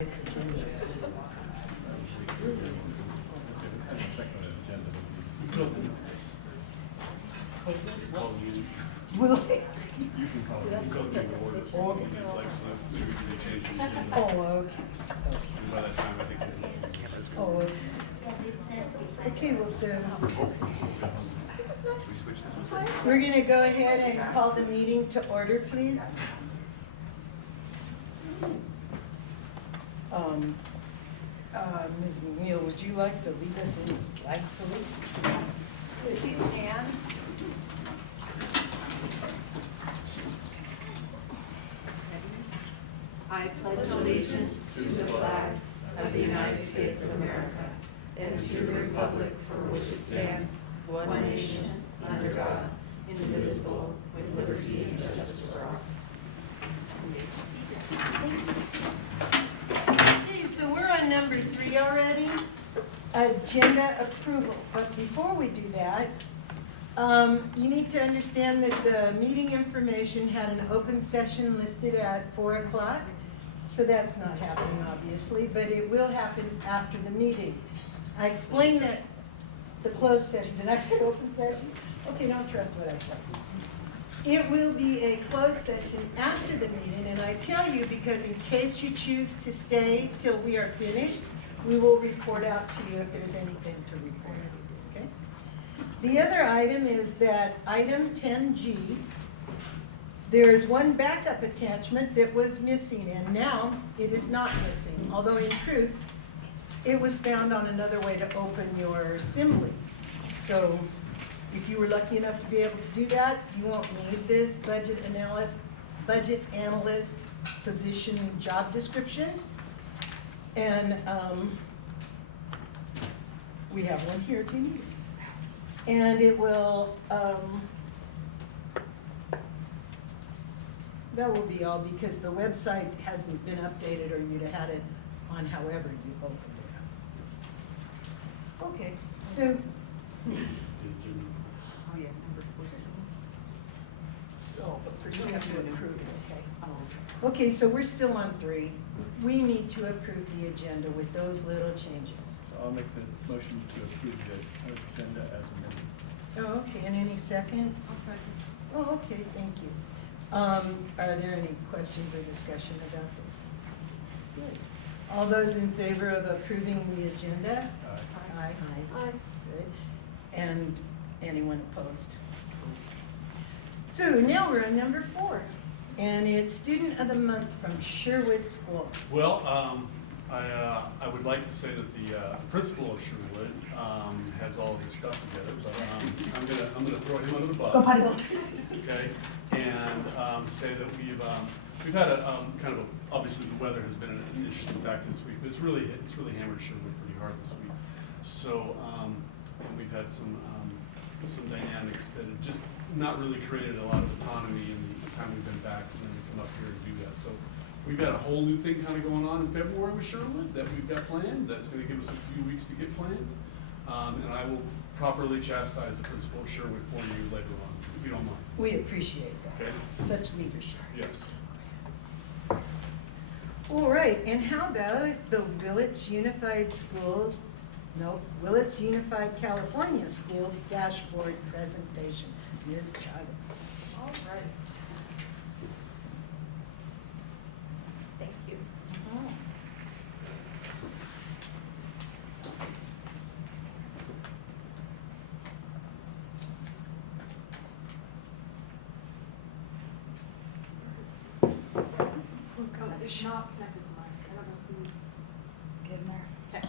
Will I? You can call it, you can go through the order. Okay. They change the agenda. Oh, okay. And by that time, I think we'll. Oh, okay. Okay, well, so We switch this one. we're going to go ahead and call the meeting to order, please. Ms. McNeil, would you like to lead us in the flag salute? Please stand. I pledge allegiance to the flag of the United States of America and to the republic for which it stands, one nation, under God, indivisible, with liberty and justice for all. Okay, so we're on number 3 already, agenda approval. But before we do that, you need to understand that the meeting information had an open session listed at 4 o'clock. So that's not happening, obviously, but it will happen after the meeting. I explained that the closed session, did I say open session? Okay, don't trust what I said. It will be a closed session after the meeting, and I tell you because in case you choose to stay till we are finished, we will report out to you if there's anything to report out, okay? The other item is that item 10G, there's one backup attachment that was missing, and now it is not missing, although in truth, it was found on another way to open your assembly. So if you were lucky enough to be able to do that, you won't need this budget analyst position job description. And we have one here if you need it. And it will, that will be all because the website hasn't been updated or you'd have had it on however you opened it up. Okay, so. Oh, but first we have to approve it, okay. Okay, so we're still on 3. We need to approve the agenda with those little changes. So I'll make the motion to approve the agenda as amended. Oh, okay, and any seconds? Oh, okay, thank you. Are there any questions or discussion about this? Good. All those in favor of approving the agenda? Aye. Aye. Good. And anyone opposed? So now we're on number 4, and it's Student of the Month from Sherwood School. Well, I would like to say that the principal of Sherwood has all of his stuff together, but I'm gonna throw him under the bus. Okay, and say that we've had a kind of obviously the weather has been an interesting factor this week, but it's really hammered Sherwood pretty hard this week. So and we've had some dynamics that have just not really created a lot of autonomy in the time we've been back from them to come up here and do that. So we've got a whole new thing kind of going on in February with Sherwood that we've got planned. That's going to give us a few weeks to get planned. And I will properly chastise the principal of Sherwood for you later on, if you don't mind. We appreciate that. Okay. Such leadership. Yes. All right, and how about the Willits Unified Schools, Willits Unified California School dashboard presentation? Ms. Chavez. All right. Thank you. Oh, God. It's not connected to mine. I don't know if you get in there. Okay.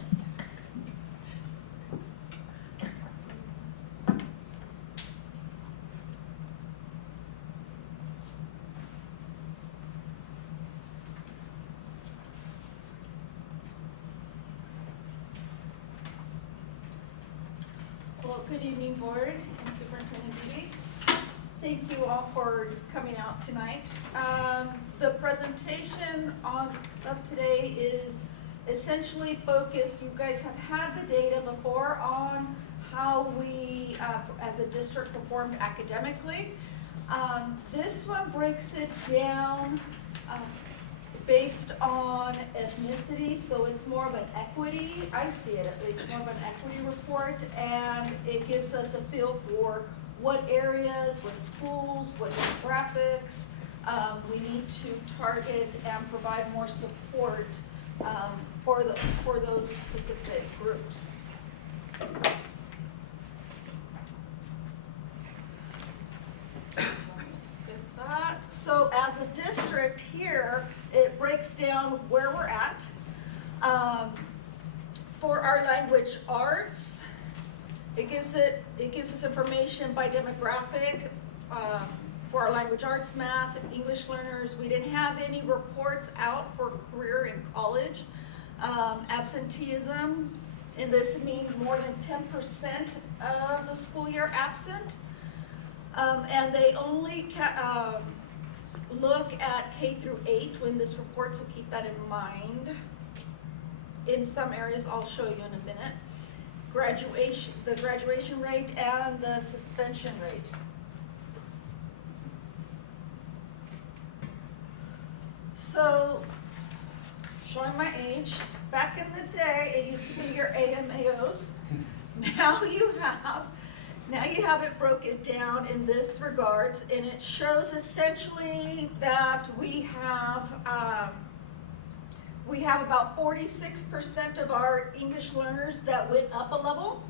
Well, good evening, Board and Superintendent Beebe. Thank you all for coming out tonight. The presentation of today is essentially focused. You guys have had the data before on how we, as a district, performed academically. This one breaks it down based on ethnicity, so it's more of an equity, I see it at least, more of an equity report, and it gives us a feel for what areas, what schools, what demographics, we need to target and provide more support for those specific groups. So as a district here, it breaks down where we're at. For our language arts, it gives us information by demographic. For our language arts, math, and English learners, we didn't have any reports out for career in college. Absenteeism, and this means more than 10% of the school year absent. And they only look at K through 8 when this report, so keep that in mind. In some areas, I'll show you in a minute. The graduation rate and the suspension rate. So, showing my age, back in the day, it used to be your AMAOs. Now you have it broken down in this regards, and it shows essentially that we have about 46% of our English learners that went up a level,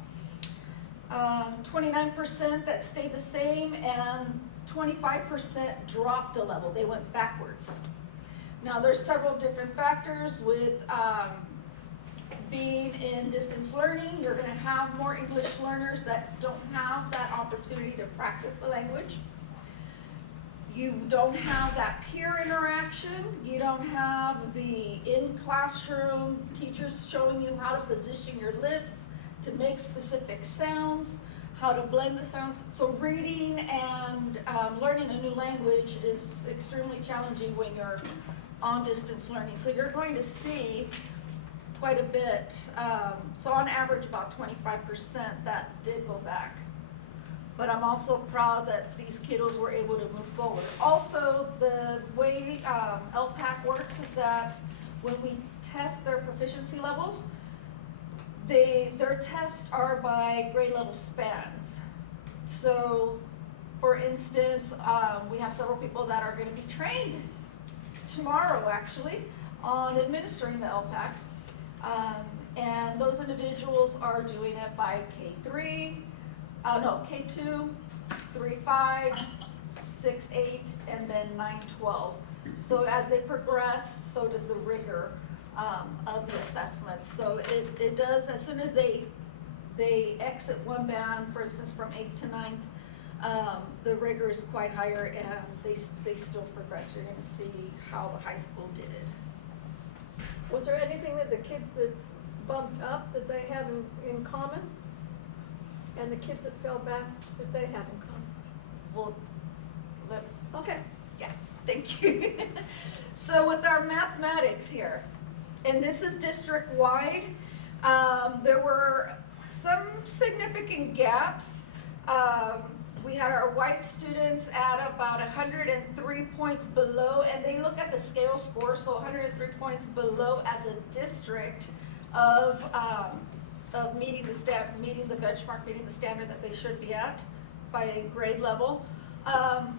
29% that stayed the same, and 25% dropped a level. They went backwards. Now, there's several different factors with being in distance learning. You're going to have more English learners that don't have that opportunity to practice the language. You don't have that peer interaction. You don't have the in-classroom teachers showing you how to position your lips to make specific sounds, how to blend the sounds. So reading and learning a new language is extremely challenging when you're on distance learning. So you're going to see quite a bit. So on average, about 25% that did go back. But I'm also proud that these kiddos were able to move forward. Also, the way LPAC works is that when we test their proficiency levels, their tests are by grade level spans. So, for instance, we have several people that are going to be trained tomorrow, actually, on administering the LPAC. And those individuals are doing it by K2, 3-5, 6-8, and then 9-12. So as they progress, so does the rigor of the assessment. So it does, as soon as they exit one band, for instance, from 8th to 9th, the rigor is quite higher, and they still progress. You're going to see how the high school did it. Was there anything that the kids that bumped up that they had in common? And the kids that fell back that they had in common? Well, Okay. yeah, thank you. So with our mathematics here, and this is district-wide, there were some significant gaps. We had our white students at about 103 points below, and they look at the scale score, so 103 points below as a district of meeting the benchmark, meeting the standard that they should be at by grade level. The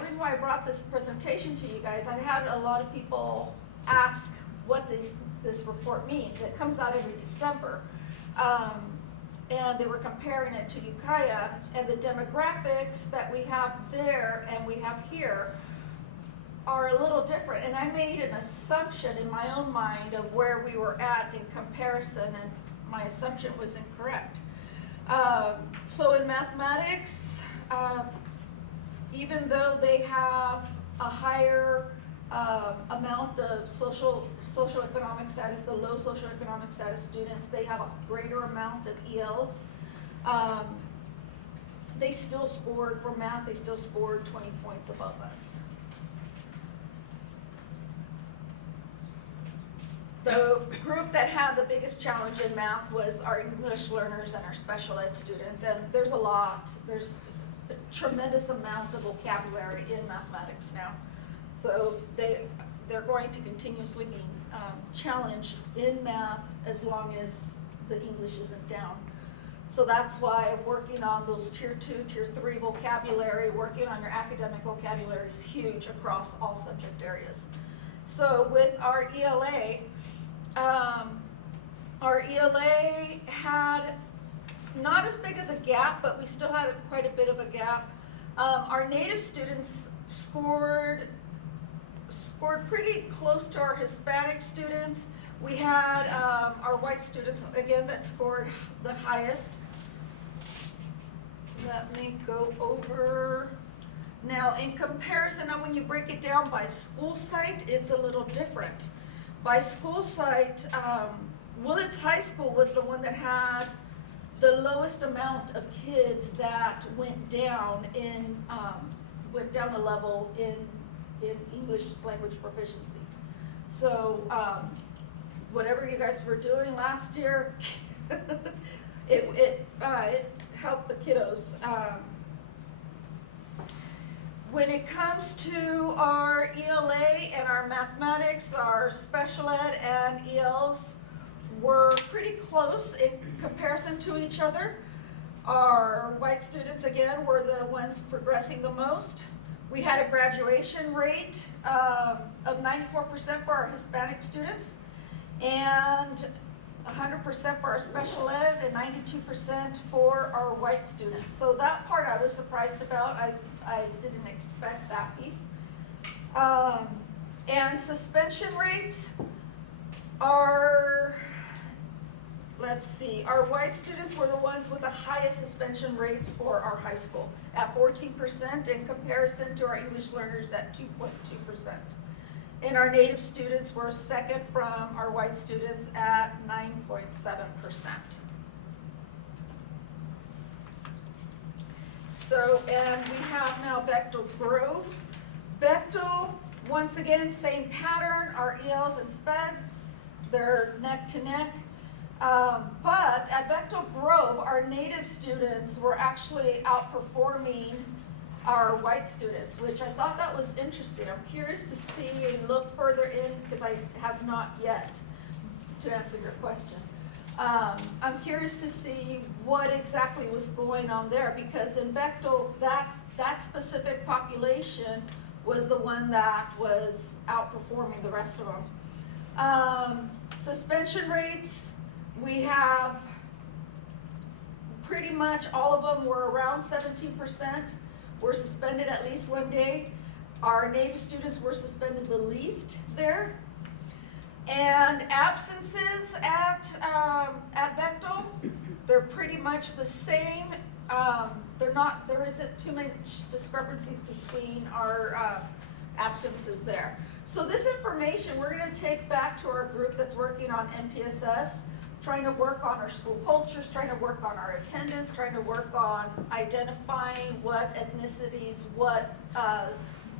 reason why I brought this presentation to you guys, I've had a lot of people ask what this report means. It comes out every December. And they were comparing it to Ukiah, and the demographics that we have there and we have here are a little different. And I made an assumption in my own mind of where we were at in comparison, and my assumption was incorrect. So in mathematics, even though they have a higher amount of socioeconomic status, the low socioeconomic status students, they have a greater amount of ELs. They still scored, for math, they still scored 20 points above us. The group that had the biggest challenge in math was our English learners and our special ed students, and there's a tremendous amount of vocabulary in mathematics now. So they're going to continuously be challenged in math as long as the English isn't down. So that's why working on those tier 2, tier 3 vocabulary, working on your academic vocabulary is huge across all subject areas. So with our ELA had not as big as a gap, but we still had quite a bit of a gap. Our native students scored pretty close to our Hispanic students. We had our white students, again, that scored the highest. Let me go over. Now, in comparison, now when you break it down by school site, it's a little different. By school site, Willits High School was the one that had the lowest amount of kids that went down a level in English language proficiency. So whatever you guys were doing last year, it helped the kiddos. When it comes to our ELA and our mathematics, our special ed and ELs were pretty close in comparison to each other. Our white students, again, were the ones progressing the most. We had a graduation rate of 94% for our Hispanic students and 100% for our special ed and 92% for our white students. So that part I was surprised about. I didn't expect that piece. And suspension rates are, let's see, our white students were the ones with the highest suspension rates for our high school at 14% in comparison to our English learners at 2.2%. And our native students were second from our white students at 9.7%. So, and we have now Bechtel Grove. Bechtel, once again, same pattern, our ELs and SPED, they're neck to neck. But at Bechtel Grove, our native students were actually outperforming our white students, which I thought that was interesting. I'm curious to see and look further in, because I have not yet, to answer your question. I'm curious to see what exactly was going on there, because in Bechtel, that specific population was the one that was outperforming the rest of them. Suspension rates, we have pretty much all of them were around 17%. Were suspended at least one day. Our native students were suspended the least there. And absences at Bechtel, they're pretty much the same. There isn't too much discrepancies between our absences there. So this information we're going to take back to our group that's working on MTSS, trying to work on our school cultures, trying to work on our attendance, trying to work on identifying what ethnicities, what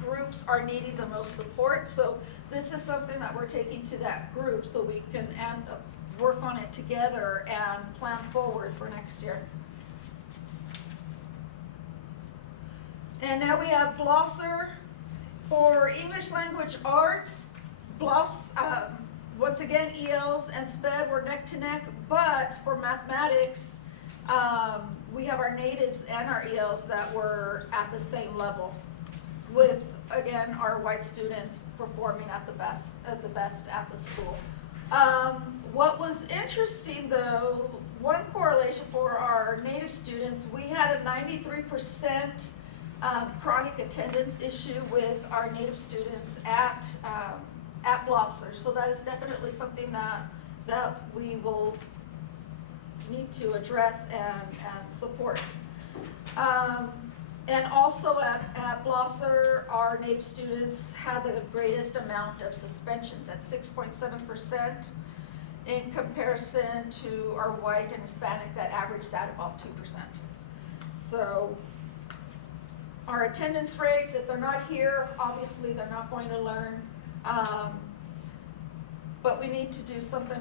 groups are needing the most support. So this is something that we're taking to that group so we can work on it together and plan forward for next year. And now we have Blosser for English Language Arts. Once again, ELs and SPED were neck to neck, but for mathematics, we have our natives and our ELs that were at the same level, with, again, our white students performing at the best at the school. What was interesting, though, one correlation for our native students, we had a 93% chronic attendance issue with our native students at Blosser. So that is definitely something that we will need to address and support. And also at Blosser, our native students had the greatest amount of suspensions at 6.7% in comparison to our white and Hispanic that averaged at about 2%. So our attendance rates, if they're not here, obviously they're not going to learn. But we need to do something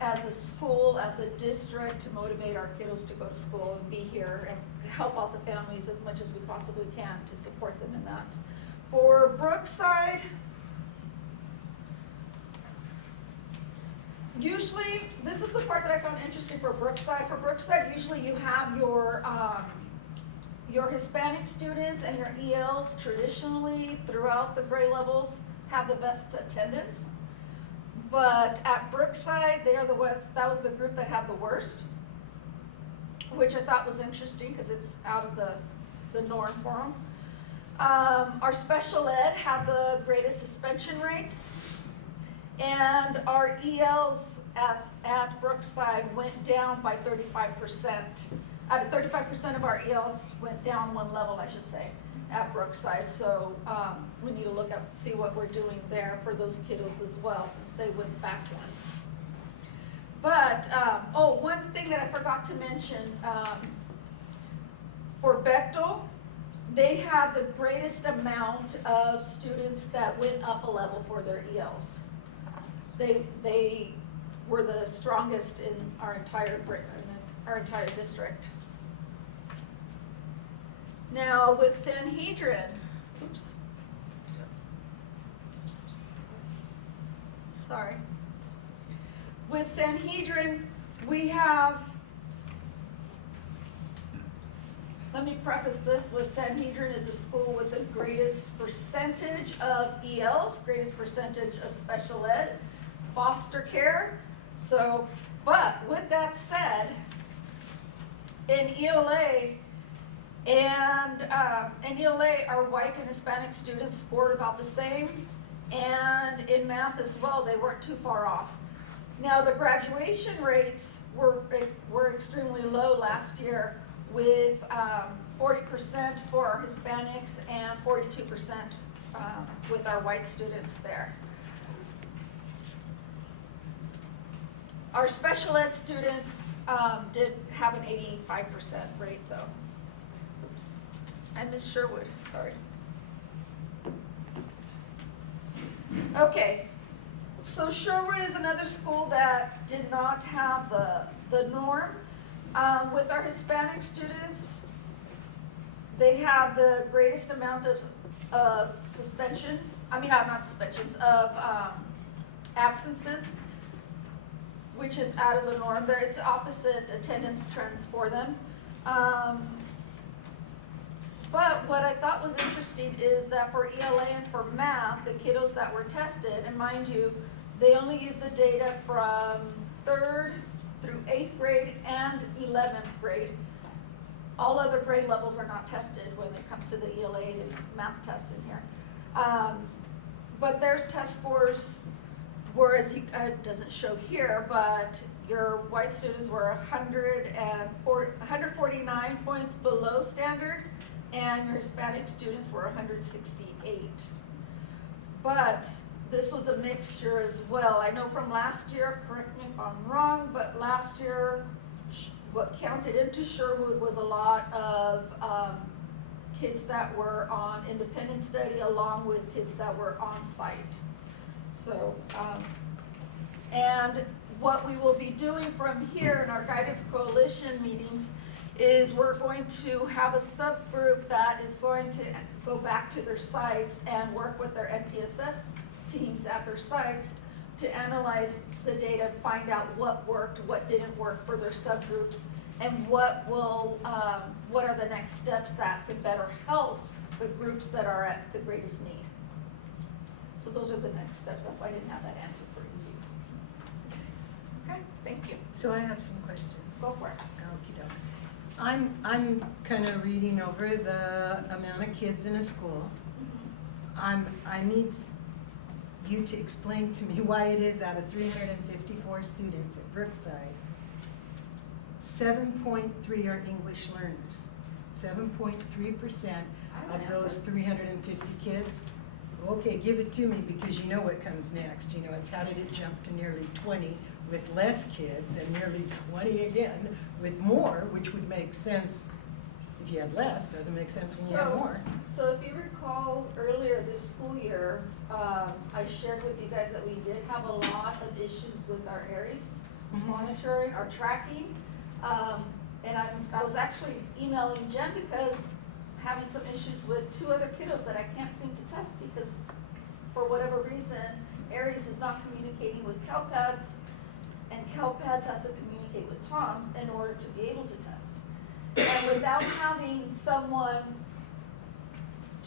as a school, as a district, to motivate our kiddos to go to school and be here and help out the families as much as we possibly can to support them in that. For Brookside, Usually, this is the part that I found interesting for Brookside. For Brookside, usually you have your Hispanic students and your ELs traditionally throughout the grade levels have the best attendance. But at Brookside, that was the group that had the worst, which I thought was interesting because it's out of the norm for them. Our special ed had the greatest suspension rates, and our ELs at Brookside went down by 35%. 35% of our ELs went down one level, I should say, at Brookside. So we need to look up, see what we're doing there for those kiddos as well, since they went back one. But, one thing that I forgot to mention, for Bechtel, they had the greatest amount of students that went up a level for their ELs. They were the strongest in our entire district. Now with Sanhedrin, oops. Sorry. With Sanhedrin, we have, let me preface this with Sanhedrin is a school with the greatest percentage of ELs, greatest percentage of special ed, foster care. So, but with that said, in ELA our white and Hispanic students scored about the same, and in math as well, they weren't too far off. Now the graduation rates were extremely low last year, with 40% for our Hispanics and 42% with our white students there. Our special ed students did have an 85% rate though. Oops, I missed Sherwood, sorry. Okay, so Sherwood is another school that did not have the norm. With our Hispanic students, they had the greatest amount of suspensions, of absences, which is out of the norm. It's opposite attendance trends for them. But what I thought was interesting is that for ELA and for math, the kiddos that were tested, and mind you, they only use the data from 3rd through 8th grade and 11th grade. All other grade levels are not tested when it comes to the ELA and math tests in here. But their test scores were, it doesn't show here, but your white students were 149 points below standard, and your Hispanic students were 168. But this was a mixture as well. I know from last year, correct me if I'm wrong, but last year, what counted into Sherwood was a lot of kids that were on independent study along with kids that were on site. So, and what we will be doing from here in our Guidance Coalition meetings is we're going to have a subgroup that is going to go back to their sites and work with their MTSS teams at their sites to analyze the data, find out what worked, what didn't work for their subgroups, and what are the next steps that could better help the groups that are at the greatest need. So those are the next steps. That's why I didn't have that answer for you. Okay, thank you. So I have some questions. Go for it. Okey-doke. I'm kind of reading over the amount of kids in a school. I need you to explain to me why it is out of 354 students at Brookside, 7.3 are English learners. 7.3% of those 350 kids. Okay, give it to me because you know what comes next. You know, it's how did it jump to nearly 20 with less kids and nearly 20 again with more, which would make sense if you had less. Doesn't make sense when you have more. So if you recall earlier this school year, I shared with you guys that we did have a lot of issues with our ARIES monitoring, our tracking. And I was actually emailing Jen because having some issues with 2 other kiddos that I can't seem to test because for whatever reason, ARIES is not communicating with CalPads CalPads has to communicate with TOMS in order to be able to test. And without having someone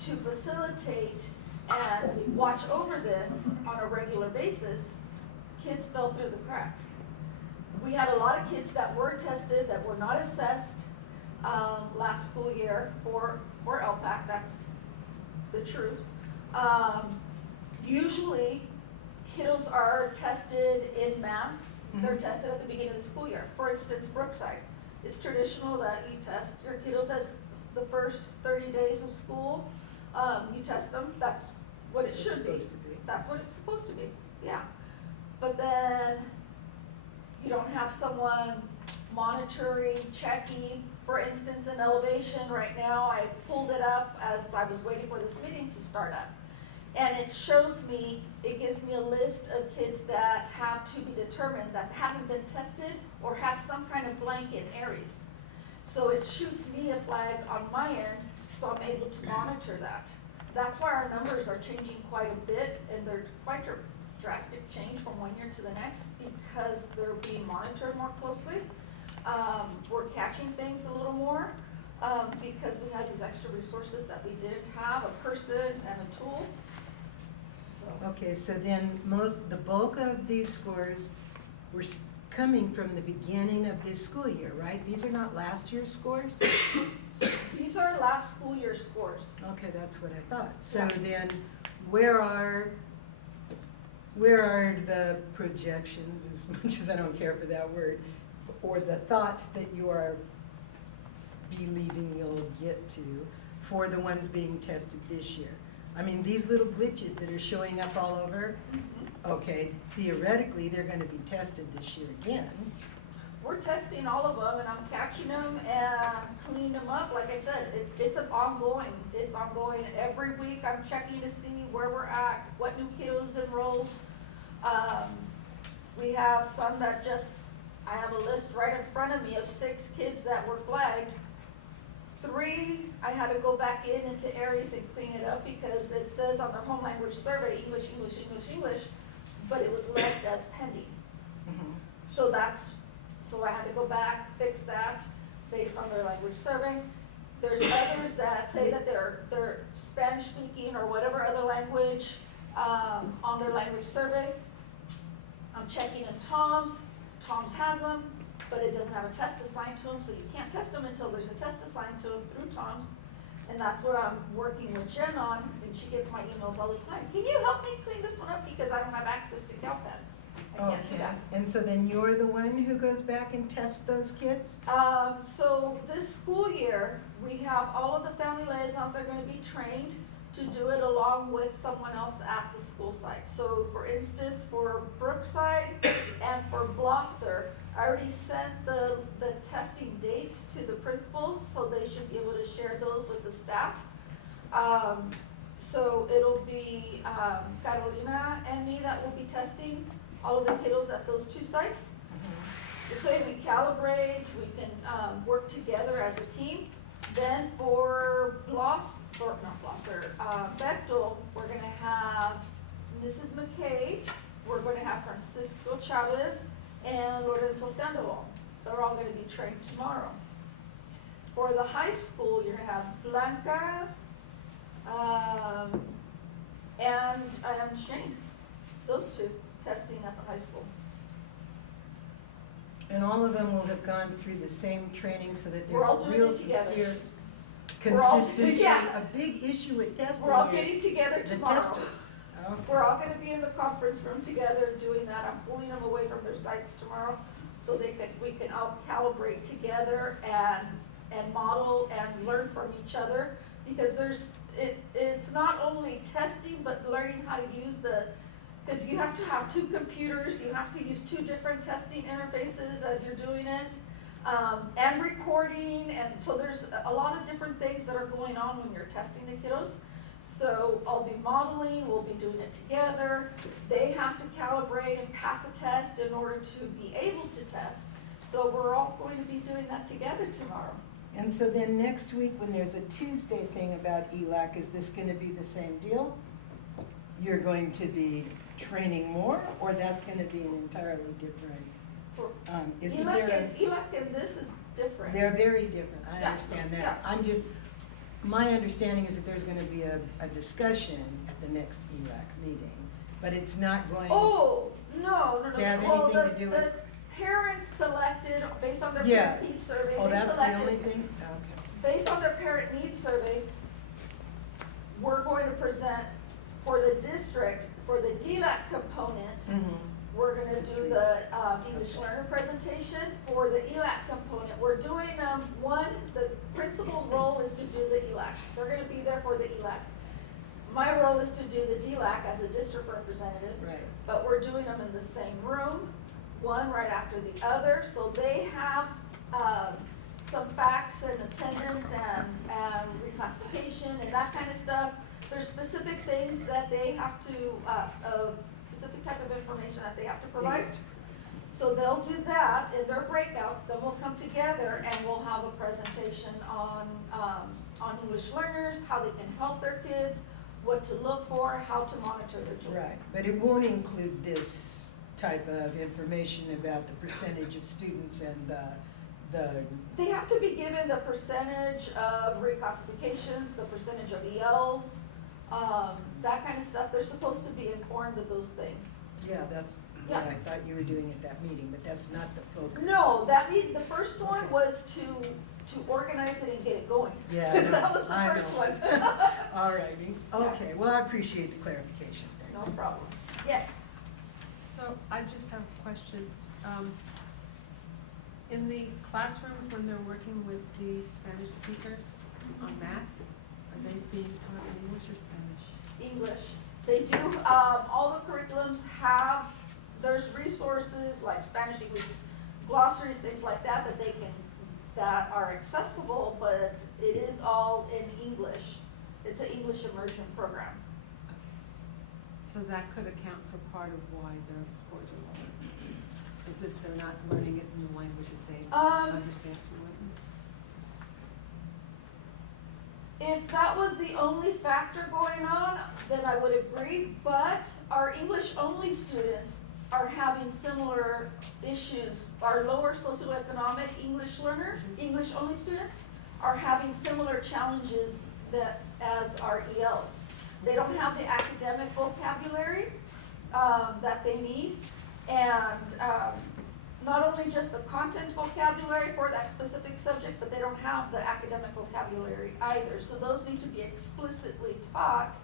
to facilitate and watch over this on a regular basis, kids fell through the cracks. We had a lot of kids that were tested, that were not assessed last school year for LPAC, that's the truth. Usually, kiddos are tested in mass. They're tested at the beginning of the school year. For instance, Brookside. It's traditional that you test your kiddos as the first 30 days of school. You test them. That's what it should be. That's what it's supposed to be. Yeah. But then you don't have someone monitoring, checking. For instance, in elevation right now, I pulled it up as I was waiting for this meeting to start up. And it shows me, it gives me a list of kids that have to be determined that haven't been tested or have some kind of blank in Aries. So it shoots me a flag on my end, so I'm able to monitor that. That's why our numbers are changing quite a bit, and they're quite a drastic change from one year to the next because they're being monitored more closely. We're catching things a little more because we have these extra resources that we didn't have, a person and a tool. So. Okay, so then the bulk of these scores were coming from the beginning of this school year, right? These are not last year's scores? These are last school year scores. Okay, that's what I thought. So then, where are the projections, as much as I don't care for that word, or the thoughts that you are believing you'll get to for the ones being tested this year? I mean, these little glitches that are showing up all over, okay, theoretically, they're gonna be tested this year again. We're testing all of them, and I'm catching them and cleaning them up. Like I said, it's ongoing. It's ongoing. Every week I'm checking to see where we're at, what new kiddos enrolled. We have some that I have a list right in front of me of 6 kids that were flagged. 3, I had to go back into Aries and clean it up because it says on their home language survey, English, English, English, English, but it was left as pending. So I had to go back, fix that based on their language survey. There's others that say that they're Spanish speaking or whatever other language on their language survey. I'm checking in TOMS. TOMS has them, but it doesn't have a test assigned to them, so you can't test them until there's a test assigned to them through TOMS. And that's what I'm working with Jen on, and she gets my emails all the time. Can you help me clean this one up because I don't have access to CalPads? I can't do that. And so then you're the one who goes back and tests those kids? So this school year, we have all of the family liaisons are going to be trained to do it along with someone else at the school site. So for instance, for Brookside and for Blosser, I already sent the testing dates to the principals, so they should be able to share those with the staff. So it'll be Carolina and me that will be testing all of the kiddos at those 2 sites. This way we calibrate, we can work together as a team. Then for Bechtel, we're going to have Mrs. McKay, we're going to have Francisco Chavez, and Lorenzo Sandoval. They're all going to be trained tomorrow. For the high school, you're going to have Blanca and Shane, those 2 testing at the high school. And all of them will have gone through the same training so that We're there's all a doing real it together. sincere We're all- consistency. yeah. A big issue with testing We're all is getting together the tomorrow. tester. Okay. We're all going to be in the conference room together doing that. I'm pulling them away from their sites tomorrow so we can all calibrate together and model and learn from each other, because it's not only testing but learning how to use because you have to have 2 computers, you have to use 2 different testing interfaces as you're doing it, and recording, and so there's a lot of different things that are going on when you're testing the kiddos. So I'll be modeling, we'll be doing it together. They have to calibrate and pass a test in order to be able to test. So we're all going to be doing that together tomorrow. And so then next week, when there's a Tuesday thing about ELAC, is this going to be the same deal? You're going to be training more, or that's going to be an entirely different For Isn't ELAC there and ELAC and this is different. they're very different, I Yeah, understand yeah. that. My understanding is that there's gonna be a discussion at the next ELAC meeting, but it's not going to. Oh, no. To have Well, anything to do with- the parents selected, based on their Yeah. parent needs surveys, Oh, they that's the only selected, thing? Okay. based on their parent needs surveys, we're going to present for the district, for the DLAC component, Mhm. we're gonna The do three the days. English Okay. learner presentation. For the ELAC component, we're doing, the principal's role is to do the ELAC. They're gonna be there for the ELAC. My role is to do the DLAC as a district representative. Right. But we're doing them in the same room, one right after the other, so they have, some facts and attendance and reclassification and that kind of stuff. There's specific things that they have to, a specific type of information that they have to provide. So they'll do that in their breakouts, then we'll come together and we'll have a presentation on English learners, how they can help their kids, what to look for, how to monitor their children. Right, but it won't include this type of information about the percentage of students and the, They have to be given the percentage of reclassifications, the percentage of ELs, that kind of stuff. They're supposed to be informed of those things. yeah, that's what I thought you were doing at that meeting, but that's not the focus. No, that meeting, the first one Okay. was to organize it and get it going. Yeah, I know, That was the I first know. one. All righty, okay, well, I appreciate the clarification, No thanks. problem. Yes. So I just have a question. In the classrooms, when they're working with the Spanish speakers on math, are they being taught in English or Spanish? English. They do, all the curriculums have, there's resources like Spanish, English, glossaries, things like that, that are accessible, but it is all in English. It's an English immersion program. So that could account for part of why their scores are lower. Is it they're not learning it in the language that they understand fluently? If that was the only factor going on, then I would agree, but our English-only students are having similar issues. Our lower socioeconomic English learners, English-only students, are having similar challenges as our ELs. They don't have the academic vocabulary that they need, and not only just the content vocabulary for that specific subject, but they don't have the academic vocabulary either. So those need to be explicitly taught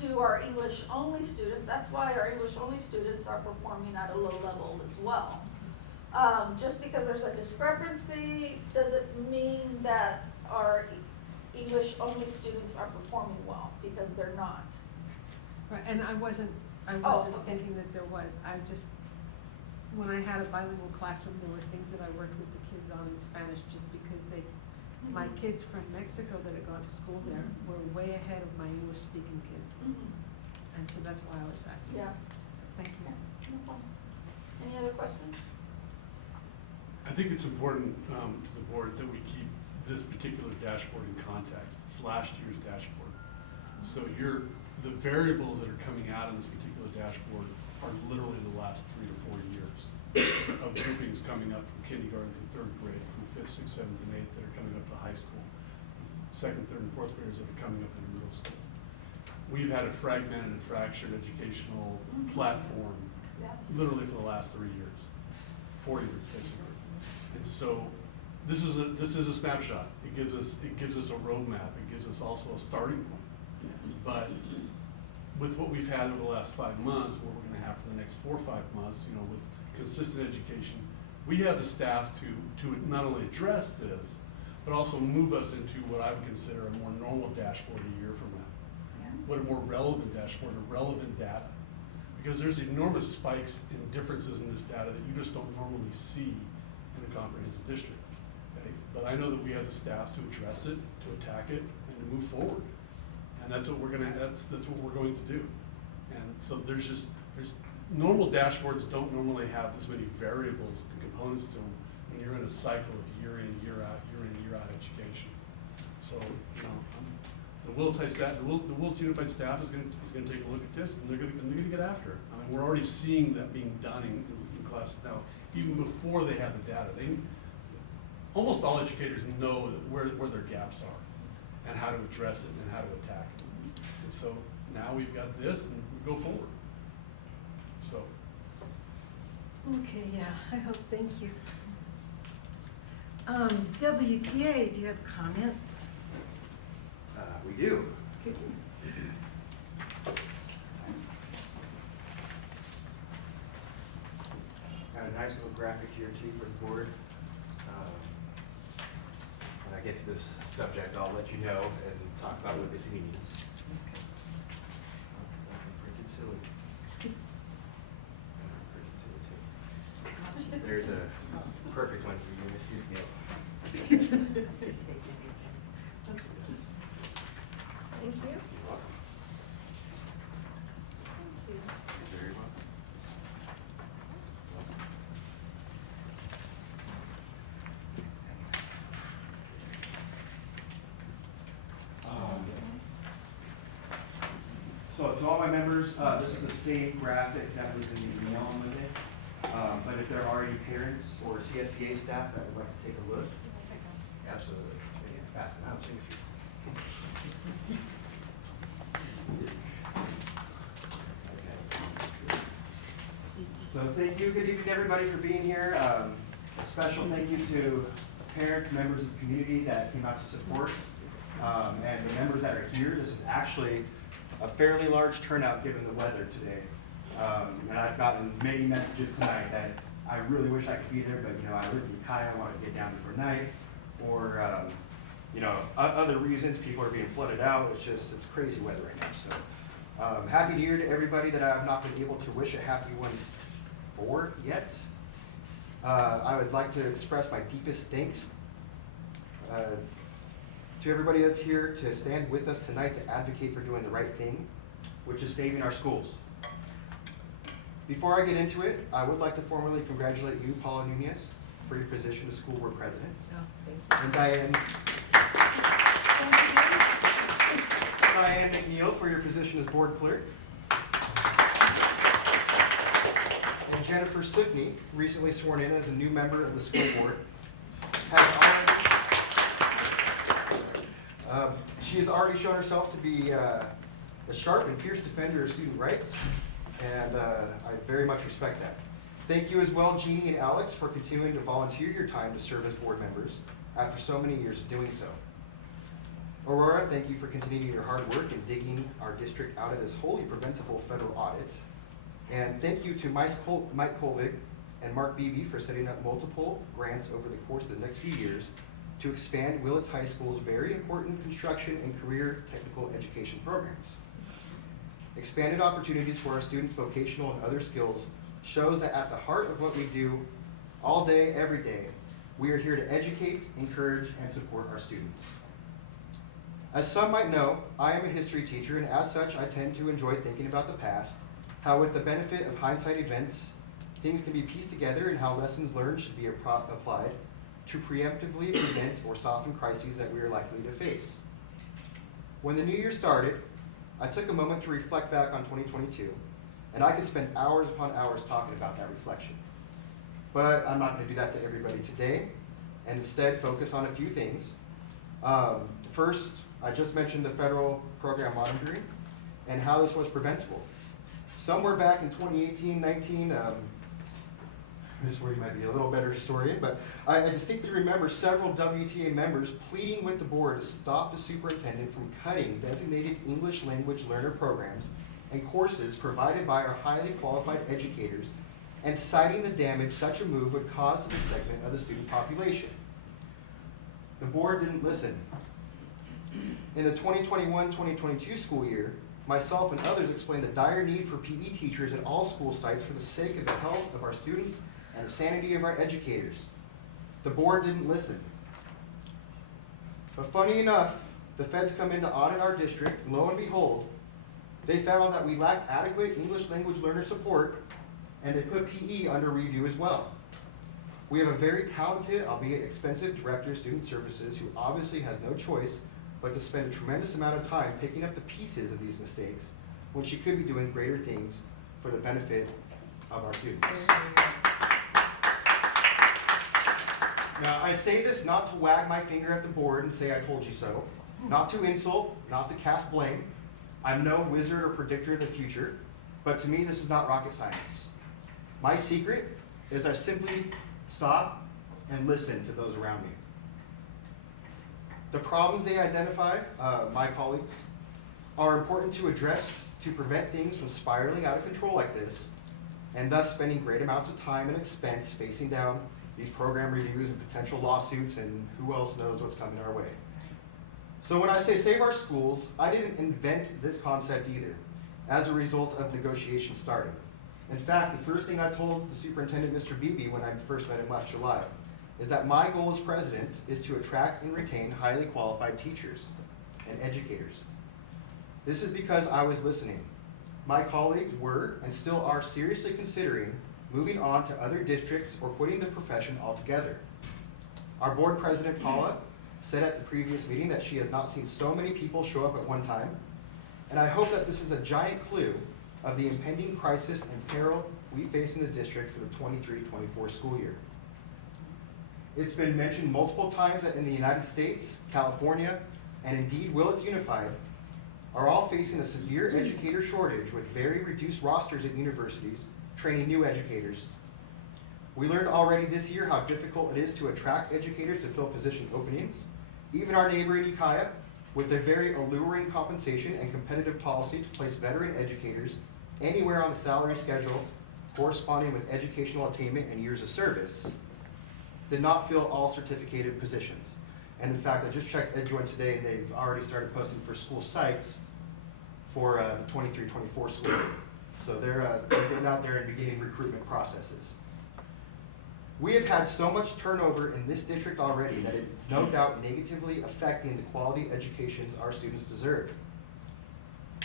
to our English-only students. That's why our English-only students are performing at a low level as well. Just because there's a discrepancy doesn't mean that our English-only students are performing well, because they're not. Right, and I wasn't okay. thinking that there was. When I had a bilingual classroom, there were things that I worked with the kids on in Spanish just because my kids from Mexico that had gone to school there were way ahead of my English-speaking kids. And so that's why I was asking. Yeah. So thank you. No problem. Any other questions? I think it's important to the board that we keep this particular dashboard in context. It's last year's dashboard. So the variables that are coming out in this particular dashboard are literally the last 3 to 4 years of groupings coming up from kindergarten through 3rd grade, through 5th, 6th, 7th, and 8th that are coming up to high school. 2nd, 3rd, and 4th graders that are coming up into middle school. We've had a fragmented and fractured educational platform Yeah. literally for the last 3 years, 4 years basically. And so this is a snapshot. It gives us a roadmap. It gives us also a starting point. But with what we've had over the last 5 months, what we're going to have for the next 4 or 5 months, with consistent education, we have the staff to not only address this, but also move us into what I would consider a more normal dashboard a year from now. What a more relevant dashboard, a relevant data. Because there's enormous spikes and differences in this data that you just don't normally see in a comprehensive district. Okay? But I know that we have the staff to address it, to attack it, and to move forward. And that's what we're going to do. And so there's normal dashboards don't normally have this many variables and components to them when you're in a cycle of year in, year out education. So, the Willits Unified staff is going to take a look at this, and they're going to get after it. I mean, we're already seeing that being done in classes now even before they have the data. Almost all educators know where their gaps are and how to address it and how to attack it. And so now we've got this and we go forward. So. Okay, yeah, I hope, thank you. WTA, do you have comments? We do. Good. Got a nice little graphic here too for the board. When I get to this subject, I'll let you know and talk about what this means. Printed silly. Printed silly too. There's a perfect one for you, Miss Cynthia. Thank you. You're welcome. Thank you. You're very welcome. So to all my members, this is the same graphic that was in the email on Monday. But if there are any parents or CSEA staff that would like to take a look, absolutely. Yeah, pass them out. So thank you, good evening everybody for being here. A special thank you to parents, members of the community that came out to support, and the members that are here. This is actually a fairly large turnout given the weather today. And I've gotten many messages tonight that I really wish I could be there, but I live in Ukiah, I want to get down before night, or other reasons, people are being flooded out. It's crazy weather right now. So happy New Year to everybody that I have not been able to wish a happy one for yet. I would like to express my deepest thanks to everybody that's here to stand with us tonight to advocate for doing the right thing, which is saving our schools. Before I get into it, I would like to formally congratulate you, Paula Nunez, for your position as school board president. Oh, thank And Diane McNeil for your position as board clerk. And Jennifer Sidney, recently sworn in as a new member of the school board, she has already shown herself to be a sharp and fierce defender of student rights, and I very much respect that. Thank you as well, Jeannie and Alex, for continuing to volunteer your time to serve as board members after so many years of doing so. Aurora, thank you for continuing your hard work in digging our district out of this wholly preventable federal audit. And thank you to Mike Colvig and Mark Beebe for setting up multiple grants over the course of the next few years to expand Willits High School's very important construction and career technical education programs. Expanded opportunities for our students' vocational and other skills shows that at the heart of what we do all day, every day, we are here to educate, encourage, and support our students. As some might know, I am a history teacher, and as such, I tend to enjoy thinking about the past, how with the benefit of hindsight events, things can be pieced together and how lessons learned should be applied to preemptively prevent or soften crises that we are likely to face. When the new year started, I took a moment to reflect back on 2022, and I could spend hours upon hours talking about that reflection. But I'm not going to do that to everybody today, and instead focus on a few things. First, I just mentioned the federal program monitoring and how this was preventable. Somewhere back in 2018-19, this is where you might be a little better historian, but I distinctly remember several WTA members pleading with the board to stop the superintendent from cutting designated English language learner programs and courses provided by our highly qualified educators, and citing the damage such a move would cause to the segment of the student population. The board didn't listen. In the 2021-2022 school year, myself and others explained the dire need for PE teachers at all school sites for the sake of the health of our students and the sanity of our educators. The board didn't listen. But funny enough, the feds come in to audit our district, and lo and behold, they found that we lacked adequate English language learner support, and they put PE under review as well. We have a very talented, albeit expensive, director of student services who obviously has no choice but to spend a tremendous amount of time picking up the pieces of these mistakes when she could be doing greater things for the benefit of our students. Now, I say this not to wag my finger at the board and say I told you so, not to insult, not to cast blame. I'm no wizard or predictor of the future, but to me this is not rocket science. My secret is I simply stop and listen to those around me. The problems they identify, my colleagues, are important to address to prevent things from spiraling out of control like this, and thus spending great amounts of time and expense facing down these program reviews and potential lawsuits, and who else knows what's coming our way. So when I say save our schools, I didn't invent this concept either, as a result of negotiations starting. In fact, the first thing I told the superintendent, Mr. Beebe, when I first met him last July, is that my goal as president is to attract and retain highly qualified teachers and educators. This is because I was listening. My colleagues were and still are seriously considering moving on to other districts or quitting the profession altogether. Our board president, Paula, said at the previous meeting that she has not seen so many people show up at one time, and I hope that this is a giant clue of the impending crisis and peril we face in the district for the 23-24 school year. It's been mentioned multiple times that in the United States, California, and indeed Willits Unified are all facing a severe educator shortage with very reduced rosters at universities training new educators. We learned already this year how difficult it is to attract educators to fill position openings. Even our neighbor in Ukiah, with their very alluring compensation and competitive policy to place veteran educators anywhere on the salary schedule corresponding with educational attainment and years of service, did not fill all certificated positions. And in fact, I just checked EdJoin today, and they've already started posting for school sites for the 23-24 school year. So they're getting out there and beginning recruitment processes. We have had so much turnover in this district already that it's no doubt negatively affecting the quality educations our students deserve.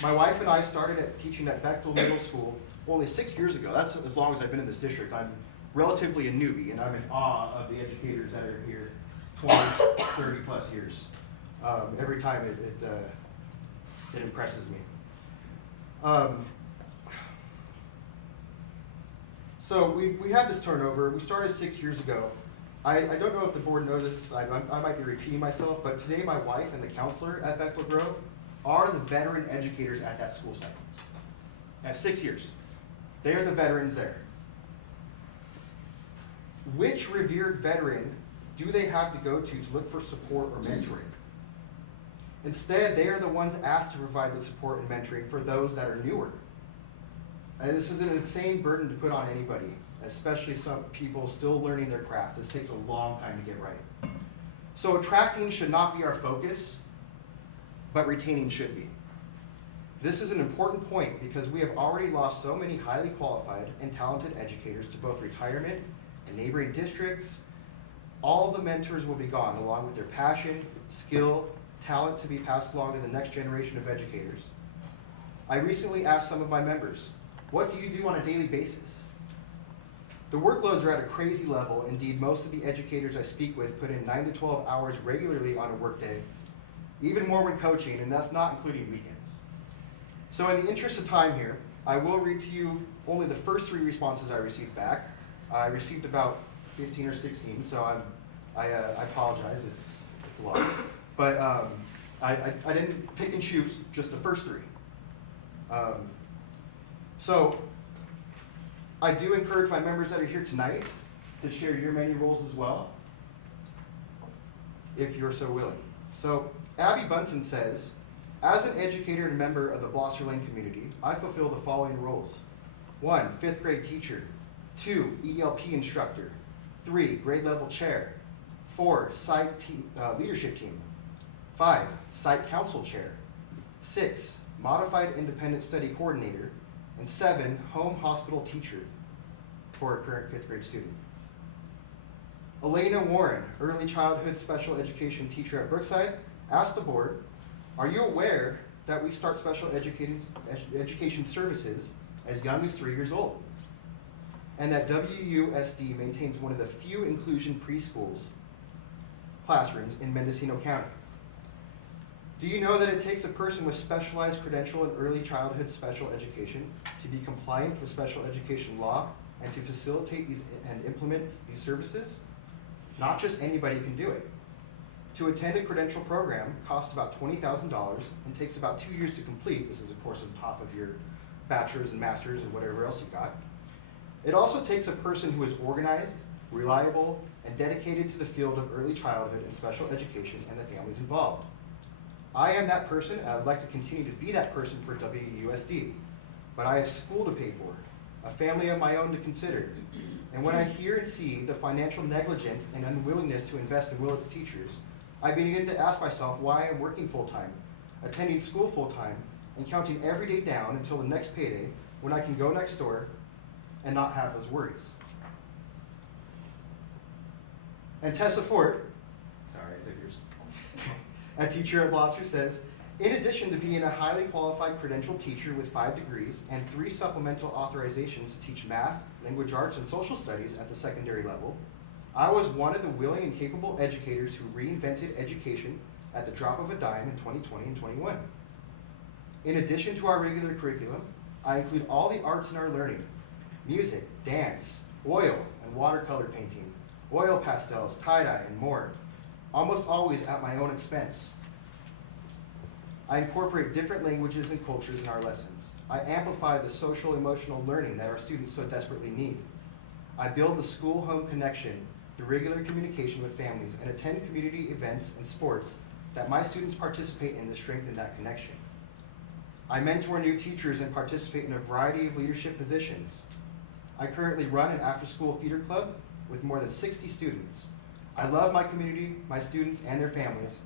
My wife and I started teaching at Bechtel Middle School only 6 years ago. That's as long as I've been in this district. I'm relatively a newbie, and I'm in awe of the educators that are here 20, 30 plus years. Every time it impresses me. So we had this turnover. We started 6 years ago. I don't know if the board noticed, I might be repeating myself, but today my wife and the counselor at Bechtel Grove are the veteran educators at that school site. At 6 years. They are the veterans there. Which revered veteran do they have to go to look for support or mentoring? Instead, they are the ones asked to provide the support and mentoring for those that are newer. And this is an insane burden to put on anybody, especially some people still learning their craft. This takes a long time to get right. So attracting should not be our focus, but retaining should be. This is an important point because we have already lost so many highly qualified and talented educators to both retirement and neighboring districts. All of the mentors will be gone, along with their passion, skill, talent to be passed along to the next generation of educators. I recently asked some of my members, what do you do on a daily basis? The workloads are at a crazy level. Indeed, most of the educators I speak with put in 9 to 12 hours regularly on a workday, even more when coaching, and that's not including weekends. So in the interest of time here, I will read to you only the first 3 responses I received back. I received about 15 or 16, so I apologize, it's a lot. But I didn't pick and choose, just the first 3. So I do encourage my members that are here tonight to share your many roles as well, if you're so willing. So Abby Bunton says, as an educator and member of the Blosser Lane community, I fulfill the following roles. 1, 5th grade teacher. 2, ELP instructor. 3, grade level chair. 4, site leadership team. 5, site council chair. 6, modified independent study coordinator. And 7, home hospital teacher for a current 5th grade student. Elena Warren, early childhood special education teacher at Brookside, asked the board, are you aware that we start special education services as young as 3 years old? And that WUSD maintains one of the few inclusion preschools classrooms in Mendocino County. Do you know that it takes a person with specialized credential in early childhood special education to be compliant with special education law and to facilitate these and implement these services? Not just anybody can do it. To attend a credential program costs about $20,000 and takes about 2 years to complete. This is, of course, on top of your bachelor's and master's and whatever else you got. It also takes a person who is organized, reliable, and dedicated to the field of early childhood and special education and the families involved. I am that person, and I'd like to continue to be that person for WUSD. But I have school to pay for, a family of my own to consider. And when I hear and see the financial negligence and unwillingness to invest in Willits teachers, I begin to ask myself why I'm working full-time, attending school full-time, and counting every day down until the next payday when I can go next door and not have those worries. And Tessa Ford, sorry, I took yours, a teacher at Gloucester, says, in addition to being a highly qualified credentialed teacher with 5 degrees and 3 supplemental authorizations to teach math, language arts, and social studies at the secondary level, I was one of the willing and capable educators who reinvented education at the drop of a dime in 2020 and 21. In addition to our regular curriculum, I include all the arts in our learning: music, dance, oil and watercolor painting, oil pastels, tie-dye, and more, almost always at my own expense. I incorporate different languages and cultures in our lessons. I amplify the social emotional learning that our students so desperately need. I build the school-home connection through regular communication with families and attend community events and sports that my students participate in to strengthen that connection. I mentor new teachers and participate in a variety of leadership positions. I currently run an after-school theater club with more than 60 students. I love my community, my students, and their families,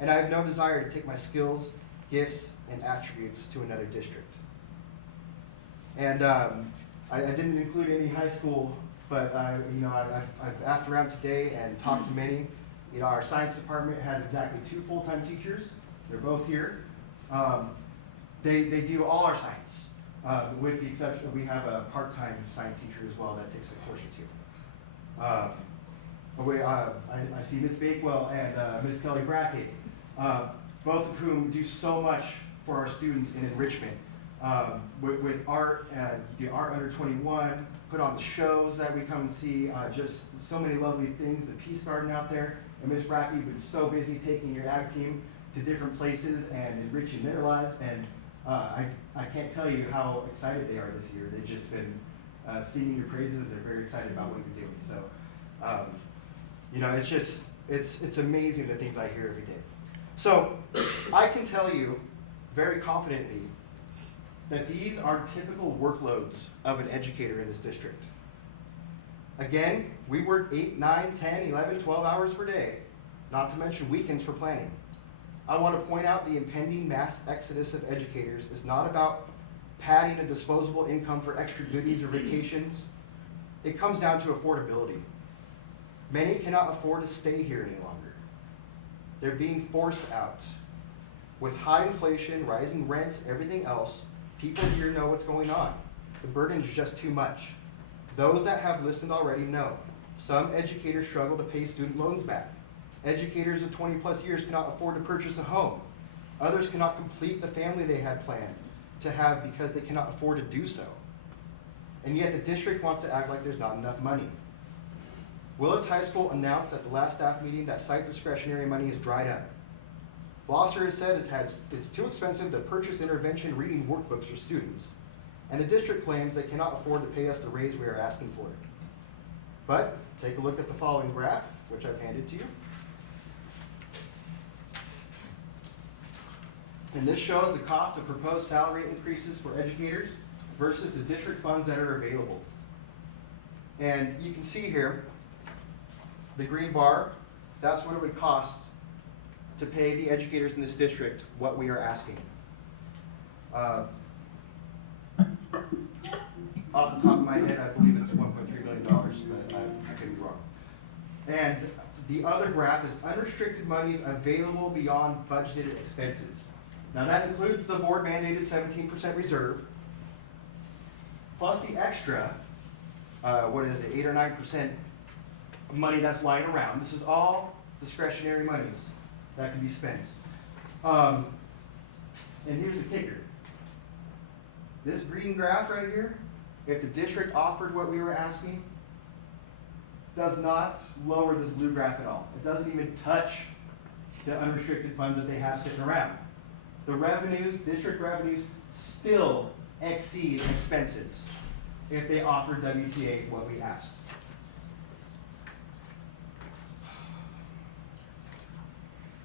and I have no desire to take my skills, gifts, and attributes to another district. And I didn't include any high school, but I've asked around today and talked to many. Our science department has exactly 2 full-time teachers. They're both here. They do all our science, with the exception we have a part-time science teacher as well that takes a course or 2. I see Ms. Bakewell and Ms. Kelly Brackett, both of whom do so much for our students in enrichment. With art, the Art Under 21, put on the shows that we come and see, just so many lovely things, the Peace Garden out there. And Ms. Brackett, you've been so busy taking your ag team to different places and enriching their lives, and I can't tell you how excited they are this year. They've just been singing your praises. They're very excited about what you're doing. So, it's amazing the things I hear every day. So, I can tell you very confidently that these are typical workloads of an educator in this district. Again, we work 8, 9, 10, 11, 12 hours per day, not to mention weekends for planning. I want to point out the impending mass exodus of educators is not about padding a disposable income for extra goodies or vacations. It comes down to affordability. Many cannot afford to stay here any longer. They're being forced out. With high inflation, rising rents, everything else, people here know what's going on. The burden is just too much. Those that have listened already know. Some educators struggle to pay student loans back. Educators of 20 plus years cannot afford to purchase a home. Others cannot complete the family they had planned to have because they cannot afford to do so. And yet the district wants to act like there's not enough money. Willits High School announced at the last staff meeting that site discretionary money is dried up. Gloucester has said it's too expensive to purchase intervention reading workbooks for students, and the district claims they cannot afford to pay us the raise we are asking for it. But take a look at the following graph, which I've handed to you. And this shows the cost of proposed salary increases for educators versus the district funds that are available. And you can see here, the green bar, that's what it would cost to pay the educators in this district what we are asking. Off the top of my head, I believe it's $1.3 million, but I could be wrong. And the other graph is unrestricted monies available beyond budgeted expenses. Now that includes the board mandated 17% reserve, plus the extra, 8 or 9% money that's lying around. This is all discretionary monies that can be spent. And here's the kicker. This green graph right here, if the district offered what we were asking, does not lower this blue graph at all. It doesn't even touch the unrestricted funds that they have sitting around. The revenues, district revenues, still exceed expenses if they offer WTA what we asked.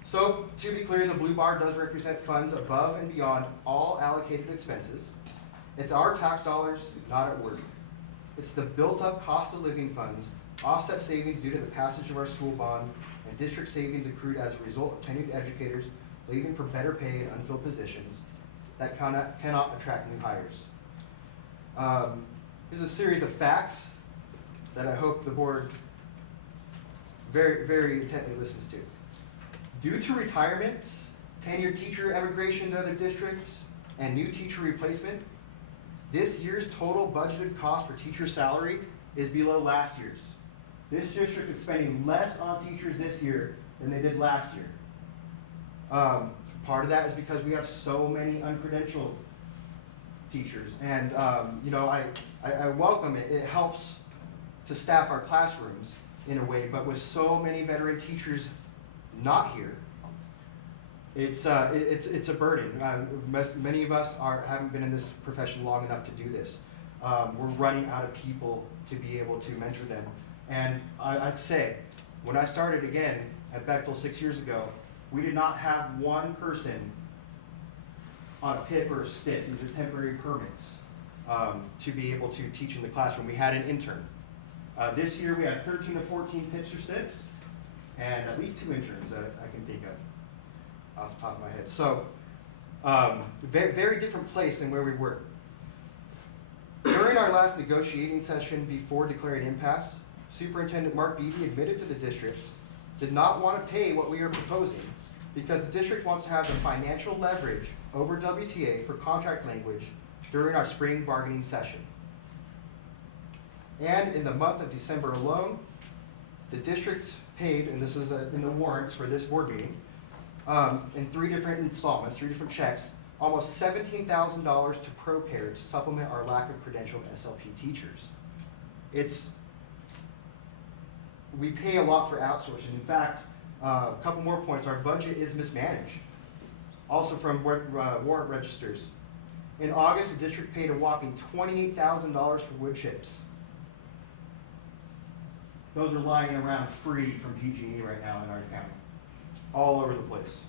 So, to be clear, the blue bar does represent funds above and beyond all allocated expenses. It's our tax dollars, not at work. It's the built-up cost of living funds, offset savings due to the passage of our school bond, and district savings accrued as a result of tenured educators leaving for better pay and unfilled positions that cannot attract new hires. Here's a series of facts that I hope the board very, very intently listens to. Due to retirements, tenured teacher emigration to other districts, and new teacher replacement, this year's total budgeted cost for teacher salary is below last year's. This district is spending less on teachers this year than they did last year. Part of that is because we have so many uncredentialed teachers, and I welcome it. It helps to staff our classrooms in a way, but with so many veteran teachers not here, it's a burden. Many of us haven't been in this profession long enough to do this. We're running out of people to be able to mentor them. And I'd say, when I started again at Bechtel 6 years ago, we did not have one person on a PIP or a STIP, these are temporary permits, to be able to teach in the classroom. We had an intern. This year we had 13 to 14 PIPs or STIPs, and at least 2 interns that I can think of off the top of my head. So, very, very different place than where we were. During our last negotiating session before declaring impasse, Superintendent Mark Beebe admitted to the district did not want to pay what we are proposing because the district wants to have the financial leverage over WTA for contract language during our spring bargaining session. And in the month of December alone, the district paid, and this is in the warrants for this board meeting, in 3 different installments, 3 different checks, almost $17,000 to ProCare to supplement our lack of credentialed SLP teachers. We pay a lot for outsourcing. In fact, a couple more points, our budget is mismanaged. Also from warrant registers. In August, the district paid a whopping $28,000 for wood chips. Those are lying around free from PG&E right now in our county, all over the place.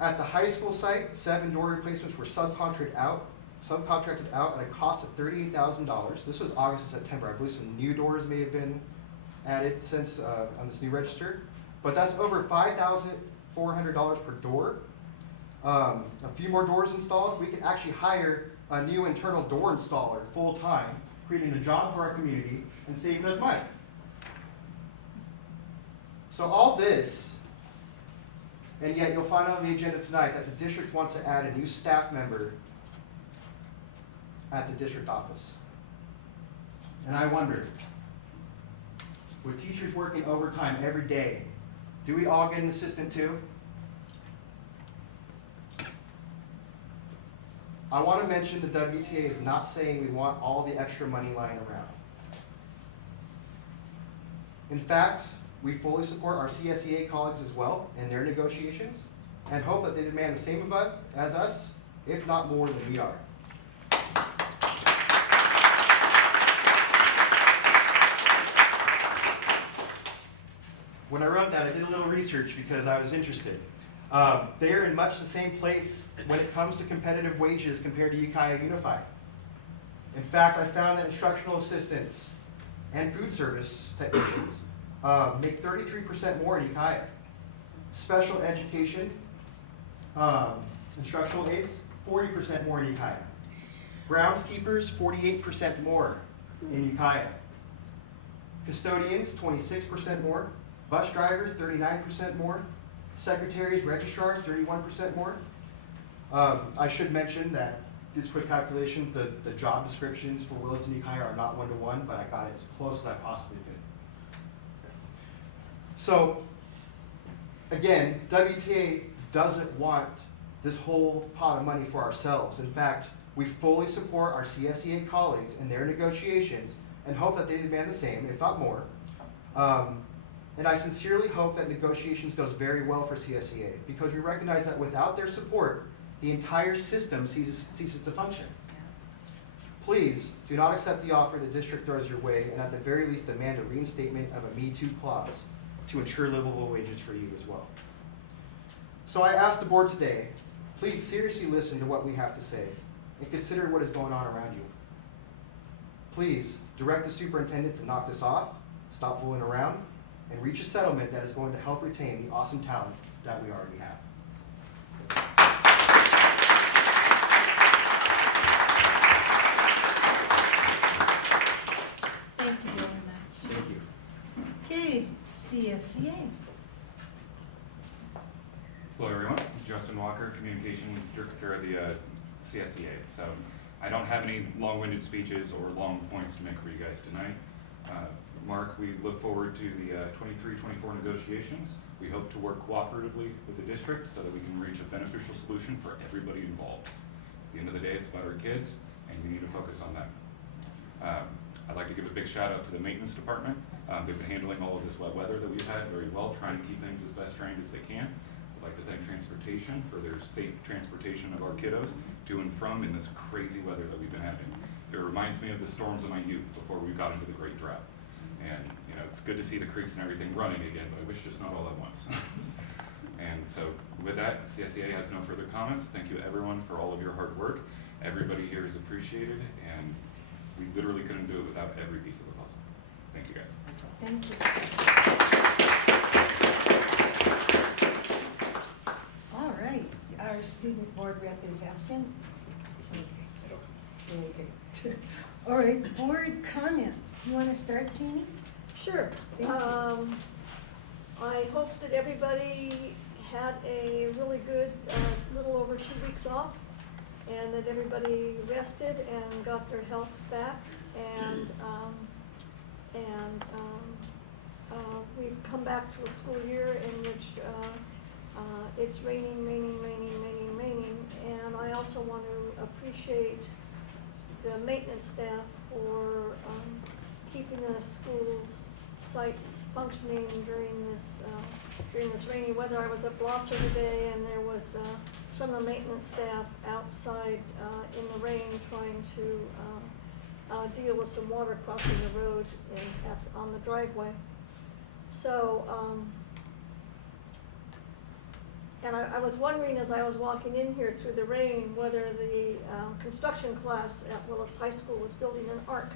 At the high school site, 7 door replacements were subcontracted out at a cost of $38,000. This was August and September. I believe some new doors may have been added since on this new register, but that's over $5,400 per door. A few more doors installed. We could actually hire a new internal door installer full time, creating a job for our community and saving us money. So all this, and yet you'll find on the agenda tonight that the district wants to add a new staff member at the district office. And I wonder, with teachers working overtime every day, do we all get an assistant too? I want to mention the WTA is not saying we want all the extra money lying around. In fact, we fully support our CSEA colleagues as well in their negotiations and hope that they demand the same of us as us, if not more than we are. When I wrote that, I did a little research because I was interested. They're in much the same place when it comes to competitive wages compared to Ukiah Unified. In fact, I found that instructional assistants and food service technicians make 33% more in Ukiah. Special education, instructional aides, 40% more in Ukiah. Groundskeepers, 48% more in Ukiah. Custodians, 26% more. Bus drivers, 39% more. Secretaries, registrars, 31% more. I should mention that these quick calculations, the job descriptions for Willits and Ukiah are not 1-to-1, but I got it as close as I possibly could. So, again, WTA doesn't want this whole pot of money for ourselves. In fact, we fully support our CSEA colleagues in their negotiations and hope that they demand the same, if not more. And I sincerely hope that negotiations goes very well for CSEA, because we recognize that without their support, the entire system ceases to function. Please do not accept the offer the district throws your way, and at the very least demand a reinstatement of a Me Too clause to ensure livable wages for you as well. So I ask the board today, please seriously listen to what we have to say and consider what is going on around you. Please direct the superintendent to knock this off, stop fooling around, and reach a settlement that is going to help retain the awesome talent that we already have. Thank you very much. Thank you. Okay, CSEA. Hello everyone, Justin Walker, Communications Director of the CSEA. So I don't have any long-winded speeches or long points to make for you guys tonight. Mark, we look forward to the 23-24 negotiations. We hope to work cooperatively with the district so that we can reach a beneficial solution for everybody involved. At the end of the day, it's about our kids, and we need to focus on them. I'd like to give a big shout out to the maintenance department. They've been handling all of this wet weather that we've had very well, trying to keep things as best trained as they can. I'd like to thank transportation for their safe transportation of our kiddos to and from in this crazy weather that we've been having. It reminds me of the storms of my youth before we got into the Great Drought. And you know, it's good to see the creeks and everything running again, but I wish just not all at once. And so with that, CSEA has no further comments. Thank you everyone for all of your hard work. Everybody here is appreciated, and we literally couldn't do it without every piece of the puzzle. Thank you guys. Thank you. All right, our student board rep is absent. Okay. All right, board comments. Do you want to start, Jeannie? Sure. Thank you. I hope that everybody had a really good, little over 2 weeks off, and that everybody rested and got their health back, and we've come back to a school year in which it's raining, and I also want to appreciate the maintenance staff for keeping the schools sites functioning during this rainy weather. I was at Blosser today, and there was some of the maintenance staff outside in the rain trying to deal with some water crossing the road on the driveway. So, and I was wondering as I was walking in here through the rain whether the construction class at Willits High School was building an ark,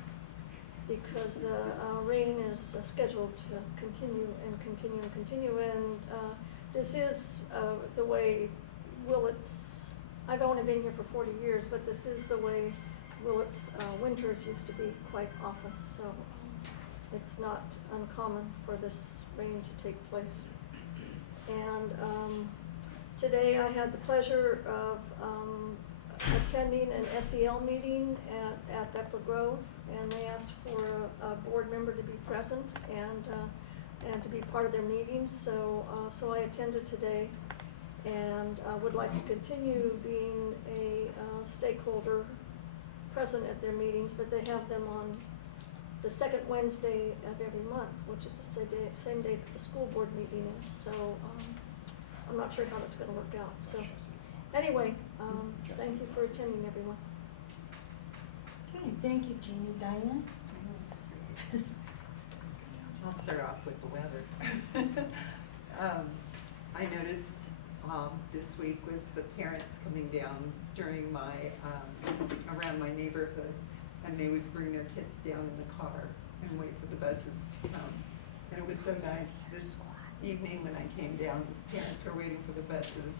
because the rain is scheduled to continue, and this is the way Willits, I've only been here for 40 years, but this is the way Willits winters used to be quite often, so it's not uncommon for this rain to take place. And today I had the pleasure of attending an SEL meeting at Bethel Grove, and they asked for a board member to be present and to be part of their meetings. So I attended today, and would like to continue being a stakeholder present at their meetings, but they have them on the second Wednesday of every month, which is the same day that the school board meeting is. So I'm not sure how that's going to work out. So anyway, thank you for attending, everyone. Okay, thank you, Jeannie. Diane? I'll start off with the weather. I noticed this week was the parents coming down during my, around my neighborhood, and they would bring their kids down in the car and wait for the buses to come. And it was so nice this evening when I came down, parents were waiting for the buses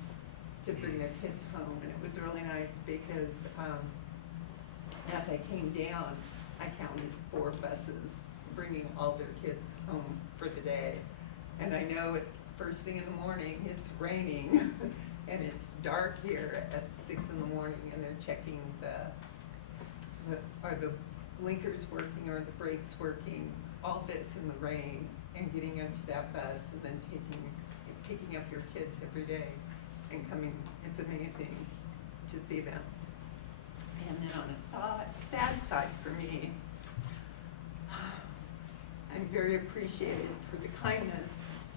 to bring their kids home, and it was really nice because as I came down, I counted 4 buses bringing all their kids home for the day. And I know at first thing in the morning, it's raining and it's dark here at 6 in the morning, and they're checking are the blinkers working, or the brakes working, all this in the rain, and getting into that bus and then picking up your kids every day and coming. It's amazing to see them. And then on a sad side for me, I'm very appreciated for the kindness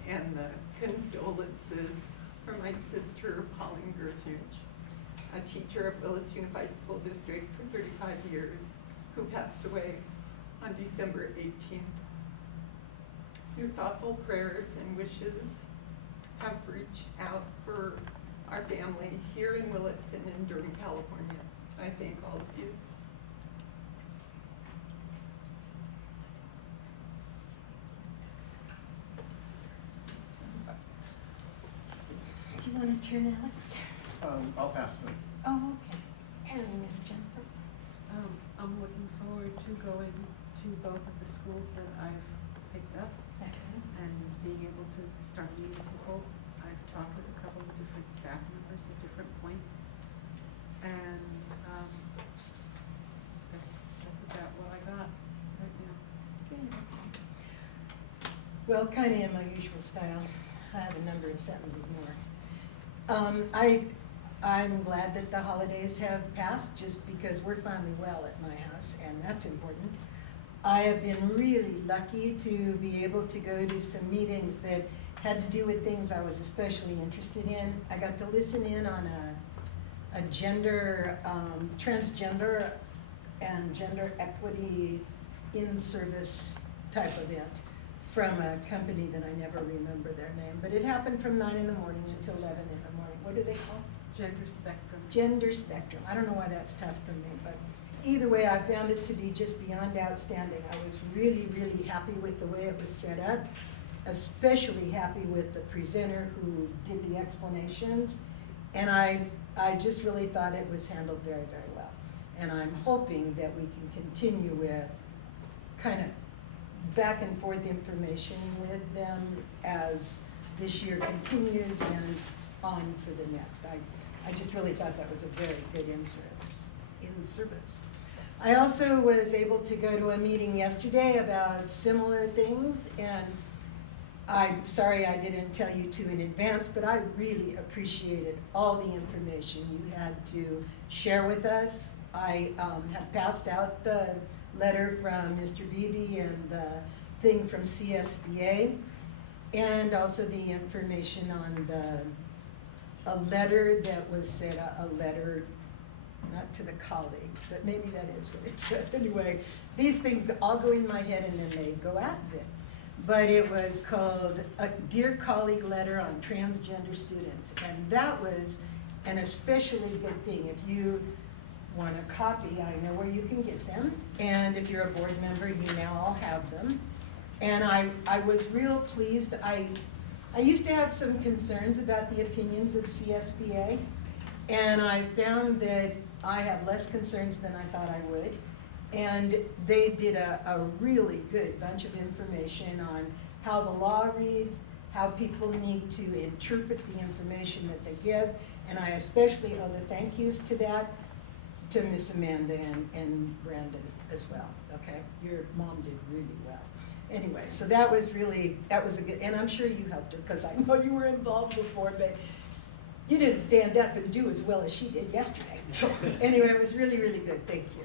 and the condolences from my sister, Pauline Gersnich, a teacher at Willits Unified School District for 35 years, who passed away on December 18th. Your thoughtful prayers and wishes have reached out for our family here in Willits and in Durham, California. I thank all of you. Do you want to turn, Alex? I'll pass them. Oh, okay. And Miss Jennifer? I'm looking forward to going to both of the schools that I've picked up and being able to start meeting people. I've talked with a couple of different staff members at different points. And that's about what I got right now. Good. Well, kind of in my usual style, I have a number of sentences more. I'm glad that the holidays have passed just because we're finally well at my house, and that's important. I have been really lucky to be able to go to some meetings that had to do with things I was especially interested in. I got to listen in on a gender, transgender and gender equity in-service type event from a company that I never remember their name, but it happened from 9 in the morning until 11 in the morning. What do they call it? Gender spectrum. Gender spectrum. I don't know why that's tough for me, but either way, I found it to be just beyond outstanding. I was really, really happy with the way it was set up, especially happy with the presenter who did the explanations, and I just really thought it was handled very, very well. And I'm hoping that we can continue with kind of back and forth information with them as this year continues and on for the next. I just really thought that was a very good in-service. I also was able to go to a meeting yesterday about similar things, and I'm sorry I didn't tell you two in advance, but I really appreciated all the information you had to share with us. I have passed out the letter from Mr. Beebe and the thing from CSBA, and also the information on a letter that was said, a letter not to the colleagues, but maybe that is what it said. Anyway, these things all go in my head and then they go out of it. But it was called a Dear Colleague Letter on Transgender Students, and that was an especially good thing. If you want a copy, I know where you can get them, and if you're a board member, you now all have them. And I was real pleased. I used to have some concerns about the opinions of CSBA, and I found that I have less concerns than I thought I would. And they did a really good bunch of information on how the law reads, how people need to interpret the information that they give, and I especially owe the thank yous to that to Miss Amanda and Brandon as well, okay? Your mom did really well. Anyway, so that was a good, and I'm sure you helped her because I know you were involved before, but you didn't stand up and do as well as she did yesterday. So anyway, it was really, really good, thank you.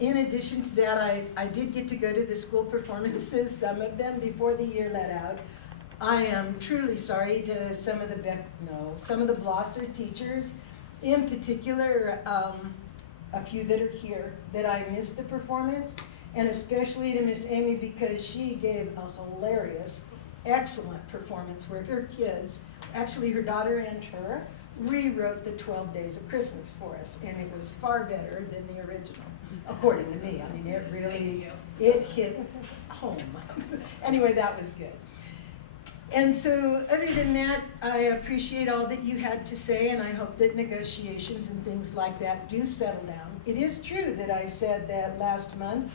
In addition to that, I did get to go to the school performances, some of them before the year let out. I am truly sorry to some of the Blosser teachers, in particular, a few that are here, that I missed the performance, and especially to Miss Amy because she gave a hilarious, excellent performance where her kids, actually her daughter and her, rewrote the 12 Days of Christmas for us, and it was far better than the original, according to me. I mean, it hit home. Anyway, that was good. And so other than that, I appreciate all that you had to say, and I hope that negotiations and things like that do settle down. It is true that I said that last month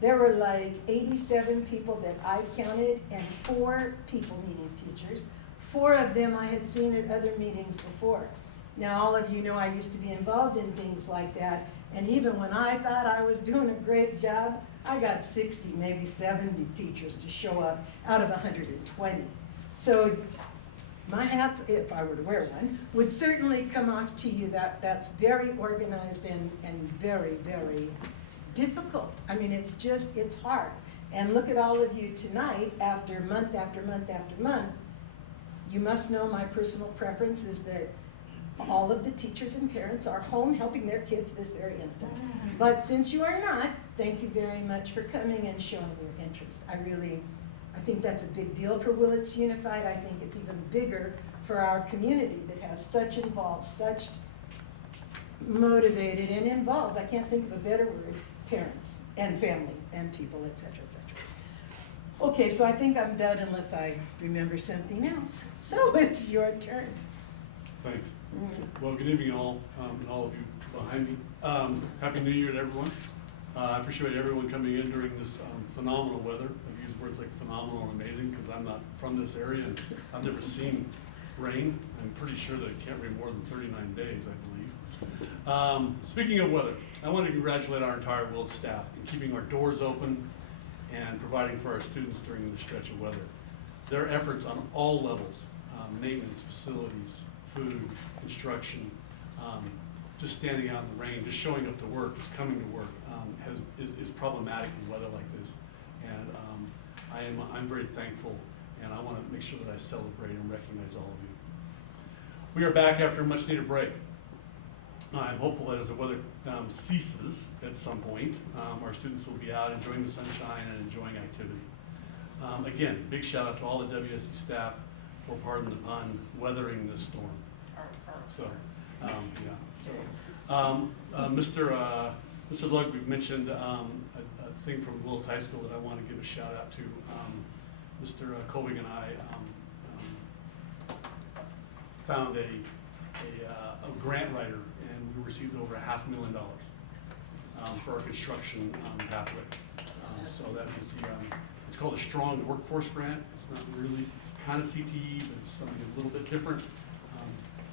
there were like 87 people that I counted and 4 people meeting teachers. 4 of them I had seen at other meetings before. Now, all of you know I used to be involved in things like that, and even when I thought I was doing a great job, I got 60, maybe 70 teachers to show up out of 120. So my hats, if I were to wear one, would certainly come off to you. That's very organized and very, very difficult. I mean, it's hard. And look at all of you tonight, after month after month after month. You must know my personal preference is that all of the teachers and parents are home helping their kids this very instant. But since you are not, thank you very much for coming and showing your interest. I think that's a big deal for Willits Unified. I think it's even bigger for our community that has such involved, such motivated and involved, I can't think of a better word, parents and family and people, et cetera, et cetera. Okay, so I think I'm done unless I remember something else. So it's your turn. Thanks. Well, good evening all, and all of you behind me. Happy New Year to everyone. I appreciate everyone coming in during this phenomenal weather. I've used words like phenomenal and amazing because I'm not from this area and I've never seen rain. I'm pretty sure that it can't rain more than 39 days, I believe. Speaking of weather, I want to congratulate our entire Willits staff in keeping our doors open and providing for our students during this stretch of weather. Their efforts on all levels, maintenance, facilities, food, instruction, just standing out in the rain, just showing up to work, just coming to work, is problematic in weather like this. And I'm very thankful, and I want to make sure that I celebrate and recognize all of you. We are back after a much needed break. I'm hopeful that as the weather ceases at some point, our students will be out enjoying the sunshine and enjoying activity. Again, big shout out to all the WSU staff for, pardon the pun, weathering this storm. So, Mr. Lugg, we've mentioned a thing from Willits High School that I want to give a shout out to. Mr. Colvig and I found a grant writer, and we received over $500,000 for our construction pathway. So that is it's called a Strong Workforce Grant. It's not really, it's kind of CTE, but it's something a little bit different.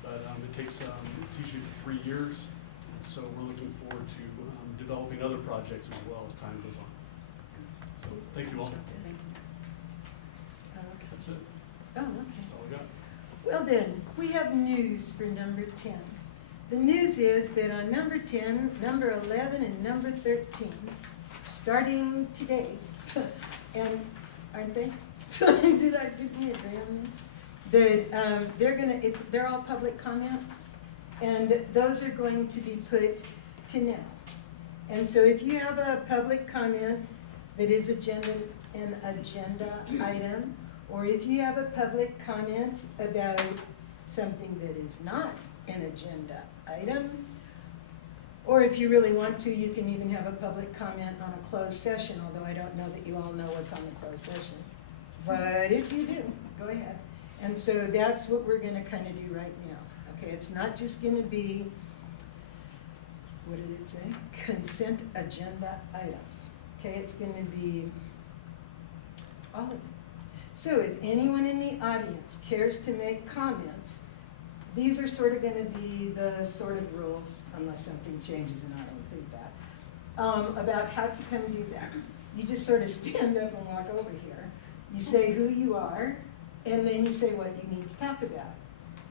It takes, it's usually for 3 years. And so we're looking forward to developing other projects as well as time goes on. So thank you all. That's it. Oh, okay. That's all we got. Well then, we have news for number 10. The news is that on number 10, number 11, and number 13, starting today, and aren't they? Did we agree on this? That they're all public comments, and those are going to be put to now. And so if you have a public comment that is an agenda item, or if you have a public comment about something that is not an agenda item, or if you really want to, you can even have a public comment on a closed session, although I don't know that you all know what's on the closed session. But if you do, go ahead. And so that's what we're gonna kind of do right now. Okay, it's not just gonna be, what did it say? Consent agenda items. Okay, it's gonna be all of them. So if anyone in the audience cares to make comments, these are sort of gonna be the sort of rules, unless something changes and I don't think that, about how to come do that. You just sort of stand up and walk over here. You say who you are, and then you say what you need to talk about.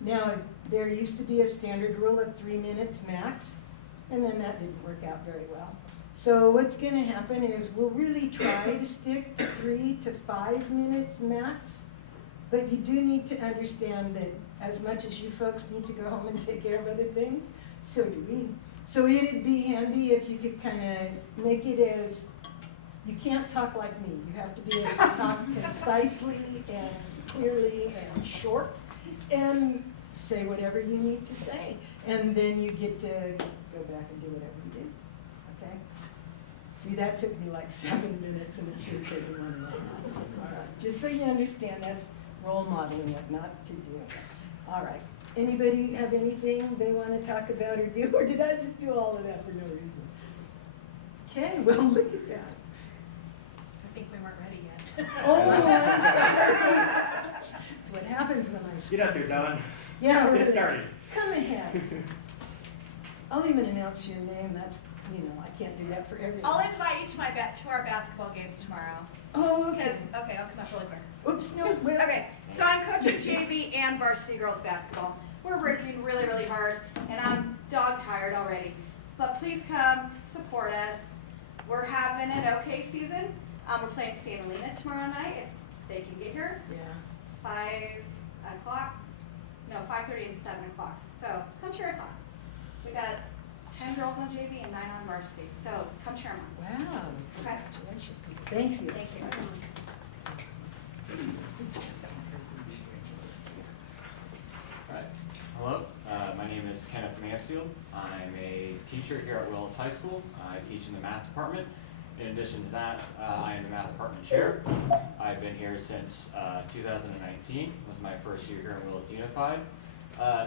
Now, there used to be a standard rule of 3 minutes max, and then that didn't work out very well. So what's gonna happen is we'll really try to stick to 3 to 5 minutes max, but you do need to understand that as much as you folks need to go home and take care of other things, so do we. So it'd be handy if you could kind of make it as, you can't talk like me. You have to be able to talk concisely and clearly and short and say whatever you need to say. And then you get to go back and do whatever you do, okay? See, that took me like 7 minutes and it should have taken 1.5. All right, just so you understand, that's role modeling what not to do. All right, anybody have anything they want to talk about or do, or did I just do all of that for no reason? Okay, well, look at that. I think we weren't ready yet. Oh, I'm sorry. That's what happens when I Get up there, Don. Yeah, Get really. started. Come ahead. I'll even announce your name. That's, I can't do that for everyone. I'll invite you to our basketball games tomorrow. Oh, okay. Okay, I'll come up really quick. Oops, no, wait. Okay, so I'm coaching JV and varsity girls basketball. We're working really, really hard, and I'm dog tired already. But please come support us. we're having an okay season. We're playing Santa Elena tomorrow night, if they can get here. Yeah. 5:30 and 7 o'clock. So come cheer us on. We got 10 girls on JV and 9 on varsity. So come cheer them on. Wow, Okay. congratulations. Thank you. Thank you. Hi. Hello, my name is Kenneth Mansfield. I'm a teacher here at Willits High School. I teach in the math department. In addition to that, I am the math department chair. I've been here since 2019, was my first year here in Willits Unified.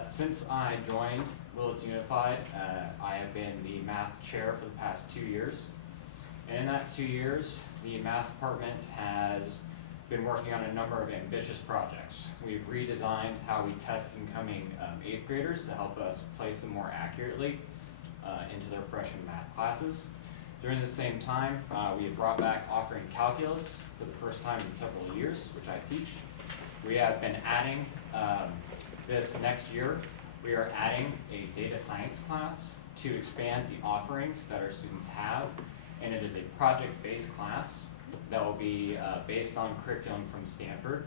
Since I joined Willits Unified, I have been the math chair for the past 2 years. And in that 2 years, the math department has been working on a number of ambitious projects. We've redesigned how we test incoming 8th graders to help us place them more accurately into their freshman math classes. During the same time, we have brought back offering calculus for the first time in several years, which I teach. We have been adding, this next year, we are adding a data science class to expand the offerings that our students have, and it is a project-based class that will be based on curriculum from Stanford.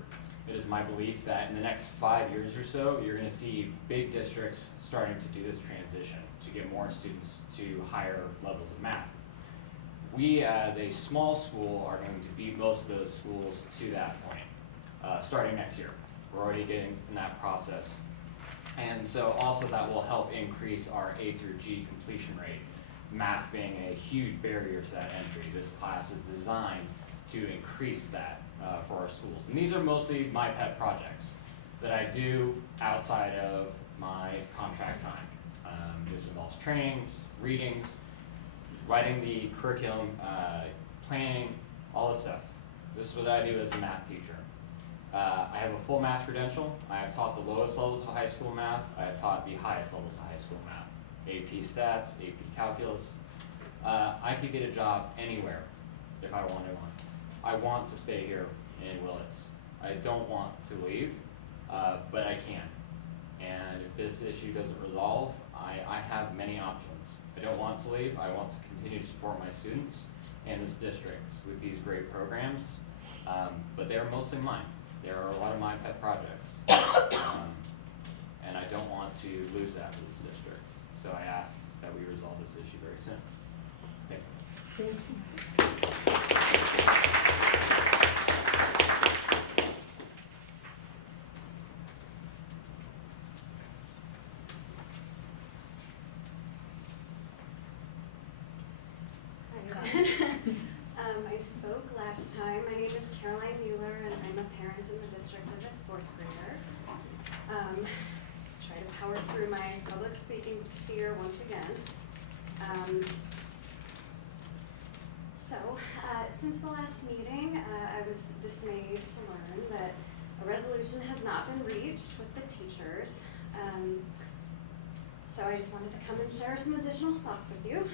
It is my belief that in the next 5 years or so, you're going to see big districts starting to do this transition to get more students to higher levels of math. We, as a small school, are going to beat most of those schools to that point, starting next year. We're already getting in that process. And so also that will help increase our A through G completion rate, math being a huge barrier to that entry. This class is designed to increase that for our schools. And these are mostly my pet projects that I do outside of my contract time. This involves trainings, readings, writing the curriculum, planning, all this stuff. This is what I do as a math teacher. I have a full math credential. I have taught the lowest levels of high school math. I have taught the highest levels of high school math. AP stats, AP calculus. I could get a job anywhere if I wanted one. I want to stay here in Willits. I don't want to leave, but I can. And if this issue doesn't resolve, I have many options. I don't want to leave. I want to continue to support my students and this district with these great programs, but they are mostly mine. There are a lot of my pet projects, and I don't want to lose that for this district. So I ask that we resolve this issue very soon. Thank you. I spoke last time. My name is Caroline Mueller, and I'm a parent in the district of a 4th grader. Try to power through my public speaking fear once again. Since the last meeting, I was dismayed to learn that a resolution has not been reached with the teachers. So I just wanted to come and share some additional thoughts with you.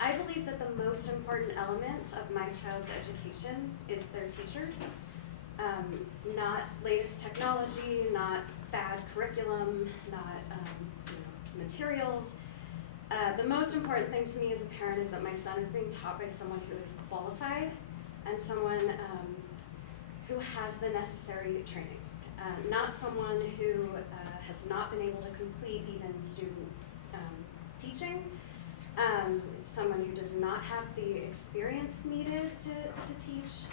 I believe that the most important element of my child's education is their teachers. Not latest technology, not fad curriculum, not materials. The most important thing to me as a parent is that my son is being taught by someone who is qualified and someone who has the necessary training. Not someone who has not been able to complete even student teaching. Someone who does not have the experience needed to teach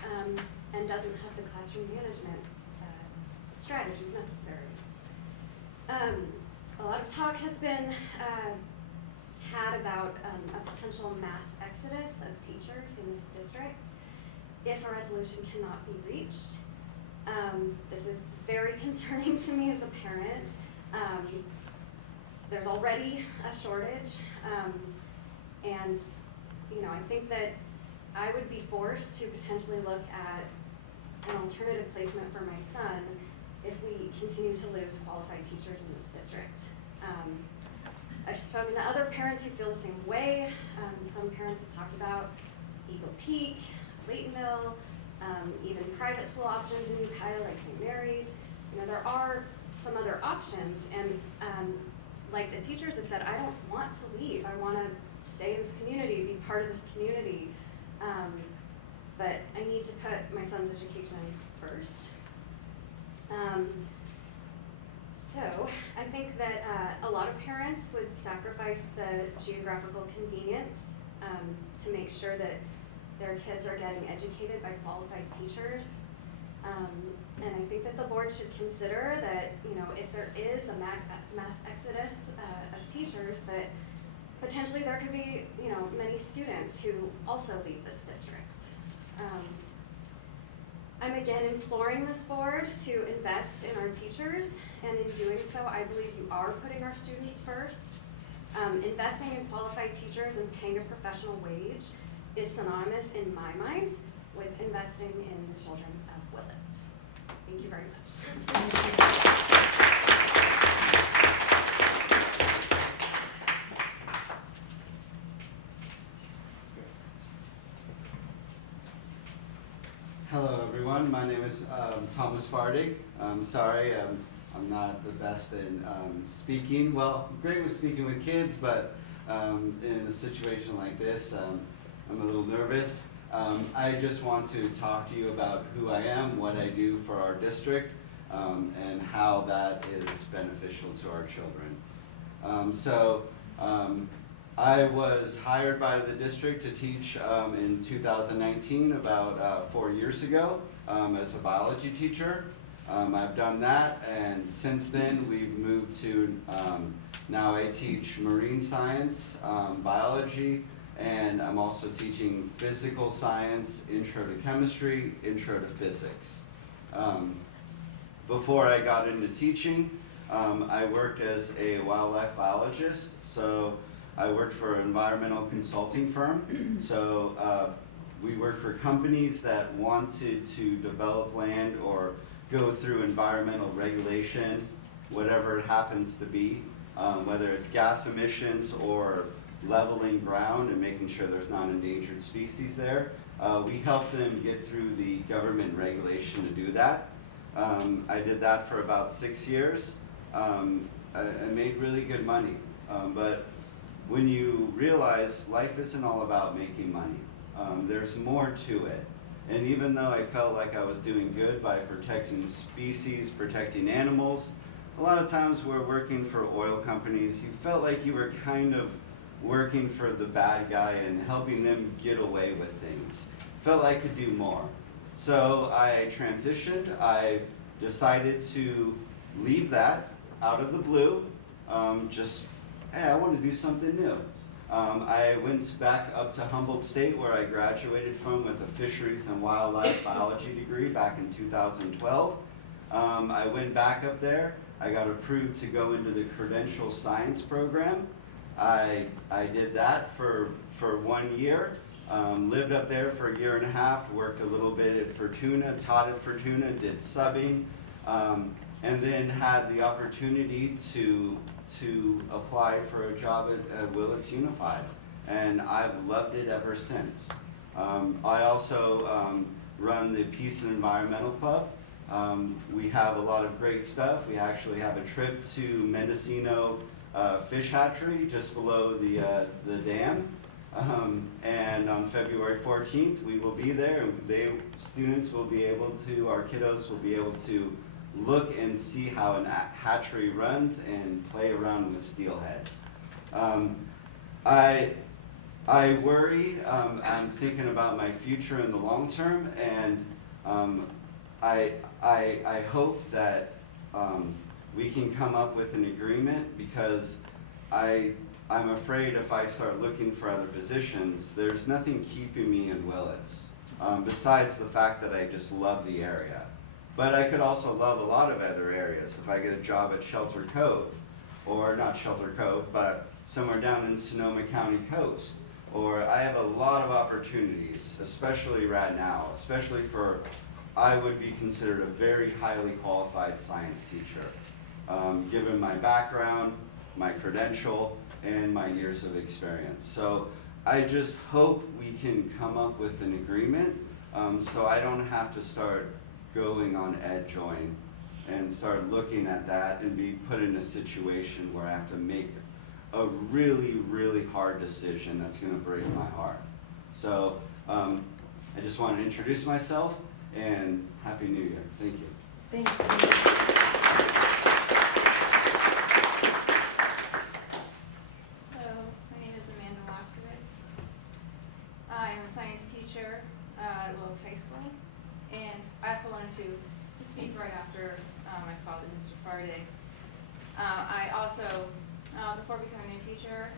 and doesn't have the classroom management strategies necessary. A lot of talk has been had about a potential mass exodus of teachers in this district if a resolution cannot be reached. This is very concerning to me as a parent. There's already a shortage. And, I think that I would be forced to potentially look at an alternative placement for my son if we continue to lose qualified teachers in this district. I've spoken to other parents who feel the same way. Some parents have talked about Eagle Peak, Laytonville, even private school options in Ukiah like St. Mary's. There are some other options, and like the teachers have said, I don't want to leave. I want to stay in this community, be part of this community. But I need to put my son's education first. So I think that a lot of parents would sacrifice the geographical convenience to make sure that their kids are getting educated by qualified teachers. And I think that the board should consider that, you know, if there is a mass exodus of teachers, that potentially there could be, you know, many students who also leave this district. I'm again imploring this board to invest in our teachers, and in doing so, I believe you are putting our students first. Investing in qualified teachers and paying a professional wage is synonymous in my mind with investing in the children of Willits. Thank you very much. Hello everyone, my name is Thomas Fardig. I'm sorry, I'm not the best in speaking. Well, I'm great with speaking with kids, but in a situation like this, I'm a little nervous. I just want to talk to you about who I am, what I do for our district, and how that is beneficial to our children. I was hired by the district to teach in 2019, about 4 years ago, as a biology teacher. I've done that, and since then we've moved to, now I teach marine science, biology, and I'm also teaching physical science, intro to chemistry, intro to physics. Before I got into teaching, I worked as a wildlife biologist, so I worked for an environmental consulting firm. So we worked for companies that wanted to develop land or go through environmental regulation, whatever it happens to be, whether it's gas emissions or leveling ground and making sure there's not endangered species there. We help them get through the government regulation to do that. I did that for about 6 years. I made really good money, but when you realize life isn't all about making money, there's more to it. And even though I felt like I was doing good by protecting species, protecting animals, a lot of times we're working for oil companies, you felt like you were kind of working for the bad guy and helping them get away with things. Felt like I could do more. So I transitioned. I decided to leave that out of the blue. Hey, I want to do something new. I went back up to Humboldt State, where I graduated from with a fisheries and wildlife biology degree back in 2012. I went back up there. I got approved to go into the credential science program. I did that for 1 year. Lived up there for 1.5 years, worked a little bit at Fortuna, taught at Fortuna, did subbing, and then had the opportunity to apply for a job at Willits Unified, and I've loved it ever since. I also run the Peace and Environmental Club. We have a lot of great stuff. We actually have a trip to Mendocino Fish Hatchery just below the dam, and on February 14th we will be there, and students will be able to, our kiddos will be able to look and see how an hatchery runs and play around with steelhead. I worry, I'm thinking about my future in the long term, and I hope that we can come up with an agreement, because I'm afraid if I start looking for other positions, there's nothing keeping me in Willits, besides the fact that I just love the area. But I could also love a lot of other areas. If I get a job at Shelter Cove, or not Shelter Cove, but somewhere down in Sonoma County coast, or I have a lot of opportunities, especially right now, especially for, I would be considered a very highly qualified science teacher, given my background, my credential, and my years of experience. So I just hope we can come up with an agreement, so I don't have to start going on EdJoin and start looking at that and be put in a situation where I have to make a really, really hard decision that's gonna break my heart. So, I just want to introduce myself and Happy New Year. Thank you. Thank you. Hello, my name is Amanda Laskowitz. I am a science teacher at Willits High School, and I also wanted to speak right after my colleague, Mr. Farday. I also, before becoming a teacher,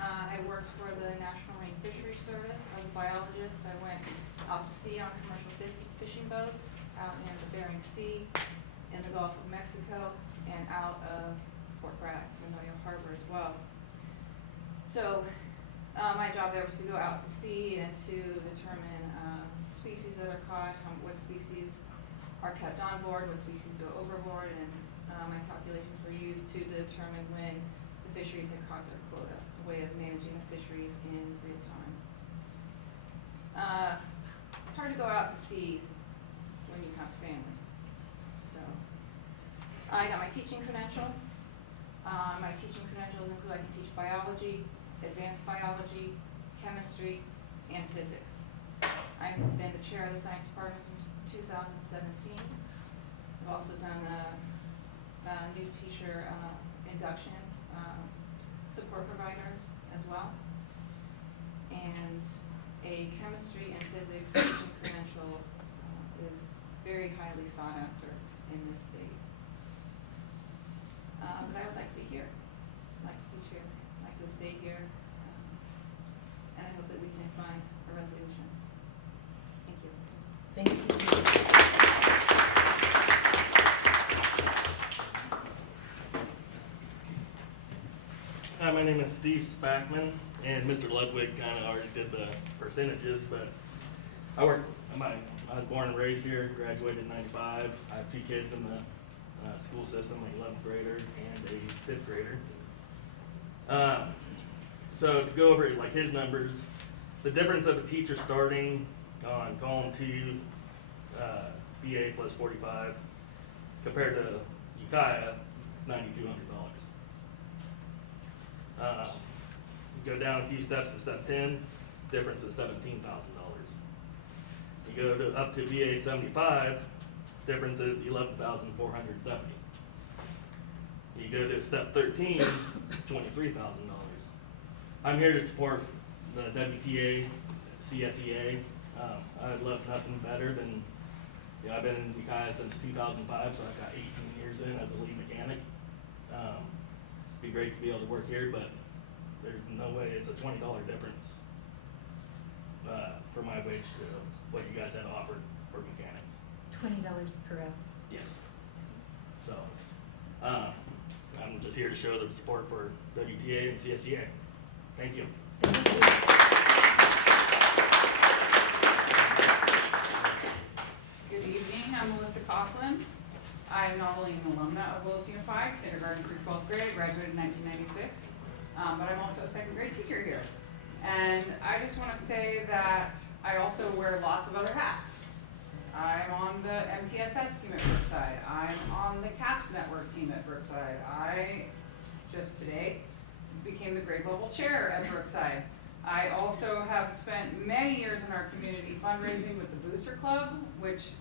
I worked for the National Marine Fisheries Service as a biologist. I went out to sea on commercial fishing boats out in the Bering Sea, in the Gulf of Mexico, and out of Fort Bragg, Manoyo Harbor as well. So my job there was to go out to sea and to determine species that are caught, what species are kept on board, what species go overboard, and my calculations were used to determine when the fisheries had caught their quota, a way of managing the fisheries in real time. It's hard to go out to sea when you have family. So I got my teaching credential. My teaching credentials include I can teach biology, advanced biology, chemistry, and physics. I've been the chair of the science department since 2017. I've also done a new teacher induction support providers as well, and a chemistry and physics teaching credential is very highly sought after in this state. But I would like to be here, like to teach here, like to stay here, and I hope that we can find a resolution. Thank you. Thank you. Hi, my name is Steve Spackman, and Mr. Ludwig kind of already did the percentages, but I was born and raised here, graduated in '95. I have 2 kids in the school system, an 11th grader and a 5th grader. So to go over like his numbers, the difference of a teacher starting on column 2, BA plus 45, compared to Ukiah, $9,200. Go down a few steps to step 10, difference is $17,000. You go to up to VA 75, difference is $11,470. You go to step 13, $23,000. I'm here to support the WTA, CSEA. I'd love nothing better than, I've been in Ukiah since 2005, so I've got 18 years in as a lead mechanic. It'd be great to be able to work here, but there's no way it's a $20 difference for my wage to what you guys had offered for mechanics. $20 per hour. Yes. So, I'm just here to show the support for WTA and CSEA. Thank you. Thank you. Good evening, I'm Melissa Coughlin. I am not only an alumna of Willits Unified, kindergarten through 12th grade, graduated in 1996, but I'm also a 2nd grade teacher here. And I just want to say that I also wear lots of other hats. I'm on the MTSS team at Brookside. I'm on the CAPS network team at Brookside. I just today became the grade level chair at Brookside. I also have spent many years in our community fundraising with the Booster Club, which,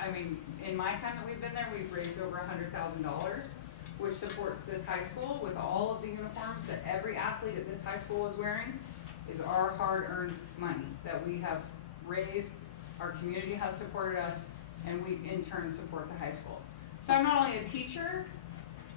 I mean, in my time that we've been there, we've raised over $100,000, which supports this high school with all of the uniforms that every athlete at this high school is wearing is our hard-earned money that we have raised. Our community has supported us, and we in turn support the high school. So I'm not only a teacher,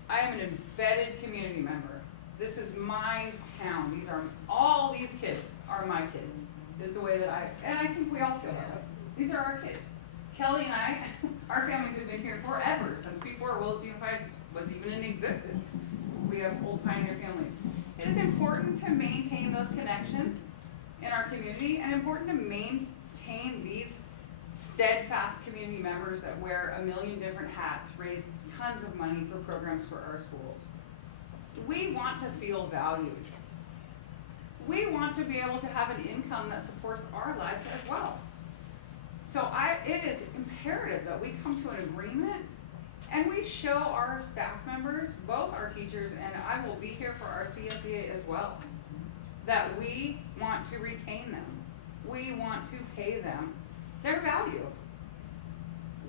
I am an embedded community member. This is my town. All these kids are my kids, is the way that and I think we all feel that way. These are our kids. Kelly and I, our families have been here forever, since before Willits Unified was even in existence. We have old pioneer families. It is important to maintain those connections in our community, and important to maintain these steadfast community members that wear a million different hats, raise tons of money for programs for our schools. We want to feel valued. We want to be able to have an income that supports our lives as well. So it is imperative that we come to an agreement And we show our staff members, both our teachers, and I will be here for our CSEA as well, that we want to retain them. We want to pay them their value.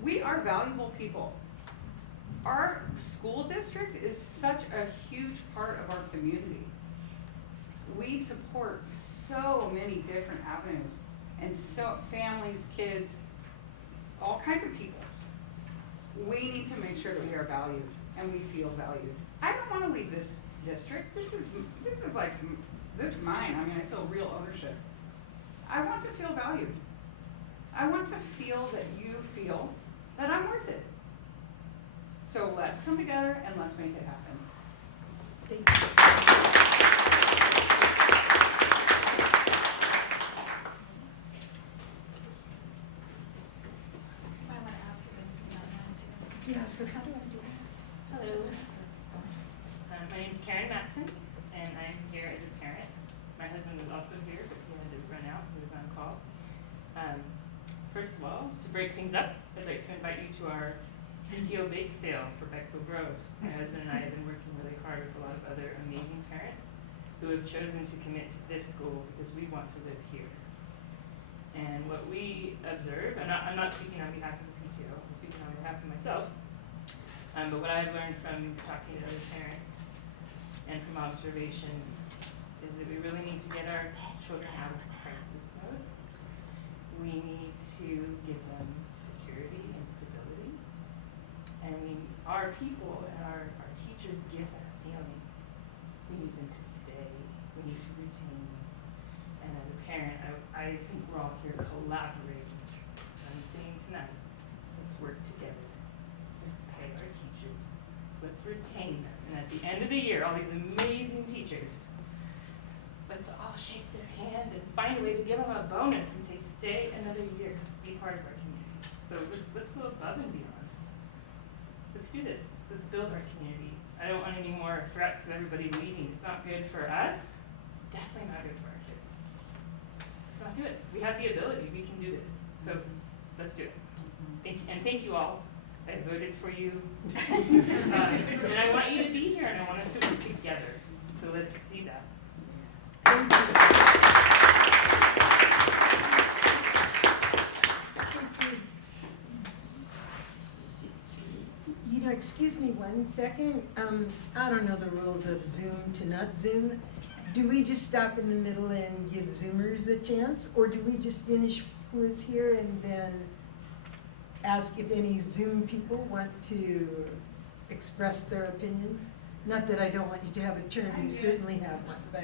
We are valuable people. Our school district is such a huge part of our community. We support so many different avenues, and so families, kids, all kinds of people. We need to make sure that we are valued and we feel valued. I don't want to leave this district. This is like, this is mine. I mean, I feel real ownership. I want to feel valued. I want to feel that you feel that I'm worth it. So let's come together and let's make it happen. Thank you. I want to ask you anything on that too. Yeah, so how do I do that? Hello. My name is Karen Matson, and I'm here as a parent. My husband was also here, but he had to run out. He was on call. First of all, to break things up, I'd like to invite you to our PTO bake sale for Beckville Grove. My husband and I have been working really hard with a lot of other amazing parents who have chosen to commit to this school because we want to live here. And what we observe, I'm not speaking on behalf of the PTO, I'm speaking on behalf of myself, but what I've learned from talking to other parents and from observation is that we really need to get our children out of crisis mode. We need to give them security and stability. And our people and our teachers give that feeling. We need them to stay. We need to retain them. And as a parent, I think we're all here collaborating. I'm saying tonight, let's work together. Let's pay our teachers. Let's retain them. And at the end of the year, all these amazing teachers, let's all shake their hand and find a way to give them a bonus and say, stay another year, be part of our community. So let's go above and beyond. Let's do this. Let's build our community. I don't want any more threats of everybody leaving. It's not good for us. It's definitely not good for our kids. Let's not do it. We have the ability. We can do this. So let's do it. Thank you all. I voted for you. And I want you to be here, and I want us to work together. So let's see that. You know, excuse me 1 second. I don't know the rules of Zoom to not Zoom. Do we just stop in the middle and give Zoomers a chance? Or do we just finish who is here and then ask if any Zoom people want to express their opinions? Not that I don't want you to have a turn, you certainly have one, but.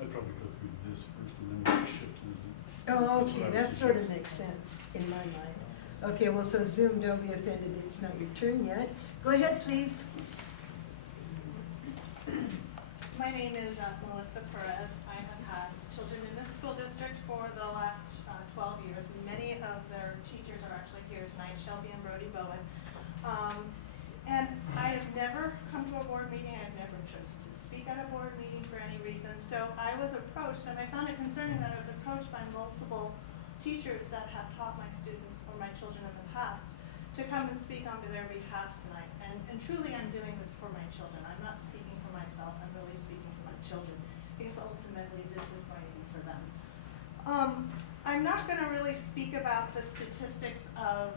I'd probably go through this first and then we'll shift to Zoom. Oh, That's what okay, I that would sort of suggest. makes sense in my mind. Okay, well, so Zoom, don't be offended, it's not your turn yet. Go ahead, please. My name is Melissa Perez. I have had children in this school district for the last 12 years. Many of their teachers are actually here tonight, Shelby and Brody Bowen. And I have never come to a board meeting. I've never chosen to speak at a board meeting for any reason. So I was approached, and I found it concerning that I was approached by multiple teachers that have taught my students or my children in the past to come and speak on their behalf tonight. And truly I'm doing this for my children. I'm not speaking for myself, I'm really speaking for my children, because ultimately this is going to be for them. I'm not going to really speak about the statistics of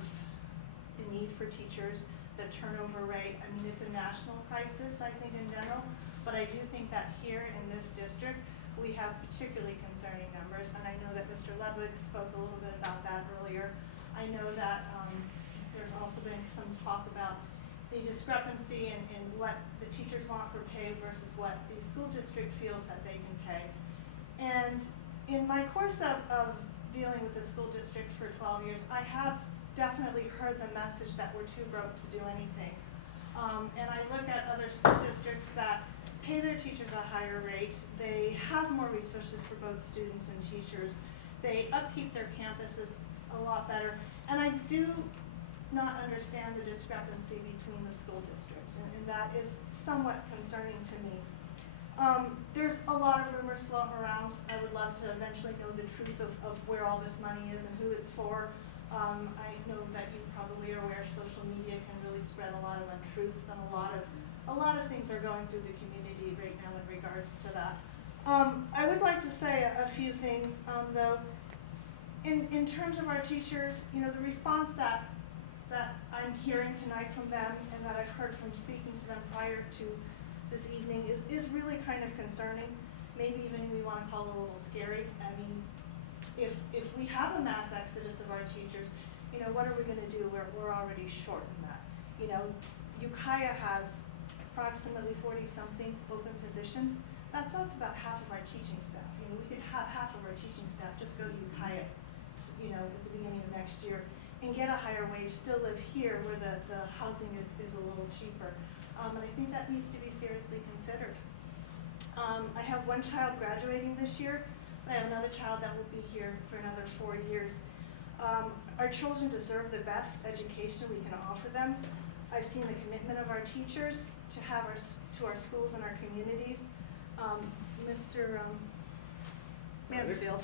the need for teachers, the turnover rate. I mean, it's a national crisis, I think, in general, but I do think that here in this district, we have particularly concerning numbers, and I know that Mr. Ludwig spoke a little bit about that earlier. I know that there's also been some talk about the discrepancy in what the teachers want for pay versus what the school district feels that they can pay. And in my course of dealing with the school district for 12 years, I have definitely heard the message that we're too broke to do anything. And I look at other school districts that pay their teachers a higher rate. They have more resources for both students and teachers. They upkeep their campuses a lot better. And I do not understand the discrepancy between the school districts, and that is somewhat concerning to me. There's a lot of rumors floating around. I would love to eventually know the truth of where all this money is and who it's for. I know that you probably are aware social media can really spread been a lot of untruths and a lot of things are going through the community right now in regards to that. I would like to say a few things, though. In terms of our teachers, you know, the response that I'm hearing tonight from them and that I've heard from speaking to them prior to this evening is really kind of concerning. Maybe even we want to call it a little scary. I mean, if we have a mass exodus of our teachers, you know, what are we going to do? We're already short in that. You know, Ukiah has approximately 40-something open positions. That's about half of our teaching staff. You know, we could have half of our teaching staff just go to Ukiah, you know, at the beginning of next year and get a higher wage, still live here where the housing is a little cheaper. And I think that needs to be seriously considered. I have one child graduating this year. I have another child that will be here for another 4 years. Our children deserve the best education we can offer them. I've seen the commitment of our teachers to our schools and our communities. Mr. Mansfield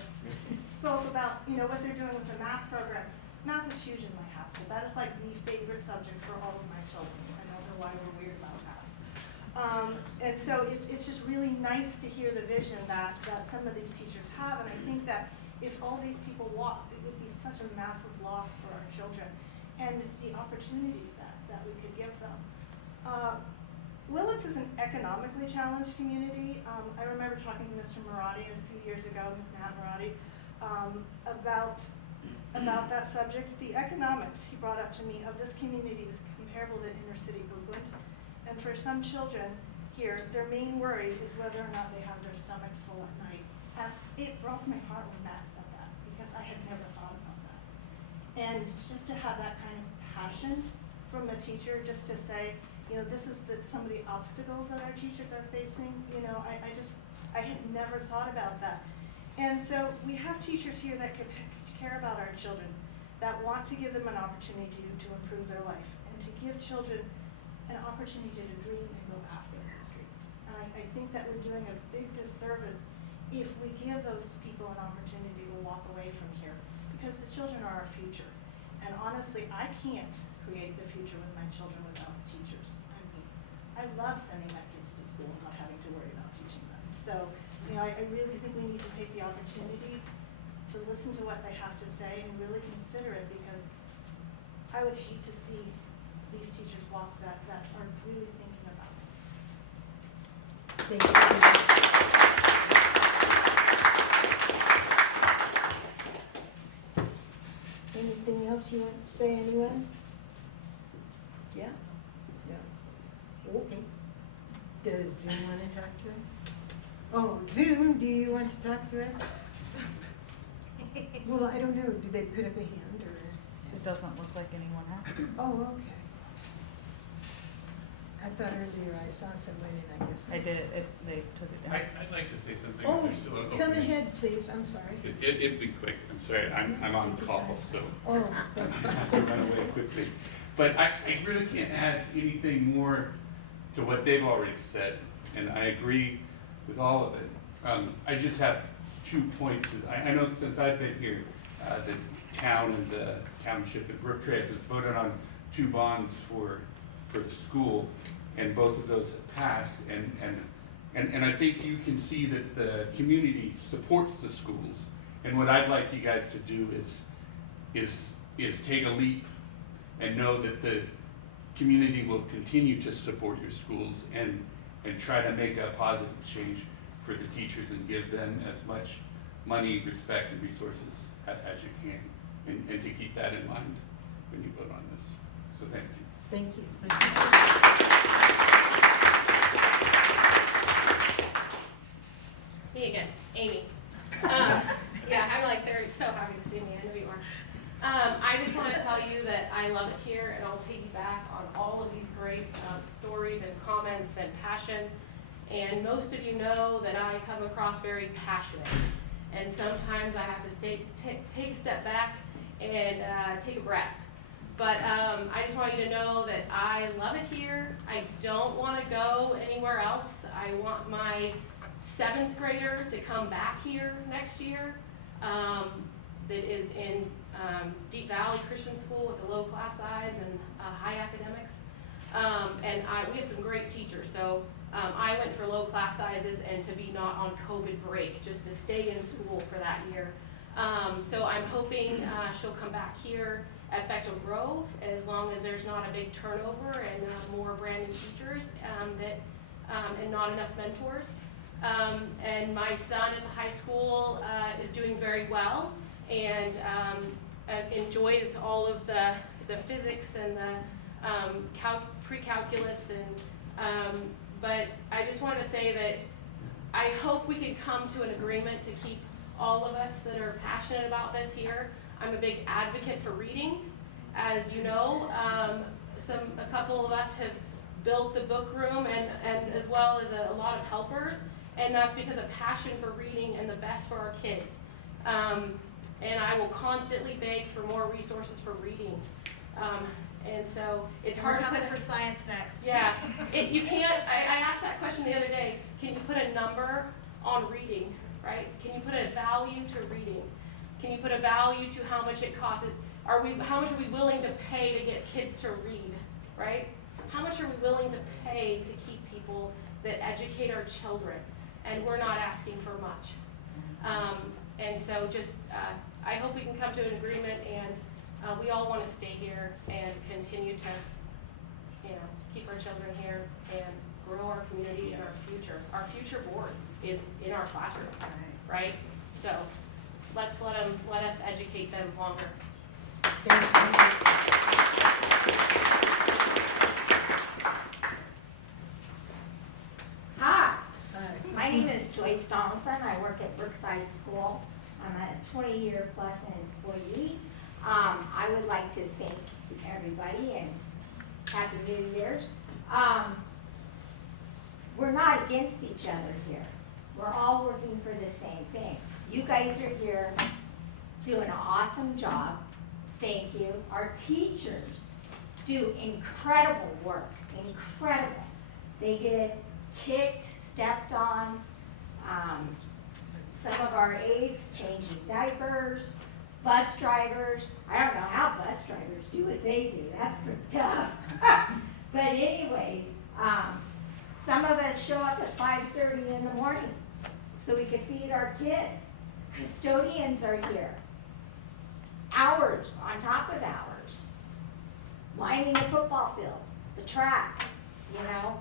spoke about, you know, what they're doing with the math program. Math is huge in my household. That is like the favorite subject for all of my children. I don't know why we're weird about math. And so it's just really nice to hear the vision that some of these teachers have. And I think that if all these people walked, it would be such a massive loss for our children and the opportunities that we could give them. Willits is an economically challenged community. I remember talking to Mr. Marotti a few years ago, Matt Marotti, about that subject. The economics he brought up to me of this community is comparable to inner city Oakland. And for some children here, their main worry is whether or not they have their stomachs full at night. And it broke my heart when Matt said that because I had never thought about that. And just to have that kind of passion from a teacher, just to say, you know, this is some of the obstacles that our teachers are facing. You know, I had never thought about that. And so we have teachers here that care about our children, that want to give them an opportunity to improve their life and to give children an opportunity to dream and go after those dreams. And I think that we're doing a big disservice if we give those people an opportunity to walk away from here, because the children are our future. And honestly, I can't create the future with my children without the teachers. I mean, I love sending my kids to school and not having to worry about teaching them. So, you know, I really think we need to take the opportunity to listen to what they have to say and really consider it, because I would hate to see these teachers walk that are really thinking about it. Thank you. Anything else you want to say, anyone? Yeah? Yeah. Okay. Does Zoom want to talk to us? Oh, Zoom, do you want to talk to us? Well, I don't know. Do they put up a hand or? It doesn't look like anyone has. Oh, okay. I thought earlier I saw someone and I guess. They did, they took it down. I'd like to say something. Oh, There's still an come opening. ahead, please. I'm sorry. It'd be quick. I'm sorry. I'm on call, so. Oh, that's I have to run away quickly. But I really can't add anything more to what they've already said, and I agree with all of it. I just have 2 points. I know since I've been here, the town and the township and Brook Trace has voted on 2 bonds for the school, and both of those have passed. And I think you can see that the community supports the schools. And what I'd like you guys to do is take a leap and know that the community will continue to support your schools and try to make a positive change for the teachers and give them as much money, respect, and resources as you can, and to keep that in mind when you vote on this. So thank you. Thank you. Me again, Amy. Yeah, I'm like, they're so happy to see me. I know you are. I just want to tell you that I love it here, and I'll piggyback on all of these great stories and comments and passion. And most of you know that I come across very passionate. And sometimes I have to take a step back and take a breath. But I just want you to know that I love it here. I don't want to go anywhere else. I want my 7th grader to come back here next year that is in Deep Valley Christian School with a low class size and high academics. And we have some great teachers, so I went for low class sizes and to be not on COVID break, just to stay in school for that year. So I'm hoping she'll come back here at Bechtel Grove, as long as there's not a big turnover and more brand new teachers and not enough mentors. And my son at the high school is doing very well and enjoys all of the physics and the pre-calculus. But I just want to say that I hope we can come to an agreement to keep all of us that are passionate about this here. I'm a big advocate for reading. As you know, a couple of us have built the book room and as well as a lot of helpers, and that's because of passion for reading and the best for our kids. And I will constantly beg for more resources for reading. And so it's hard to coming put for science next. Yeah, you can't. I asked that question the other day. Can you put a number on reading, right? Can you put a value to reading? Can you put a value to how much it costs? How much are we willing to pay to get kids to read, right? How much are we willing to pay to keep people that educate our children? And we're not asking for much. And so just, I hope we can come to an agreement, and we all want to stay here and continue to, keep our children here and grow our community and our future. Our future board is in our classrooms, right? So let us educate them longer. Hi, my name is Joyce Donaldson. I work at Brookside School. I'm a 20-year plus employee. I would like to thank everybody and Happy New Year's. We're not against each other here. We're all working for the same thing. You guys are here doing an awesome job. Thank you. Our teachers do incredible work, incredible. They get kicked, stepped on. Some of our aides changing diapers, bus drivers. I don't know how bus drivers do what they do. That's pretty tough. But anyways, some of us show up at 5:30 in the morning so we can feed our kids. Custodians are here. Hours on top of hours. Lining the football field, the track,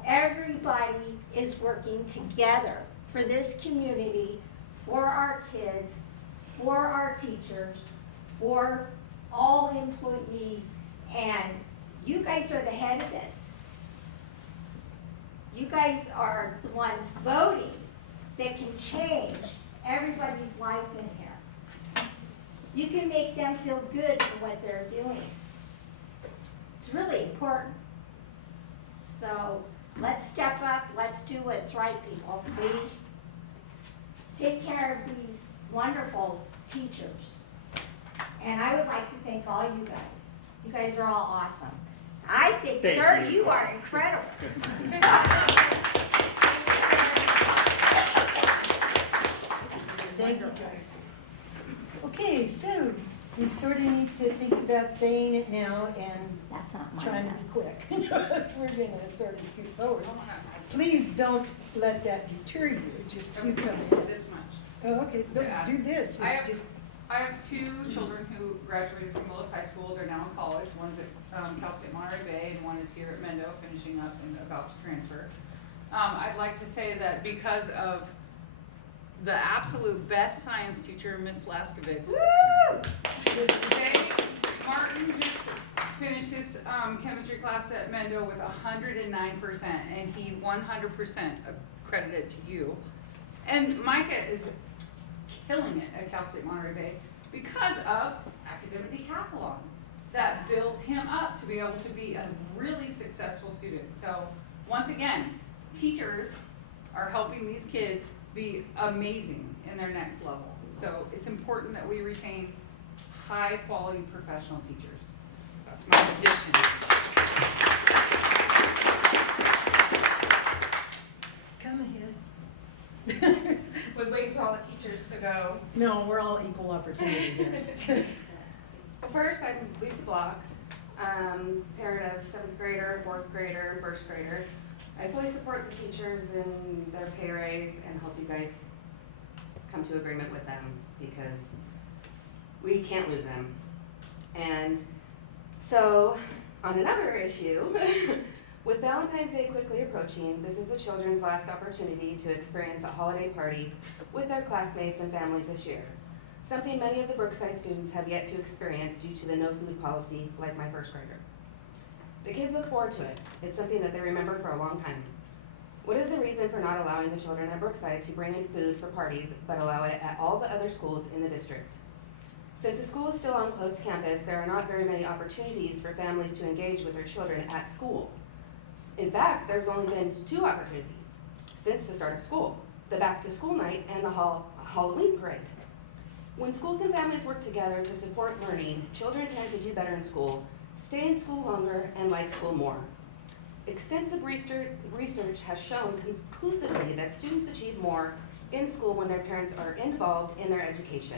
everybody is working together for this community, for our kids, for our teachers, for all employees, and you guys are the head of this. You guys are the ones voting that can change everybody's life in here. You can make them feel good for what they're doing. It's really important. So let's step up, let's do what's right, people, please. Take care of these wonderful teachers. And I would like to thank all you guys. You guys are all awesome. I think, sir, you are incredible. Thank you, Joyce. Okay, so we sort of need to think about saying it now and That's not my trying to mess. be quick. We're gonna sort of scoot forward. Please don't let that deter you, just do come in. This much. Oh, okay, do this, I it's have- just, I have two children who graduated from Willits High School. They're now in college. One's at Cal State Monterey Bay, and one is here at Mendo, finishing up and about to transfer. I'd like to say that because of the absolute best science teacher, Miss Laskovitz. Martin just finished his chemistry class at Mendo with 109%, and he 100% accredited to you. And Micah is killing it at Cal State Monterey Bay because of academic decathlon that built him up to be able to be a really successful student. So once again, teachers are helping these kids be amazing in their next level. So it's important that we retain high quality professional teachers. That's my addition. come ahead. Was waiting for all the teachers to go. No, we're all equal opportunity here. First, I'm Lisa Block, parent have 7th grader, 4th grader, and 1st grader. I fully support the teachers in their pay raise and hope you guys come to agreement with them because we can't lose them. And so, on another issue, with Valentine's Day quickly approaching, this is the children's last opportunity to experience a holiday party with their classmates and families this year. Something many of the Brookside students have yet to experience due to the no food policy, like my 1st grader. The kids look forward to it. It's something that they remember for a long time. What is the reason for not allowing the children at Brookside to bring in food for parties, but allow it at all the other schools in the district? Since the school is still on closed campus, there are not very many opportunities for families to engage with their children at school. In fact, there's only been 2 opportunities since the start of school, the back to school night and the Halloween parade. When schools and families work together to support learning, children tend to do better in school, stay in school longer, and like school more. Extensive research has shown conclusively that students achieve more in school when their parents are involved in their education.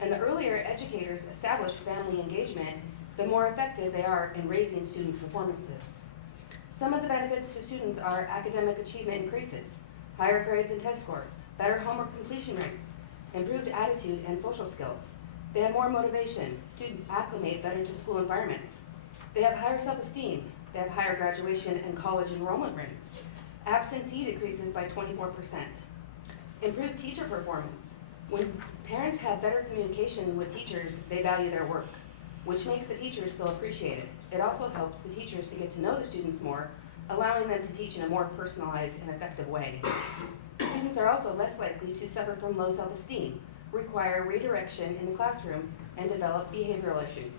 And the earlier educators establish family engagement, the more effective they are in raising student performances. Some of the benefits to students are academic achievement increases, higher grades and test scores, better homework completion rates, improved attitude and social skills. They have more motivation. Students acclimate better to school environments. They have higher self-esteem. They have higher graduation and college enrollment rates. Absentee decreases by 24%. Improved teacher performance. When parents have better communication with teachers, they value their work, which makes the teachers feel appreciated. It also helps the teachers to get to know the students more, allowing them to teach in a more personalized and effective way. Students are also less likely to suffer from low self-esteem, require redirection in the classroom, and develop behavioral issues.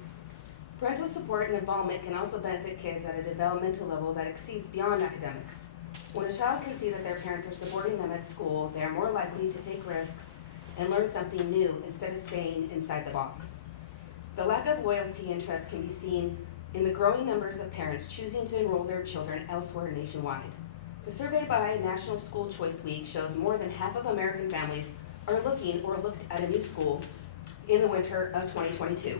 Parental support and involvement can also benefit kids at a developmental level that exceeds beyond academics. When a child can see that their parents are supporting them at school, they are more likely to take risks and learn something new instead of staying inside the box. The lack of loyalty and trust can be seen in the growing numbers of parents choosing to enroll their children elsewhere nationwide. The survey by National School Choice Week shows more than half of American families are looking or looked at a new school in the winter of 2022.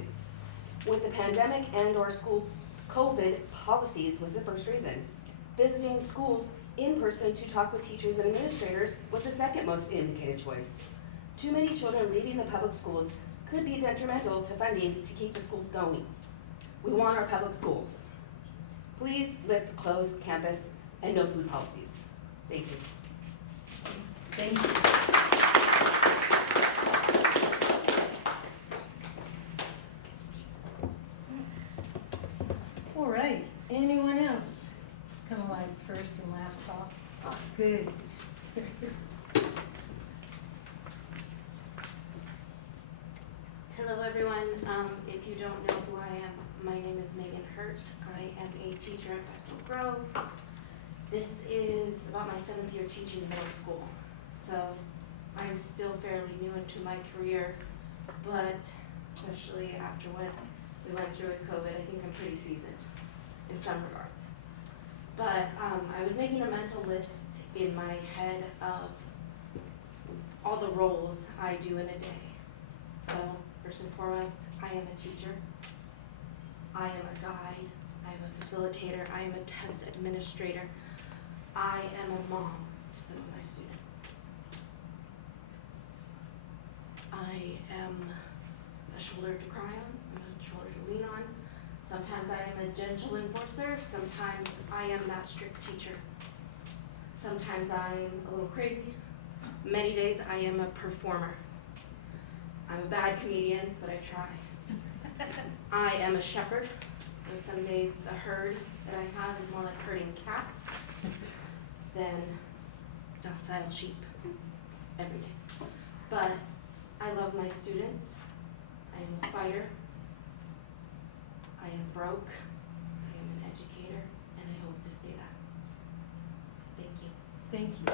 With the pandemic and/or school COVID policies was the first reason. Visiting schools in person to talk with teachers and administrators was the second most indicated choice. Too many children leaving the public schools could be detrimental to funding to keep the schools going. We want our public schools. Please lift the closed campus and no food policies. Thank you. Thank you. All right, anyone else? It's kind of like first and last call. Oh, good. Hello, everyone. If you don't know who I am, my name is Megan Hurt. I am a teacher at Beckville Grove. This is about my 7th year teaching middle school. So I'm still fairly new into my career, but especially after what we went through with COVID, I think I'm pretty seasoned in some regards. But I was making a mental list in my head of all the roles I do in a day. So first and foremost, I am a teacher, I am a guide, I am a facilitator, I am a test administrator, I am a mom to some of my students. I am a shoulder to cry on, I'm a shoulder to lean on. Sometimes I am a gentle enforcer, sometimes I am that strict teacher. Sometimes I'm a little crazy. Many days I am a performer. I'm a bad comedian, but I try. I am a shepherd. There's some days the herd that I have is more like herding cats than docile sheep every day. But I love my students. I am a fighter. I am broke. I am an educator, and I hope to stay that. Thank you. Thank you.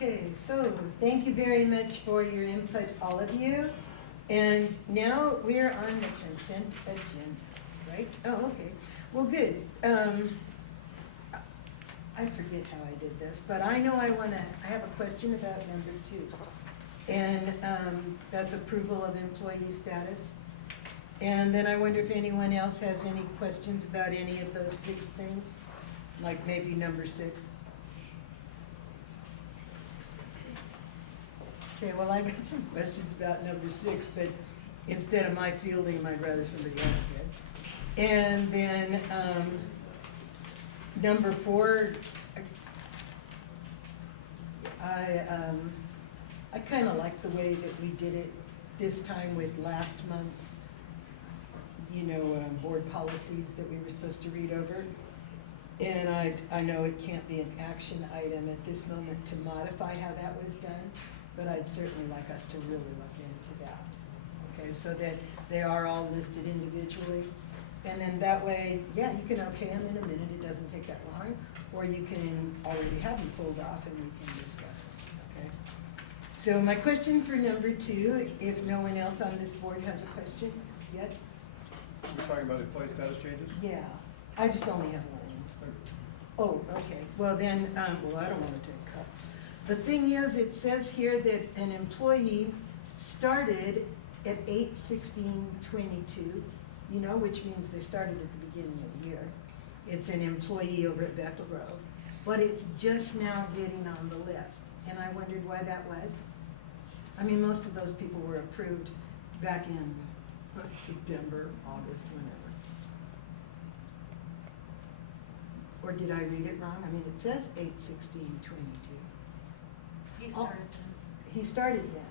Okay, so thank you very much for your input, all of you. And now we're on the consent agenda, right? Oh, okay. Well, good. I forget how I did this, but I know I have a question about number 2. And that's approval of employee status. And then I wonder if anyone else has any questions about any of those 6 things, like maybe number 6. Okay, well, I got some questions about number 6, but instead of my fielding them, I'd rather somebody else did. And then number 4, I kind of like the way that we did it this time with last month's, board policies that we were supposed to read over. And I know it can't be an action item at this moment to modify how that was done, but I'd certainly like us to really look into that. Okay, so that they are all listed individually. And then that way, yeah, you can okay them in a minute, it doesn't take that long, or you can already have them pulled off and we can discuss it, okay? So my question for number 2, if no one else on this board has a question yet? We're talking about employee status changes? Yeah, I just only have one. Oh, okay, well then, I don't want to take cuts. The thing is, it says here that an employee started at 8/16/22, which means they started at the beginning of the year. It's an employee over at Bethel Grove, but it's just now getting on the list. And I wondered why that was. I mean, most of those people were approved back in September, August, whenever. Or did I read it wrong? I mean, it says 8/16/22. He started He started then.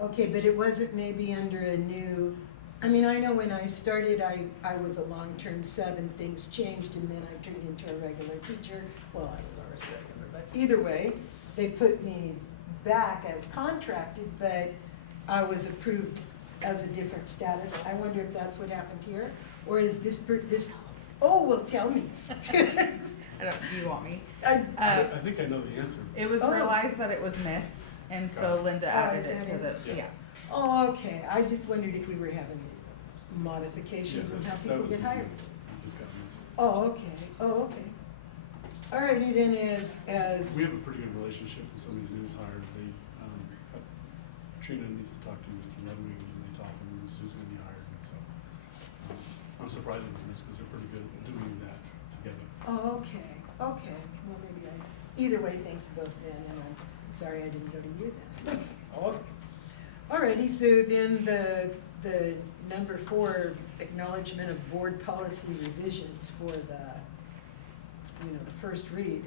Okay, but it wasn't maybe under a new, I mean, I know when I started, I was a long-term 7, things changed, and then I turned into a regular teacher. Well, I was already regular, but either way, they put me back as contracted, but I was approved as a different status. I wonder if that's what happened here, or is this, oh, well, tell me. Do you want me? I think I know the answer. It was realized that it was missed, and so Linda added it to the, yeah. Oh, okay, I just wondered if we were having modifications in how people get hired. Oh, okay. Alrighty then, as. We have a pretty good relationship with some of these news hires. They, Trina needs to talk to Mr. Ludwig, and they talk, and this is who's gonna be hired, so. I'm surprised at this, because they're pretty good at doing that together. Oh, okay, well, maybe either way, thank you both then, and I'm sorry I didn't go to you then. Okay. Alrighty, so then the number 4, acknowledgement of board policy revisions for the first read.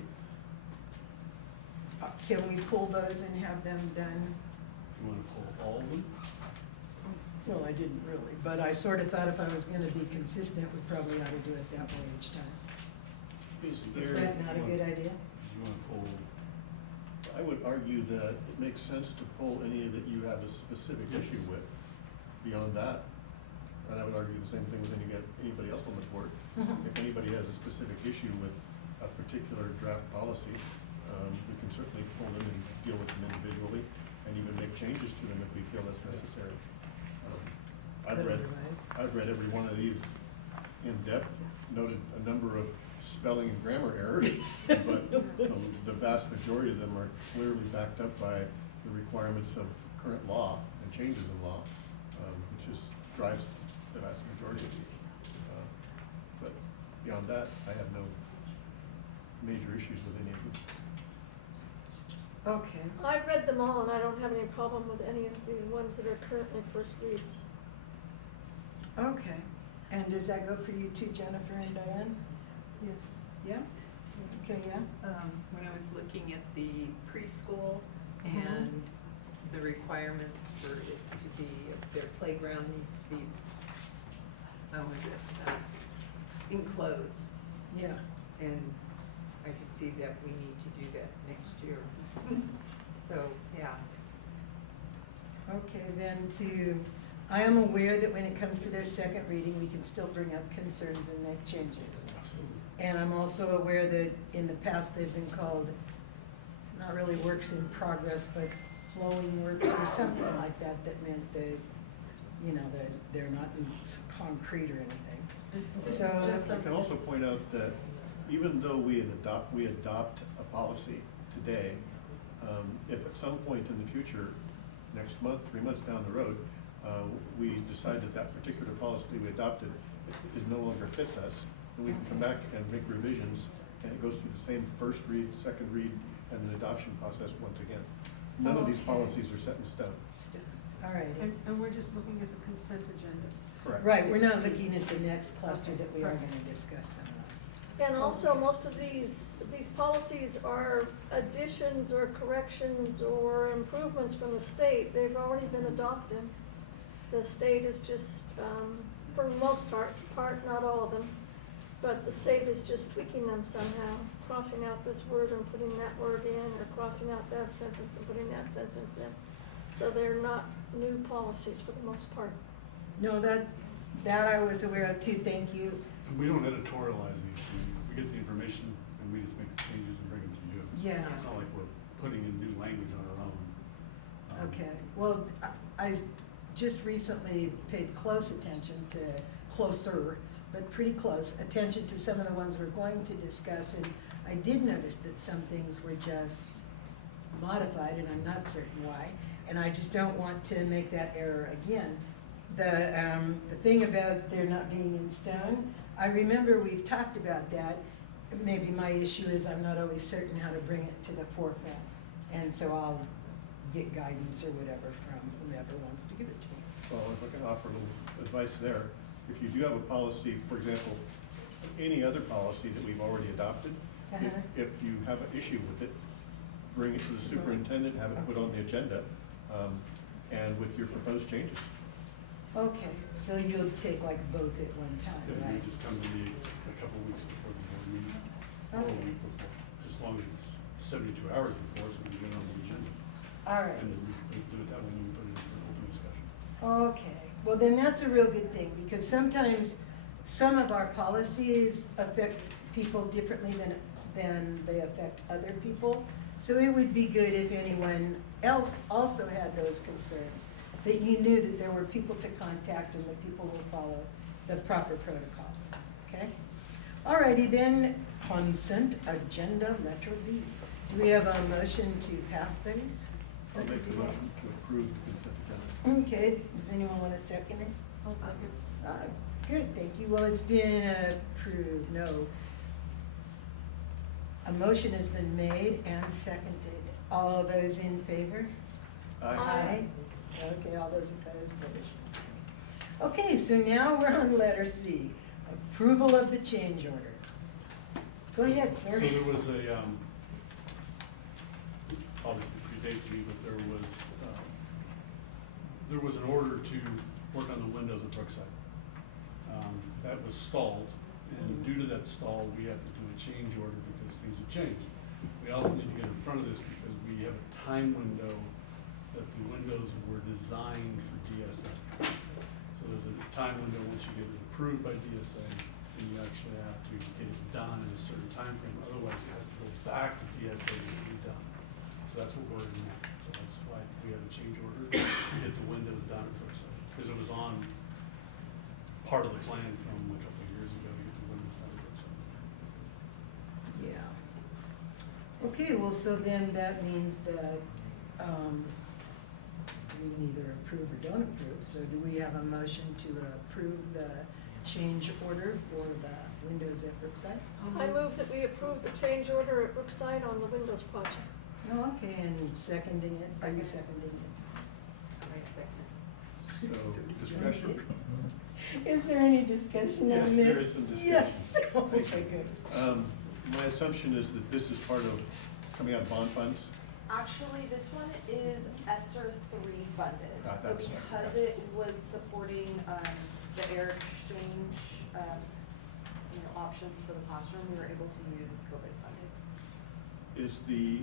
Can we pull those and have them done? You wanna pull all of them? Well, I didn't really, but I sort of thought if I was gonna be consistent, we probably ought to do it that way each time. Is that not a good idea? You wanna pull? I would argue that it makes sense to pull any that you have a specific issue with. Beyond that, and I would argue the same thing with anybody else on the board. If anybody has a specific issue with a particular draft policy, we can certainly pull them and deal with them individually and even make changes to them if we feel that's necessary. I've read every one of these in depth, noted a number of spelling and grammar errors, but the vast majority of them are clearly backed up by the requirements of current law and changes in law, which just drives the vast majority of these. But beyond that, I have no major issues with any of them. Okay. I've read them all, and I don't have any problem with any of the ones that are currently first reads. Okay, and does that go for you too, Jennifer and Diane? Yes. Yeah? Okay, yeah? When I was looking at the preschool and the requirements for it to be, their playground needs to be, how was it, enclosed. Yeah. And I could see that we need to do that next year. So, yeah. Okay, then I am aware that when it comes to their second reading, we can still bring up concerns and make changes. And I'm also aware that in the past, they've been called, not really works in progress, but flowing works or something like that, that meant that, they're not in concrete or anything. So. I can also point out that even though we adopt a policy today, if at some point in the future, next month, 3 months down the road, we decide that that particular policy we adopted is no longer fits us, then we can come back and make revisions, and it goes through the same first read, second read, and the adoption process once again. None of these policies are set in stone. All right. And we're just looking at the consent agenda. Correct. Right, we're not looking at the next cluster that we are gonna discuss some of. And also, most of these policies are additions or corrections or improvements from the state. They've already been adopted. The state is just, for the most part, not all of them, but the state is just tweaking them somehow, crossing out this word and putting that word in, or crossing out that sentence and putting that sentence in. So they're not new policies for the most part. No, that I was aware of too, thank you. And we don't editorialize these things. We get the information and we just make the changes and bring them to you. Yeah. It's not like we're putting in new language on our own. Okay, well, I just recently paid close attention to, closer, but pretty close, attention to some of the ones we're going to discuss, and I did notice that some things were just modified, and I'm not certain why, and I just don't want to make that error again. The thing about there not being in stone, I remember we've talked about that. Maybe my issue is I'm not always certain how to bring it to the forefront, and so I'll get guidance or whatever from whomever wants to give it to me. Well, if I can offer a little advice there, if you do have a policy, for example, any other policy that we've already adopted, if you have an issue with it, bring it to the superintendent, have it put on the agenda, and with your proposed changes. Okay, so you'll take like both at one time, So right? you just come to me a couple of weeks before the board meeting, or a Okay. week before, as long as it's 72 hours before, so we can get it on the agenda. All right. And then we do it that way, and we put it in for an open discussion. Okay, well then that's a real good thing, because sometimes some of our policies affect people differently than they affect other people. So it would be good if anyone else also had those concerns, that you knew that there were people to contact and that people will follow the proper protocols, okay? Alrighty then, consent agenda, letter B. Do we have a motion to pass those? I'll make the motion to approve the consent agenda. Okay, does anyone want to second it? I'll second. Good, thank you. Well, it's been approved, no. A motion has been made and seconded. All those in favor? Aye. Okay, all those opposed, motion carried. Okay, so now we're on letter C, approval of the change order. Go ahead, sir. So there was a, obviously predates me, but there was an order to work on the windows at Brookside. That was stalled, and due to that stall, we have to do a change order because things have changed. We also need to get in front of this because we have a time window that the windows were designed for DSA. So there's a time window once you get it approved by DSA, and you actually have to get it done in a certain time frame. Otherwise, it has to go back to DSA to be done. So that's what we're in now. So that's why we have a change order to get the windows done at Brookside. Because it was on part of the plan from a couple of years ago to get the windows done at Brookside. Yeah. Okay, well, so then that means that we either approve or don't approve. So do we have a motion to approve the change order for the windows at Brookside? I move that we approve the change order at Brookside on the Windows project. Oh, okay, and seconding it, are you seconding it? So, discussion? Is there any discussion on Yes, this? there is some discussion. Yes, okay, good. My assumption is that this is part of coming out of bond funds. Actually, this one is ESSER 3 funded. So That's- because it was supporting the air exchange, options for the classroom, we were able to use COVID funding. Is the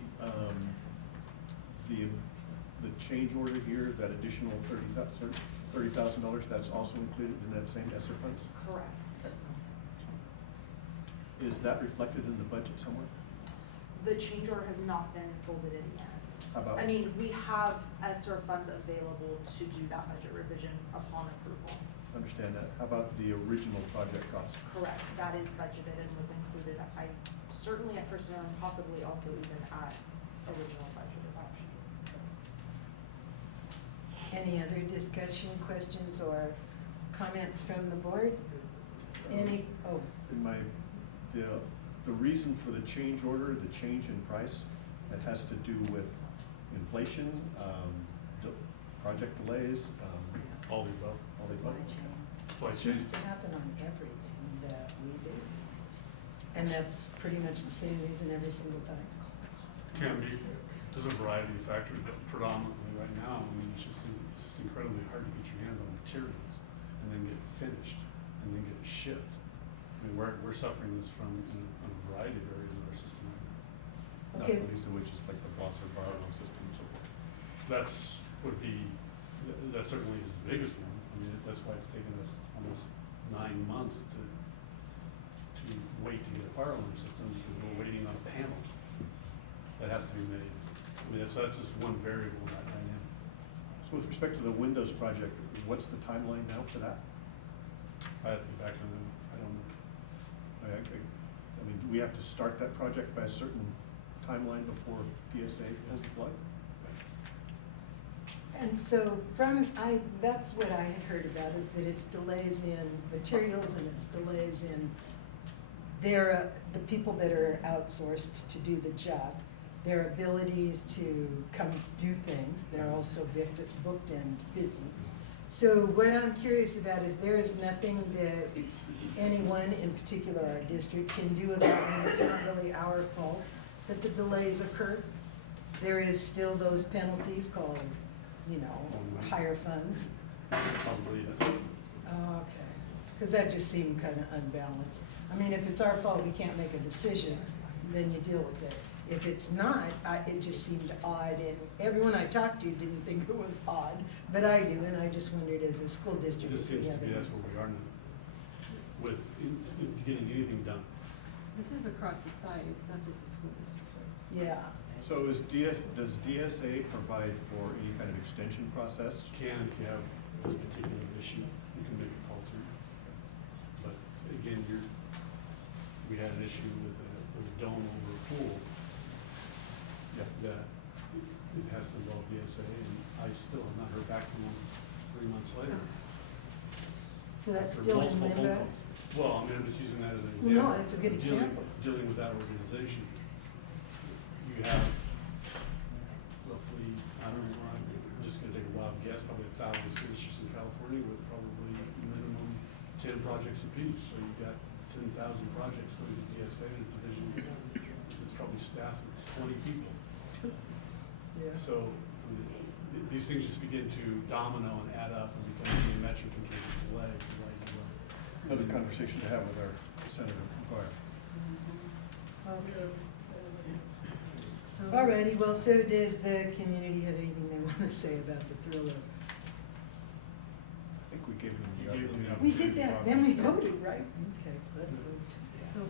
change order here, that additional $30,000, that's also included in that same ESSER funds? Correct. Is that reflected in the budget somewhere? The change order has not been folded in yet. How about- I mean, we have ESSER funds available to do that budget revision upon approval. Understand that. How about the original project cost? Correct, that is budgeted and was included, certainly at personnel and possibly also even at original budget adoption. Any other discussion, questions, or comments from the board? Any, oh, In my, the reason for the change order, the change in price, that has to do with inflation, project delays, All the above. all the above. Supply it chain. seems to happen on everything that we do. And that's pretty much the same reason every single time. Can be, there's a variety of factors, but predominantly right now, I mean, it's just incredibly hard to get your hands on materials and then get it finished and then get it shipped. I mean, we're suffering this from in a variety of areas of our system right now. Not Okay. the least of which is like the Blosser bar alarm system and so forth. That's would be, that certainly is the biggest one. I mean, that's why it's taken us almost 9 months to wait to get a fire alarm system, because we're waiting on a panel that has to be made. I mean, that's just one variable in that dynamic. So with respect to the Windows project, what's the timeline now for that? I have to get back to them, I don't know. I mean, do we have to start that project by a certain timeline before PSA has the plug? And so that's what I had heard about, is that it's delays in materials and it's delays in the people that are outsourced to do the job, their abilities to come do things. They're also booked and busy. So what I'm curious about is there is nothing that anyone, in particular our district, can do about it. It's not really our fault that the delays occur. There is still those penalties called, higher funds. Probably, yes. Okay, because that just seemed kind of unbalanced. I mean, if it's our fault, we can't make a decision, then you deal with it. If it's not, it just seemed odd, and everyone I talked to didn't think it was odd, but I do, and I just wondered as a school It district. just seems to be that's where we are now, with in getting anything done. This is across society, it's not just the school district. Yeah. So does DSA provide for any kind of extension process? If you have this particular issue, you can make a call through. But again, we had an issue with a dome over a pool. That it has to involve DSA, and I still have not heard back from them 3 months later. So that's After still in multiple phone limbo? calls. Well, I mean, I'm just using that as an No, example. that's a good example. Dealing with that organization. You have roughly, I don't know, I'm just gonna take a wild guess, probably 1,000 school districts in California with probably minimum 10 projects apiece. So you've got 10,000 projects going to DSA in a division. It's probably staffed with 20 people. Yeah. So I mean, these things just begin to domino and add up and become geometric in terms of delay. Another conversation to have with our Senator McGuire. Okay. Alrighty, well, so does the community have anything they want to say about the thrill of? I think we gave them the You gave them the opportunity. We did that, then we voted, right? Okay, let's vote. So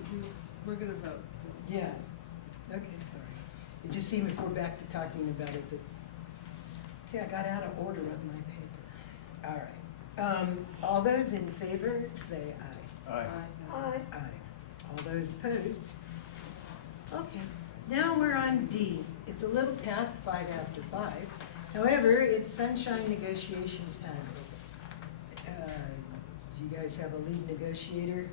we're gonna vote still. Yeah, okay, sorry. It just seemed if we're back to talking about it that, okay, I got out of order on my paper. All right. All those in favor, say aye. Aye. Aye. Aye. All those opposed? Okay, now we're on D. It's a little past 5:05. However, it's sunshine negotiations time. Do you guys have a lead negotiator? I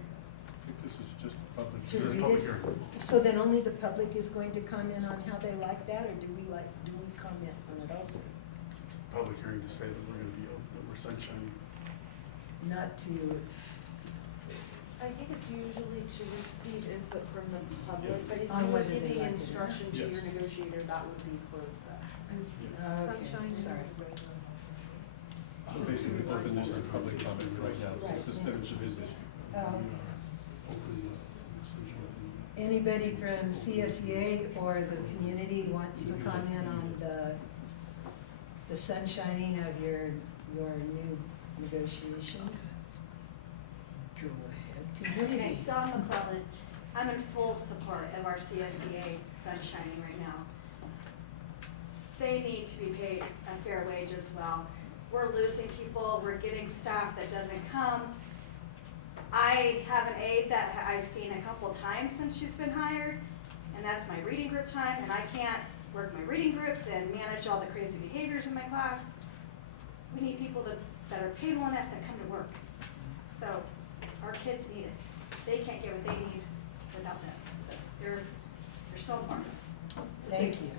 think this is just public. To There's read public it? hearing. So then only the public is going to comment on how they like that, or do we comment on it also? Public hearing to say that we're gonna be open, that we're sunshine. Not to, I think it's usually to receive input from the public, Yes. but if On you were whether they giving like it or not. instruction to Yes. your negotiator, that would be closed session. Sunshine is sorry. So basically, open this to public comment right now. Right. It's the citizens visit. oh, okay. Open sunshine. Anybody from CSEA or the community want to comment on the sunshining of your new negotiations? Go ahead, Okay, community. Dawn McClellan. I'm in full support of our CSEA sunshining right now. They need to be paid a fair wage as well. We're losing people, we're getting staff that doesn't come. I have an aide that I've seen a couple times since she's been hired, and that's my reading group time, and I can't work my reading groups and manage all the crazy behaviors in my class. We need people that are paid well enough that come to work. So our kids need it. They can't get what they need without them. So they're so important. So Thank you.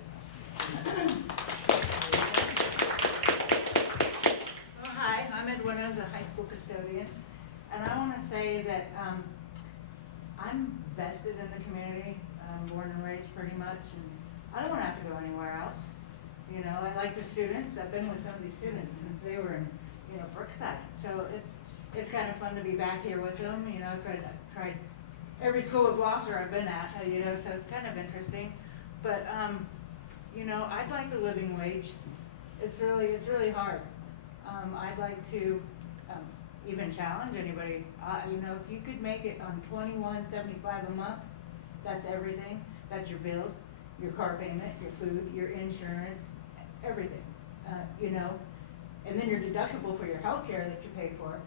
Hi, I'm Edwina, the high school custodian, and I want to say that I'm vested in the community. I'm born and raised pretty much, and I don't want to have to go anywhere else. You know, I like the students. I've been with some of these students since they were in, Brookside. So it's kind of fun to be back here with them. You know, I've tried every school with Gloucester I've been at. So it's kind of interesting. But I'd like the living wage. It's really hard. I'd like to even challenge anybody. If you could make it on $21.75 a month, that's everything. That's your bills, your car payment, your food, your insurance, everything. And then your deductible for your health care that you pay for.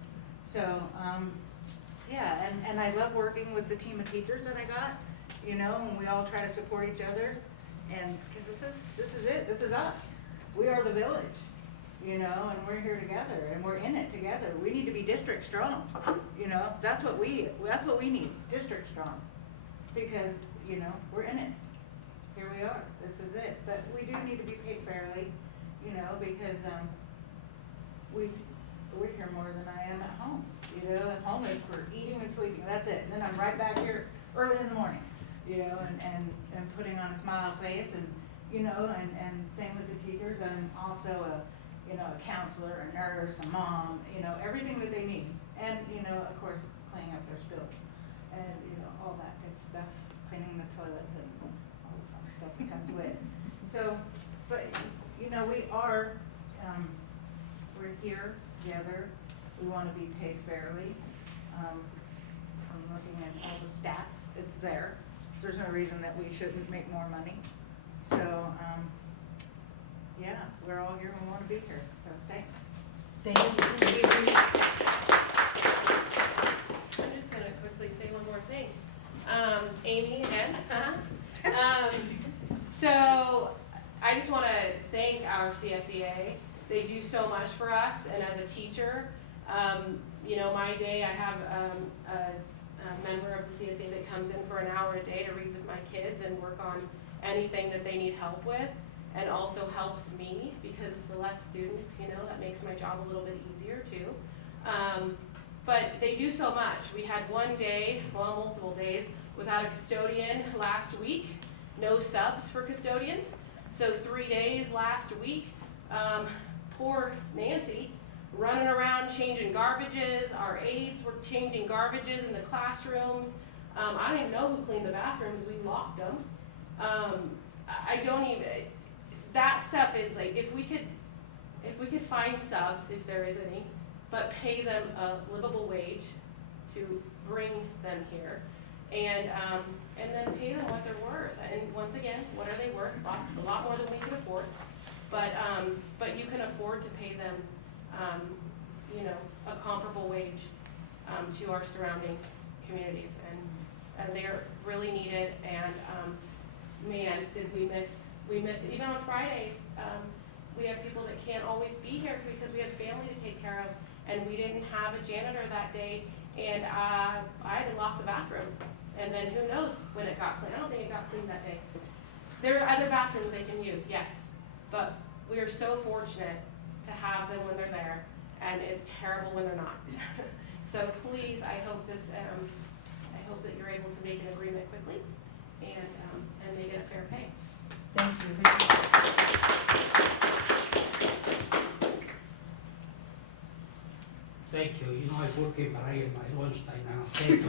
So, and I love working with the team of teachers that I got, and we all try to support each other. And because this is it, this is us. We are the village, and we're here together, and we're in it together. We need to be district strong, that's what we need, district strong. Because, we're in it. Here we are, this is it. But we do need to be paid fairly, because we're here more than I am at home. At home is for eating and sleeping, that's it. And then I'm right back here early in the morning, and putting on a smile face and, and same with the teachers. I'm also a counselor, a nurse, a mom, everything that they need. And, of course, cleaning up their spills and, all that good stuff, cleaning the toilets and all the fun stuff that comes with it. So, but, we are, we're here together. We want to be paid fairly. From looking at all the stats, it's there. There's no reason that we shouldn't make more money. So, we're all here and we want to be here. So, thanks. Thank you. I'm just gonna quickly say one more thing. Amy again, so I just wanna thank our CSEA. They do so much for us, and as a teacher, my day, I have a member of the CSEA that comes in for an hour a day to read with my kids and work on anything that they need help with, and also helps me, because the less students, that makes my job a little bit easier too. But they do so much. We had one day, well, multiple days, without a custodian last week, no subs for custodians. So 3 days last week, poor Nancy, running around changing garbages. Our aides were changing garbages in the classrooms. I don't even know who cleaned the bathrooms, we locked them. That stuff is like, if we could find subs, if there is any, but pay them a livable wage to bring them here, and then pay them what they're worth. And once again, what are they worth? A lot more than we can afford, but you can afford to pay them, a comparable wage to our surrounding communities, and they are really needed. And man, did we miss even on Fridays. We have people that can't always be here because we have family to take care of, and we didn't have a janitor that day, and I had to lock the bathroom, and then who knows when it got cleaned. I don't think it got cleaned that day. There are other bathrooms they can use, yes, but we are so fortunate to have them when they're there, and it's terrible when they're not. So please, I hope that you're able to make an agreement quickly, and they get a fair pay. Thank you. Thank you. I work in Maria in my lunchtime now. Thank you.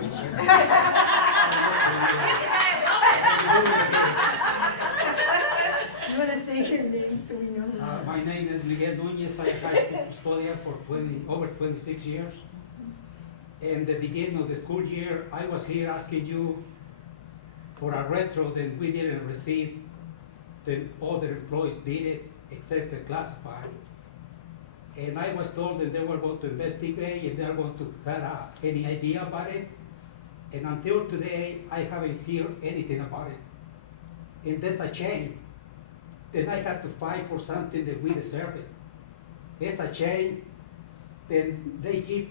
You want to say your name so we know who My name is Miguel Núñez. I'm a high school custodian for over 26 years. In the beginning of the school year, I was here asking you for a retro that we didn't receive. Then other employees did it, except the classified. And I was told that they were going to investigate and they are going to have any idea about it. And until today, I haven't heard anything about it. And that's a shame. Then I had to fight for something that we deserve it. it's a shame that they give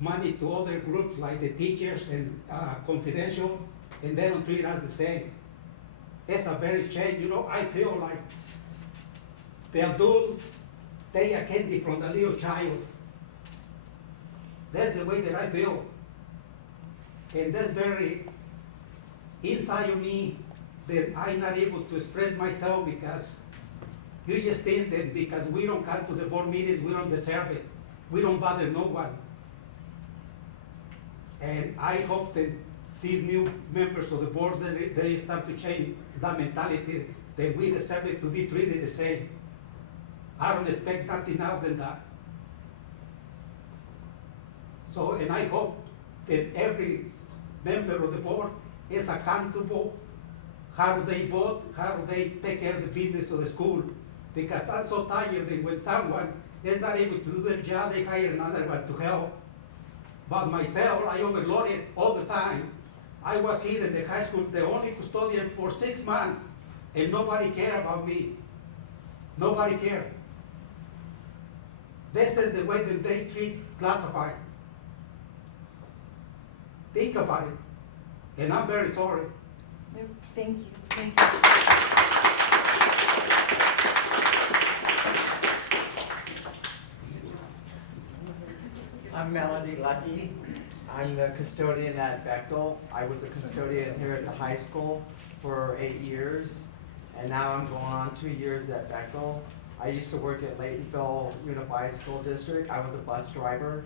money to other groups like the teachers and confidential, and they don't treat us the same. It's a very shame, you know. I feel like the adult take a candy from the little child. That's the way that I feel. And that's very inside of me that I'm not able to express myself because you just think that because we don't come to the board meetings, we don't deserve it. We don't bother no one. And I hope that these new members of the board, that they start to change that mentality that we deserve it to be treated the same. I don't expect nothing else than that. So, and I hope that every member of the board is accountable. How do they vote? How do they take care of the business of the school? Because I'm so tired that when someone is not able to do their job, they hire another one to help. But myself, I overload it all the time. I was here in the high school, the only custodian for 6 months, and nobody cared about me. Nobody cared. This is the way that they treat classified. Think about it. And I'm very sorry. Thank you. Thank you. I'm Melody Lucky. I'm the custodian at Bechtel. I was a custodian here at the high school for 8 years, and now I'm going on 2 years at Bechtel. I used to work at Laytonville Unified School District. I was a bus driver,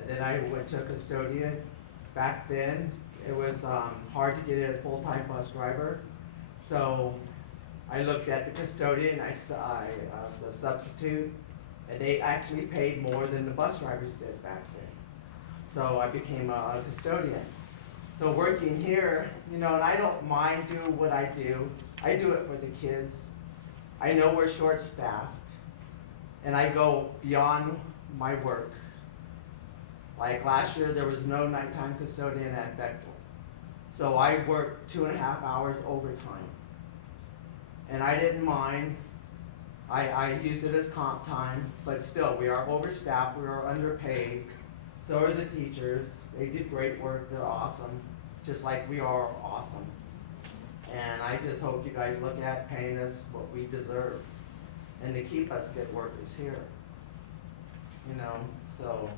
and then I went to a custodian. Back then, it was hard to get a full-time bus driver, so I looked at the custodian. I was a substitute, and they actually paid more than the bus drivers did back then. So I became a custodian. So working here, you know, and I don't mind doing what I do. I do it for the kids. I know we're short-staffed, and I go beyond my work. Like last year, there was no nighttime custodian at Bechtel. So I worked 2.5 hours overtime. And I didn't mind. I use it as comp time, but still, we are overstaffed, we are underpaid. So are the teachers. They do great work, they're awesome, just like we are awesome. And I just hope you guys look at paying us what we deserve and to keep us good workers here. You know, so,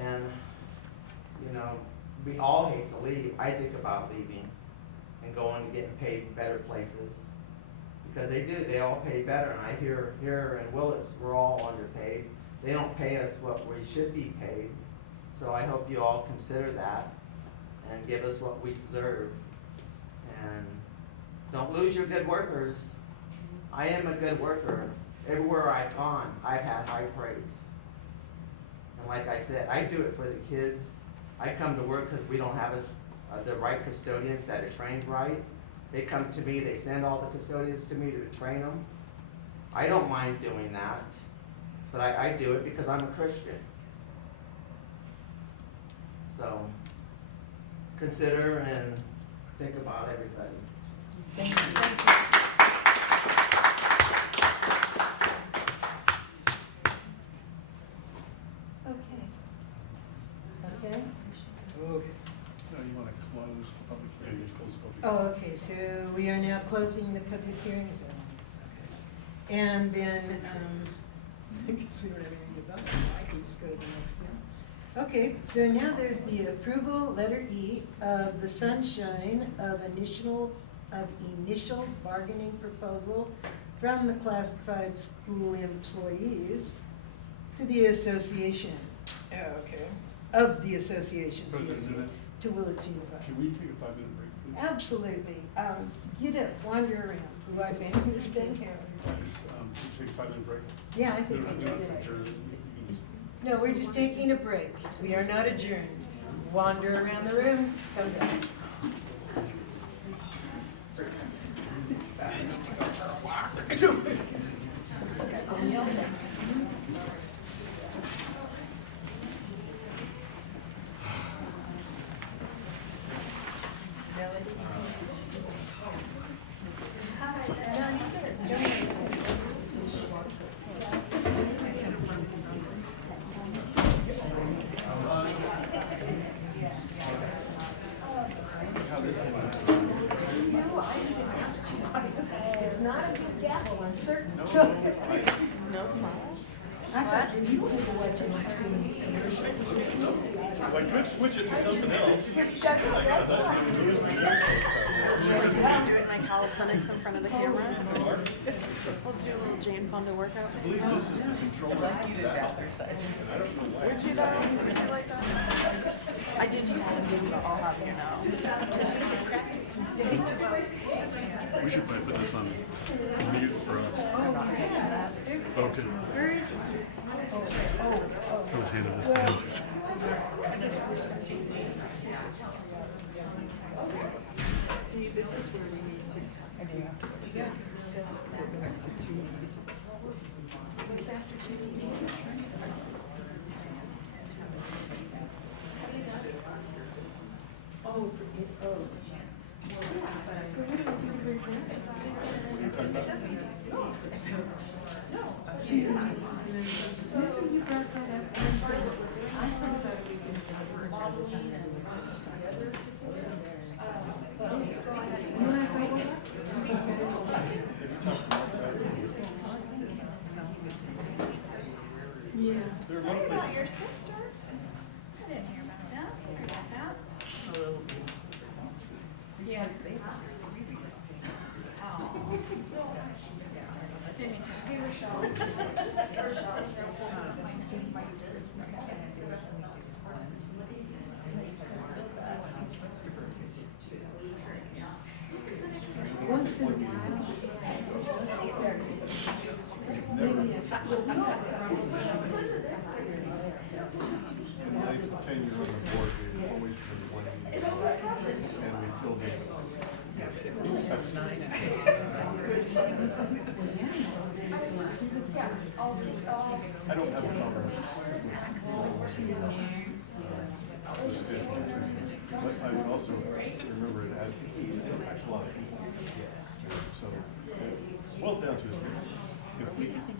and, you know, we all hate to leave. I think about leaving and going and getting paid in better places. Because they do, they all pay better. And I hear here in Willits, we're all underpaid. They don't pay us what we should be paid. So I hope you all consider that and give us what we deserve. And don't lose your good workers. I am a good worker. Everywhere I've gone, I've had high praise. And like I said, I do it for the kids. I come to work because we don't have the right custodians that are trained right. They come to me, they send all the custodians to me to train them. I don't mind doing that, but I do it because I'm a Christian. So consider and think about everybody. Thank you. Thank you. Okay. Okay. Okay. Now you want to close the public hearing? Oh, okay, so we are now closing the public hearing zone. Okay. And then, I guess we don't have anything to vote on. I can just go to the next one. Okay, so now there's the approval, letter E, of the sunshine of initial bargaining proposal from the classified school employees to the association. Oh, okay. Of the association, President, to Willits Unified. can we take a 5-minute break, please? Absolutely. Get up, wander around. Who I've been in this thing here. Can we take a 5-minute break? Yeah, I think that's a good idea. No, we're just taking a break. We are not adjourned. Wander around the room, come back. I need to go for a walk. Go yell back. Hi. Well, I'm certain. No, So- No smile? I thought if you wanted to watch it, commercials. If I could switch it to something else. But you got I that's got fine. you would lose the game. Do it like calisthenics in front of the camera. We'll do a little Jane Fonda workout. I believe this is the controller. I like you to that. exercise. And I don't know why. Would you though? Would you like that? I did used to do, but I'll have you know. We should probably put this on mute for us. Okay. I was handed this pen. See, this is where we need to. What's after 2 p.m.? Oh, forget, oh. So what do we do right now? Remember you brought that up and said, I sort of thought it was gonna be. Yeah. There are a lot of places. Your sister? I didn't hear about that. Sorry about that. Yeah. Didn't mean to. Hey, Rochelle. Once in a while. Maybe I In the 10 years on the board, we've always been winning, and we filled in. I don't have a problem with the schedule, but I would also remember it adds a lot of people. So it boils down to is this: if we can get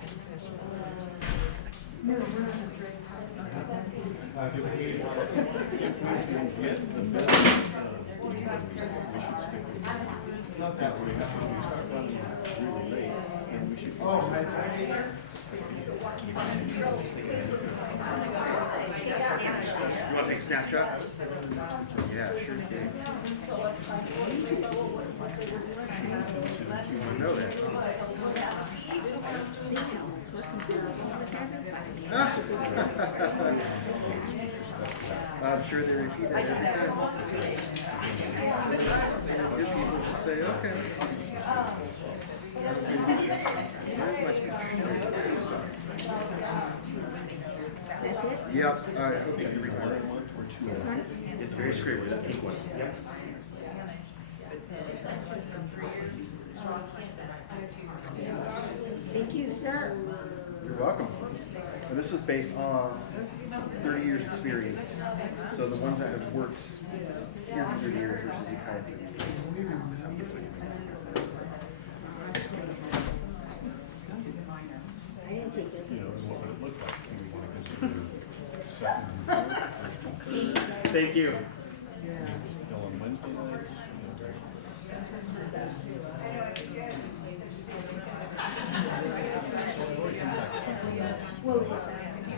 the best, we should stick with it. That way, when we start running really late, then we should. You want to take a snapshot? Yeah, sure thing. I know that. I'm sure they repeat that every time. Good people just say, okay. Yep, all right. It's very scripted, that pink one. Yep. Thank you, sir. You're welcome. And this is based on 30 years experience. So the ones that have worked here for 30 years versus you kind of. You know, and what would it look like? Do we want to consider second and fourth, first and third? Thank you. Still on Wednesday nights?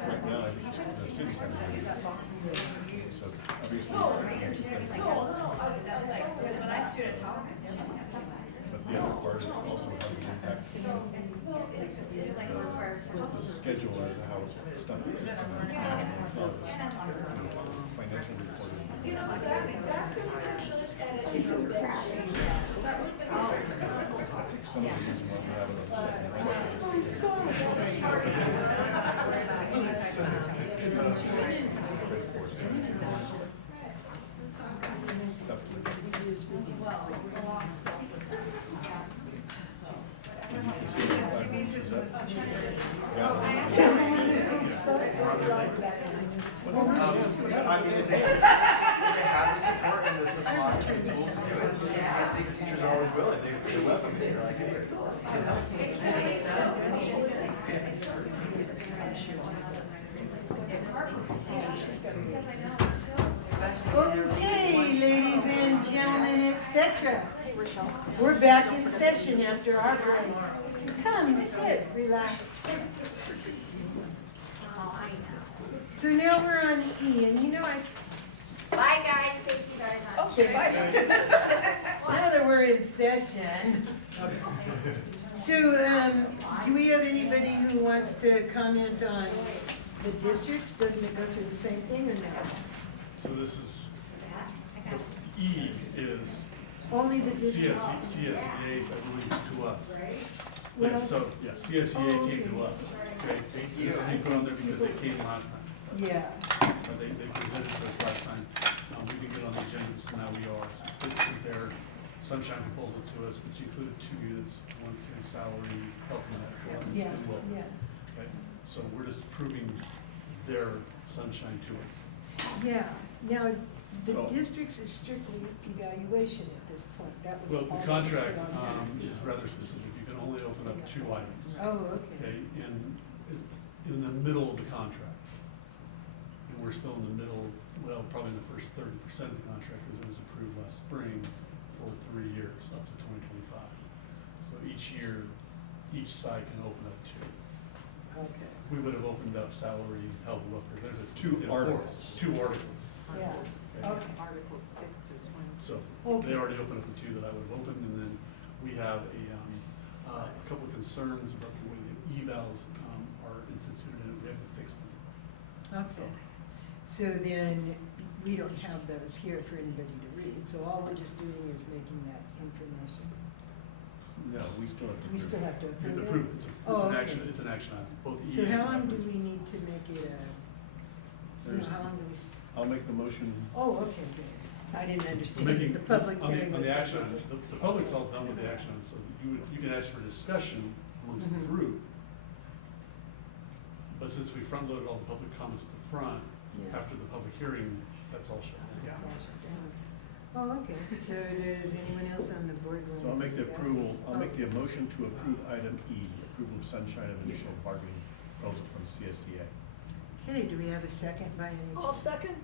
Right now, I think the city's having so obviously. But the other part is also how the impact the schedule as to how stuff is just financial reporting. I think some of the reason why we have it on the and you can see that 5 minutes is up. I mean, if they have the support and the supply and the tools to do it, and see the teachers are always willing, they're welcome, they're like, hey. Okay, ladies and gentlemen, etc. We're back in session after our break. Come, sit, relax. Oh, I know. So now we're on E, and you know, Bye, guys, thank you very much. okay, bye. Now that we're in session. So, do we have anybody who wants to comment on the districts? Doesn't it go through the same thing or no? So this is, E is Only the districts? CSEAs, I believe, to us. Well, Yeah, so, yeah, CSEA oh, came to okay. us, okay? This is being put on there because they came last time. Yeah. They presented to us last time. We didn't get on the agenda, so now we are. So please compare Sunshine proposal to us, which included 2 units, one for salary, health and medical, and Yeah, goodwill. yeah. Okay, so we're just approving their Sunshine to us. Yeah, now, the So- districts is strictly evaluation at this point, that was all. Well, the that was contract put on there. is rather specific. You can only open up 2 items. Oh, okay. In the middle of the contract. And we're still in the middle, well, probably in the first 30% of the contract, because it was approved last spring for 3 years, up to 2025. So each year, each side can open up 2. Okay. We would have opened up salary, health, welfare benefits. 2 we did 4. articles. 2 articles. Yeah, okay. Article 6 or 20. So Okay. they already opened up the 2 that I would have opened, and then we have a couple of concerns about the way the evals are instituted, and we have to fix them. Okay, so then, we don't have those here for anybody to read, so all we're just doing is making that information. No, we still have to. We still have to You have approve to it? approve it. It's Oh, an okay. action, it's an action item, both E So and how F long do is- we need to make it you know, There's- how long do we, I'll make the motion. oh, okay, good. I didn't So understand making, that the public on hearing the was. action separate. items, the public's all done with the action items, so you can ask for discussion amongst the Mhm. group. But since we front loaded all the public comments at the front, Yeah. after the public hearing, that's all shut down. It's all shut down. Oh, okay, so does anyone else on the board want to So I'll make the discuss? approval, I'll Oh, make the motion to approve item E, approval of Sunshine of initial bargaining proposal from CSEA. Okay, do we have a second by any chance? I'll second.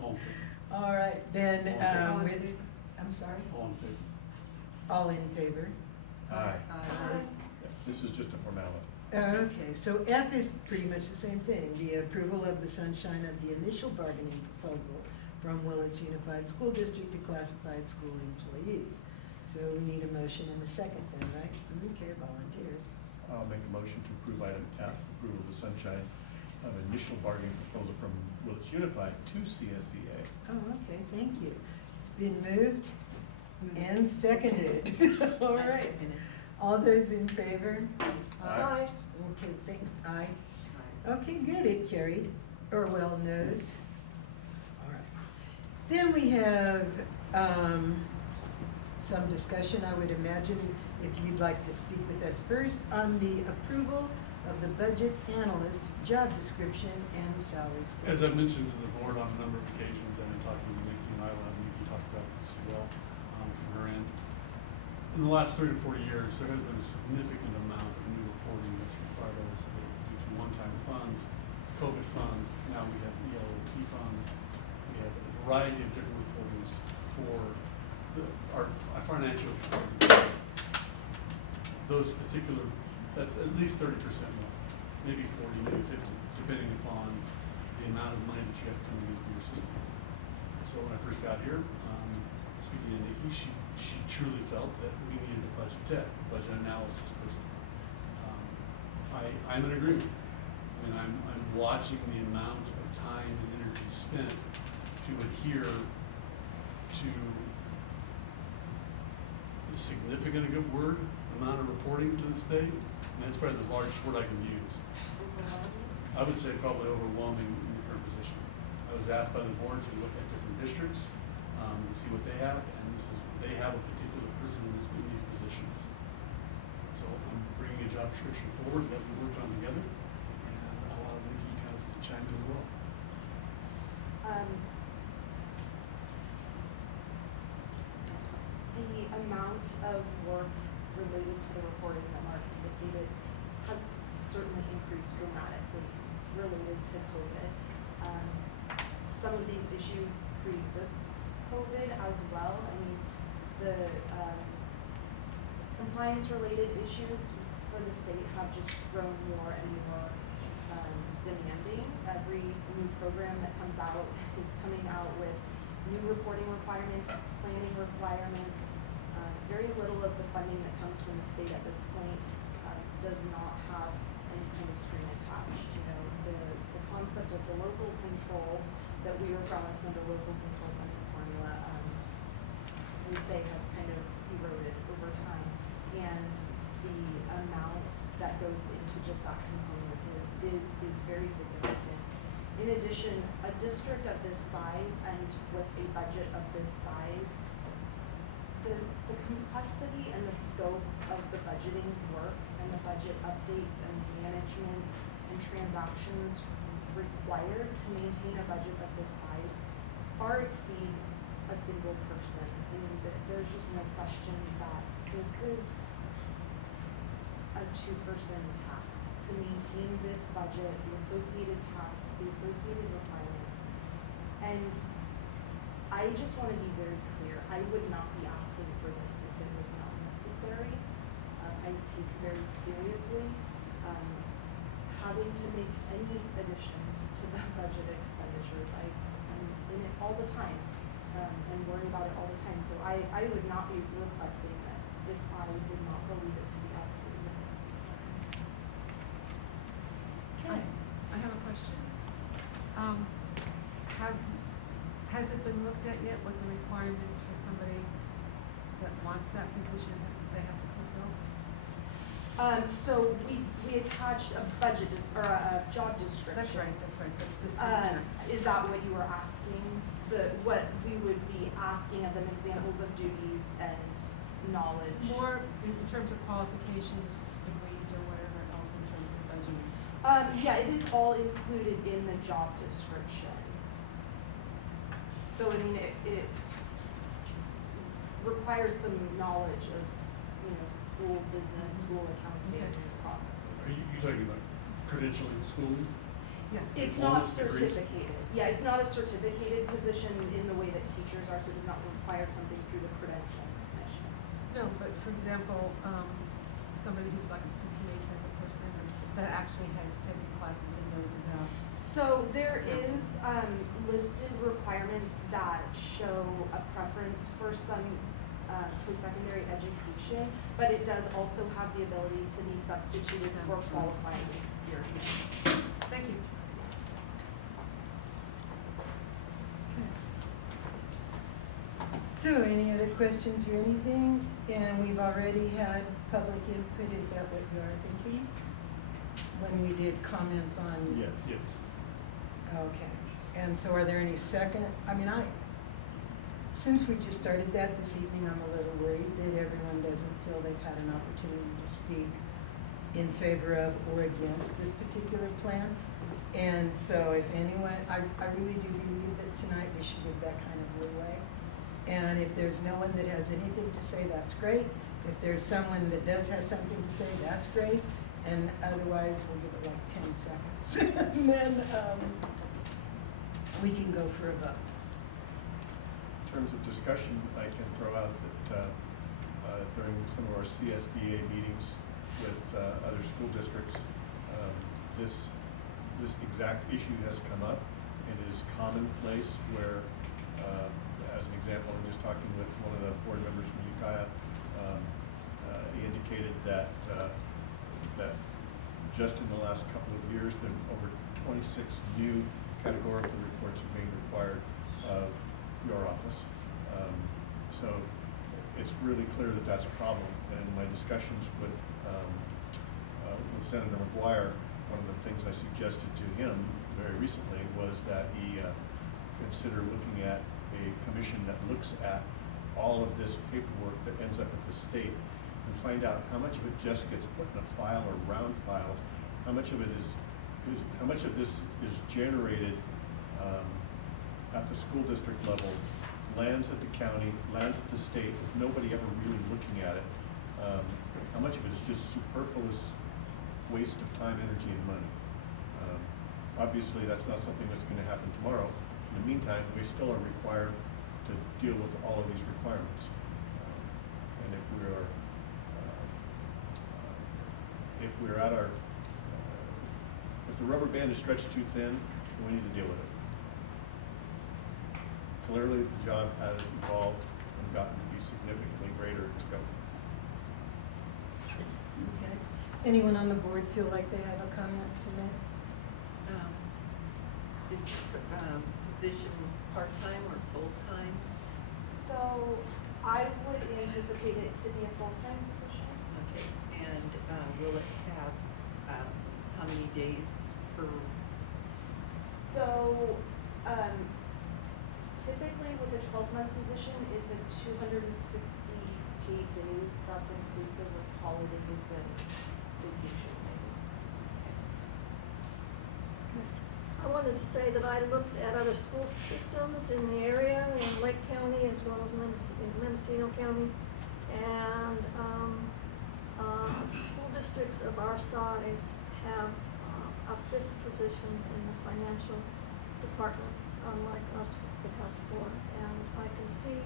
All in favor? All right, then, All in with, I'm sorry, All in favor? all in favor? Aye. Aye. This is just a formality. Okay, so F is pretty much the same thing, the approval of the sunshine of the initial bargaining proposal from Willits Unified School District to classified school employees. So we need a motion and a second then, right? Okay, volunteers. I'll make a motion to approve item F, approval of the Sunshine of initial bargaining proposal from Willits Unified to CSEA. Oh, okay, thank you. It's been moved and seconded. All right. All those in favor? Aye. Okay, aye. Okay, good, it carried. Orwell knows. All right. Then we have some discussion, I would imagine, if you'd like to speak with us first on the approval of the budget analyst job description and salary scale. As I've mentioned to the board on a number of occasions, and in talking to Nikki and Isla, and Nikki talked about this as well, from her end. In the last 3 to 4 years, there has been a significant amount of new reporting that's required of us due to one-time funds, COVID funds, now we have ELP funds. We have a variety of different reportings for our financial reporting. Those particular, that's at least 30% more, maybe 40, maybe 50, depending upon the amount of money that you have coming into your system. So when I first got here, speaking to Nikki, she truly felt that we needed a budget analysis person. I'm in agreement. I mean, I'm watching the amount of time and energy spent to adhere to a significant, a good word, amount of reporting to the state. And that's probably the largest word I can use. I would say probably overwhelming in the current position. I was asked by the board to look at different districts, to see what they have, and they have a particular person in these positions. So I'm bringing a job description forward that we worked on together, and I'll allow Nikki kind of chime in as well. The amount of work related to the reporting that Mark indicated has certainly increased dramatically related to COVID. Some of these issues pre-exist COVID as well. I mean, the compliance-related issues for the state have just grown more and more demanding. Every new program that comes out is coming out with new reporting requirements, planning requirements. Very little of the funding that comes from the state at this point does not have any kind of string attached. You know, the concept of the local control that we were promised under local control funding formula, I would say has kind of eroded over time. And the amount that goes into just that component is very significant. In addition, a district of this size and with a budget of this size, the complexity and the scope of the budgeting work and the budget updates and management and transactions required to maintain a budget of this size far exceed a single person. I mean, there's just no question that this is a two-person task to maintain this budget, the associated tasks, the associated requirements. And I just want to be very clear, I would not be asking for this if it was not necessary. I take very seriously having to make any additions to the budget expenditures. I'm in it all the time and worry about it all the time. So I would not be requesting this if I did not believe it to be absolutely necessary. Okay. I have a question. Has it been looked at yet what the requirements for somebody that wants that position they have to fulfill? So we attached a budget or a job description. That's right. That's this. Is that what you were asking? What we would be asking of them, examples of duties and knowledge? More in terms of qualifications, degrees, or whatever else in terms of budgeting. Yeah, it is all included in the job description. So I mean, it requires some knowledge of, you know, school business, school accounting processes. Are you talking about credentialing schooling? Yeah. It's not certificated. Yeah, it's not a certificated position in the way that teachers are, so it does not require something through the credential commission. No, but for example, somebody who's like a CPA type of person or that actually has taken classes and knows about. So there is listed requirements that show a preference for some post-secondary education, but it does also have the ability to be substituted for qualifying experience. Thank you. So any other questions or anything? And we've already had public input, is that what you're thinking? When we did comments on? Yes. Okay, and so are there any second, since we just started that this evening, I'm a little worried that everyone doesn't feel they've had an opportunity to speak in favor of or against this particular plan. And so if anyone, I really do believe that tonight we should give that kind of leeway. And if there's no one that has anything to say, that's great. If there's someone that does have something to say, that's great. And otherwise, we'll give it like 10 seconds. And then we can go for a vote. In terms of discussion, I can throw out that during some of our CSBA meetings with other school districts, this exact issue has come up, and it is commonplace where, as an example, I'm just talking with one of the board members from Ukiah, he indicated that just in the last couple of years, there are over 26 new categorical reports are being required of your office. So it's really clear that that's a problem. And in my discussions with Senator McGuire, one of the things I suggested to him very recently was that he consider looking at a commission that looks at all of this paperwork that ends up at the state and find out how much of it just gets put in a file or round filed, how much of it how much of this is generated at the school district level, lands at the county, lands at the state, with nobody ever really looking at it. How much of it is just superfluous waste of time, energy, and money. Obviously, that's not something that's going to happen tomorrow. In the meantime, we still are required to deal with all of these requirements. and if we're at our, if the rubber band is stretched too thin, then we need to deal with it. Clearly, the job has evolved and gotten to be significantly greater in scope. Okay. Anyone on the board feel like they have a comment to make? Is this position part-time or full-time? So I would anticipate it to be a full-time position. Okay, and will it have how many days per? So typically with a 12-month position, it's a 260 paid days. That's inclusive of holidays and vacation days. I wanted to say that I looked at other school systems in the area, in Lake County as well as Mendocino County, and school districts of our size have a fifth position in the financial department, unlike us that has four. And I can see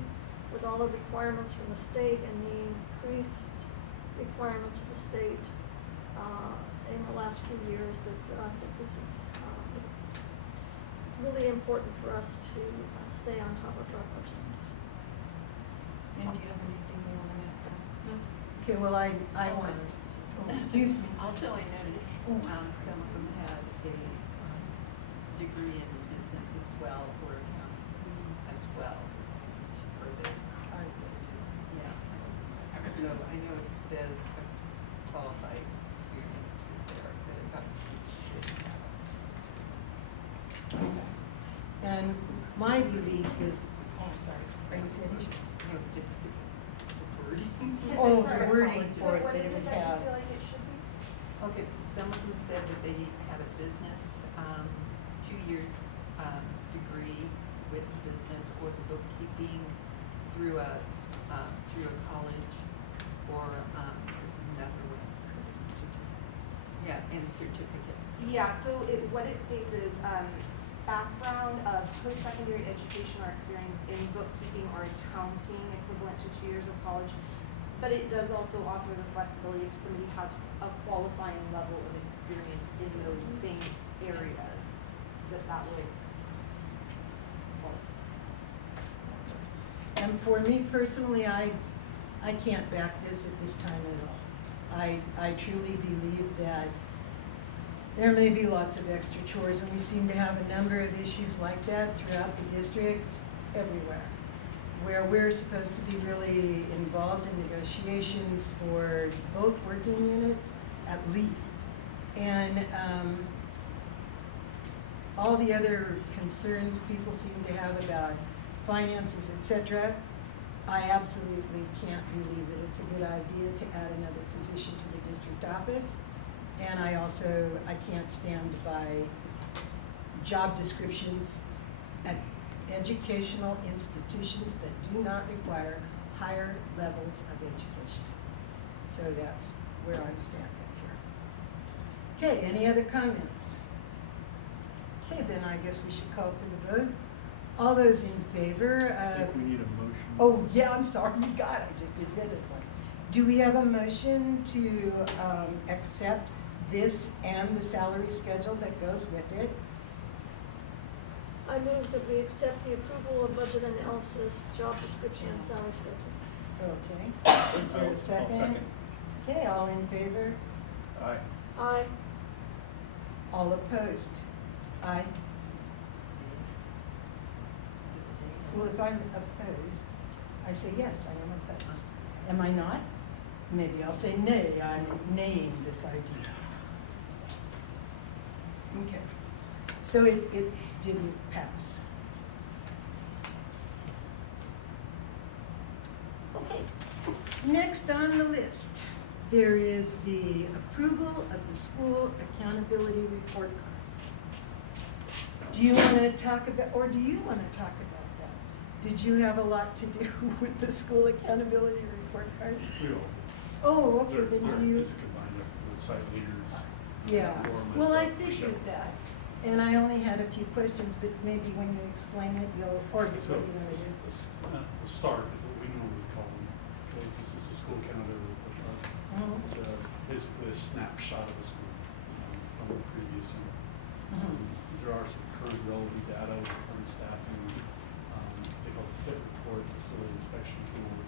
with all the requirements from the state and the increased requirements of the state in the last few years that this is really important for us to stay on top of our budgets. And do you have anything you want to add? No. Okay, well, I want, excuse me. Also, I noticed some of them had a degree in business as well, or accounting as well for this. Ours doesn't. Yeah. So I know it says a qualified experience was there, but it got should have. And my belief is, oh, sorry, are you finished? No, just the wording. Oh, the wording for it, that it would have. Feel like it should be? Okay, some of them said that they had a business, 2 years degree with business or the bookkeeping through a college, or there's another one. Certificates. Yeah, and certificates. Yeah, so what it states is background of post-secondary education or experience in bookkeeping or accounting equivalent to 2 years of college. But it does also offer the flexibility if somebody has a qualifying level of experience in those same areas, that would qualify. And for me personally, I can't back this at this time at all. I truly believe that there may be lots of extra chores, and we seem to have a number of issues like that throughout the district, everywhere, where we're supposed to be really involved in negotiations for both working units, at least. And all the other concerns people seem to have about finances, etc., I absolutely can't believe that it's a good idea to add another position to the district office. And I can't stand by job descriptions at educational institutions that do not require higher levels of education. So that's where I'm standing here. Okay, any other comments? Okay, then I guess we should call for the vote. All those in favor I of... think we need a motion. Oh, yeah, I'm sorry, God, I just invented one. Do we have a motion to accept this and the salary schedule that goes with it? I move that we accept the approval of budget analysis, job description, and salary schedule. Okay, is there a I'll second? second. Okay, all in favor? Aye. Aye. All opposed? Aye. Well, if I'm opposed, I say yes, I am opposed. Am I not? Maybe I'll say nay, I'm naying this idea. Okay, so it didn't pass. Okay, next on the list, there is the approval of the school accountability report cards. Do you want to talk about, or do you want to talk about that? Did you have a lot to do with the school accountability report cards? We don't. Oh, okay, then do you? It's a combined effort with site leaders. Yeah, Laura, well, I myself, figured Michelle. that, and I only had a few questions, but maybe when you explain it, you'll, or what do So, you want to do? a start is what we normally call them. Okay, this is a Mhm. It's basically a snapshot of the school from the previous year. Mhm. There are some current relevant data with current staffing, they call it FIT report, facility inspection tool.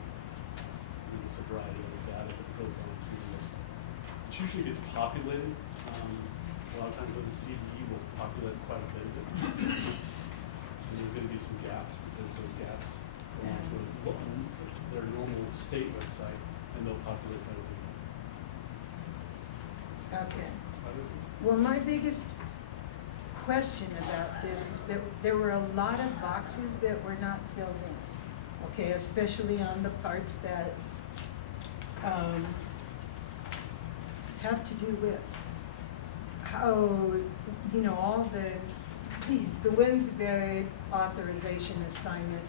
There's a variety of data that goes on through this. It usually gets populated. A lot of times with the CDE will populate quite a bit of it. And there are going to be some gaps because those gaps go onto their normal state website and they'll populate those in. Okay. Well, my biggest question about this is that there were a lot of boxes that were not filled in, okay, especially on the parts that have to do with how, you know, all the Wednesday authorization assignment,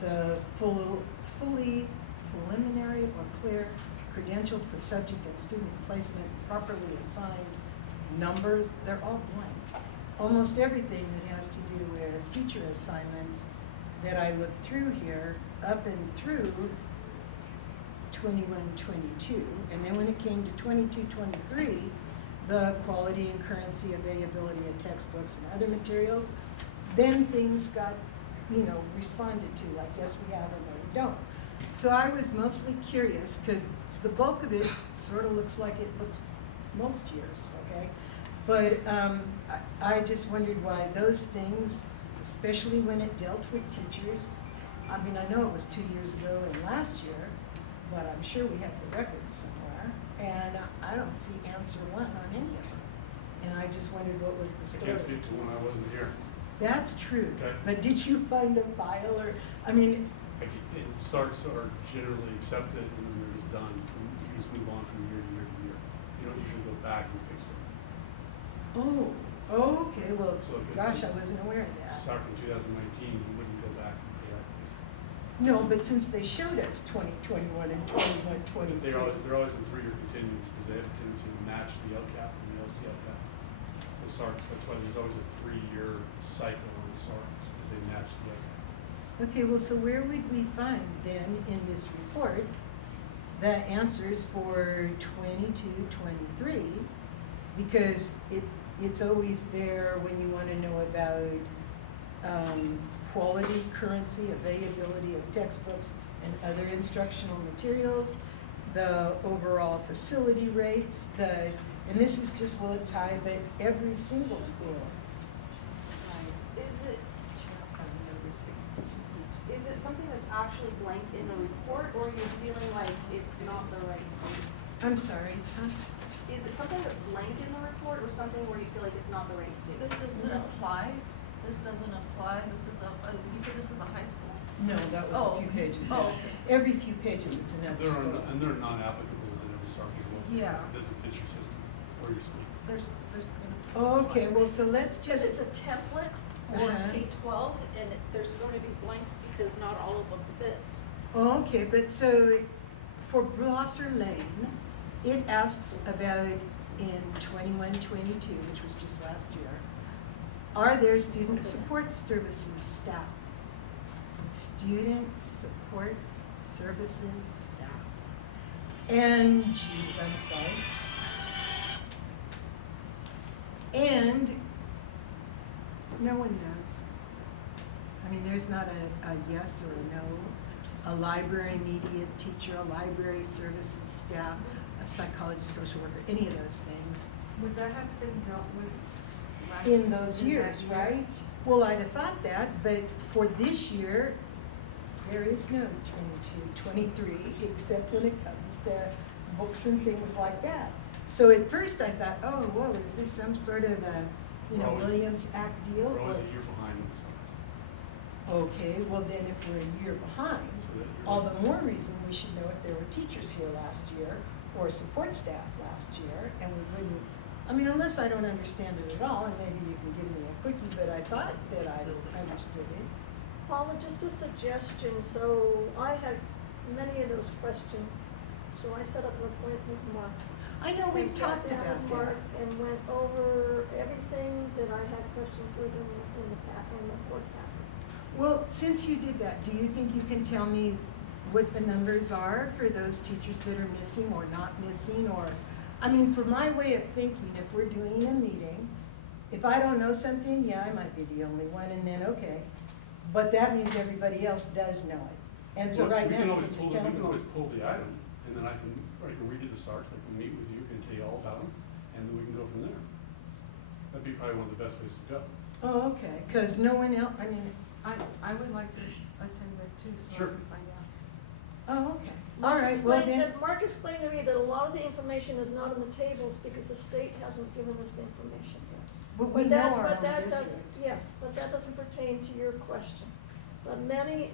the fully preliminary or clear credentialed for subject and student placement, properly assigned numbers, they're all blank. Almost everything that has to do with teacher assignments that I looked through here, up and through 21-22, and then when it came to 22-23, the quality and currency, availability of textbooks and other materials, then things got, you know, responded to, like yes we have or no we don't. So I was mostly curious, because the bulk of it sort of looks like it looks most years, okay? But I just wondered why those things, especially when it dealt with teachers, I mean, I know it was 2 years ago and last year, but I'm sure we have the records somewhere, and I don't see answer one on any of them. And I just wondered what was the I story. can't speak to when I wasn't here. That's true, Okay. but did you find a file or, I mean, SARCs are generally accepted and then they're just done. You just move on from year to year to year. You don't usually go back and fix them. oh, okay, well, So if it- gosh, I wasn't aware of that. SARC in 2019, you wouldn't go back and correct it. No, but since they showed us 2021 and 21-22. They're always in 3-year continuums because they have a tendency to match the LCAP and the LCFF. So SARCs, that's why there's always a 3-year cycle on SARCs because they match the LCAP. Okay, well, so where would we find then in this report the answers for 22-23? Because it's always there when you want to know about quality, currency, availability of textbooks and other instructional materials, the overall facility rates, and this is just Willits High, but every single school. Is it something that's actually blank in the report, or are you feeling like it's not the right thing? I'm sorry, huh? Is it something that's blank in the report, or something where you feel like it's not the right thing? This doesn't apply, this doesn't apply, this is you said this is the high school? No, that was a few pages back. Oh, okay. Every few pages it's another There school. are, and there are non-applicables in every SARC as well. Yeah. It doesn't fit your system or your school. There's gonna be. Oh, okay, well, so let's Because just, it's a template for Uh-huh. K-12, and there's going to be blanks because not all of them fit. okay, but so for Blosser Lane, it asks about in 21-22, which was just last year, are there student support services staff? Student support services staff. And, geez, I'm sorry. And no one knows. I mean, there's not a yes or a no. A library media teacher, a library services staff, a psychologist, social worker, any of those things. Would that have been dealt with last In those years, that year? right? Well, I'd have thought that, but for this year, there is no 22-23, except when it comes to books and things like that. So at first I thought, oh, whoa, is this some sort of a, We're always- Williams Act deal? We're always or- a year behind in SARC. Okay, well then if we're a year behind, So that you're- all the more reason we should know if there were teachers here last year or support staff last year, and we wouldn't, I mean, unless I don't understand it at all, and maybe you can give me a quickie, but I thought that I understood it. Paula, just a suggestion, so I had many of those questions, so I set up an appointment with Mark. I know we've And sat talked down about with that. Mark and went over everything that I had questions with in the board packet. Well, since you did that, do you think you can tell me what the numbers are for those teachers that are missing or not missing, or, I mean, for my way of thinking, if we're doing a meeting, if I don't know something, yeah, I might be the only one, and then, okay. But that means everybody else does know it. And so Well, right we now, can we always can pull, just tell we can them. always pull the item, and then I can read you the SARs, I can meet with you, and tell you all about them, and then we can go from there. That'd be probably one of the best ways to go. Oh, okay, because no one else, I mean, I would like to attend that too, so I Sure. can find out. oh, okay. All right, well then, Mark explained to me that a lot of the information is not in the tables because the state hasn't given us the information yet. but we But know that, our but own that district. doesn't, yes, but that doesn't pertain to your question. But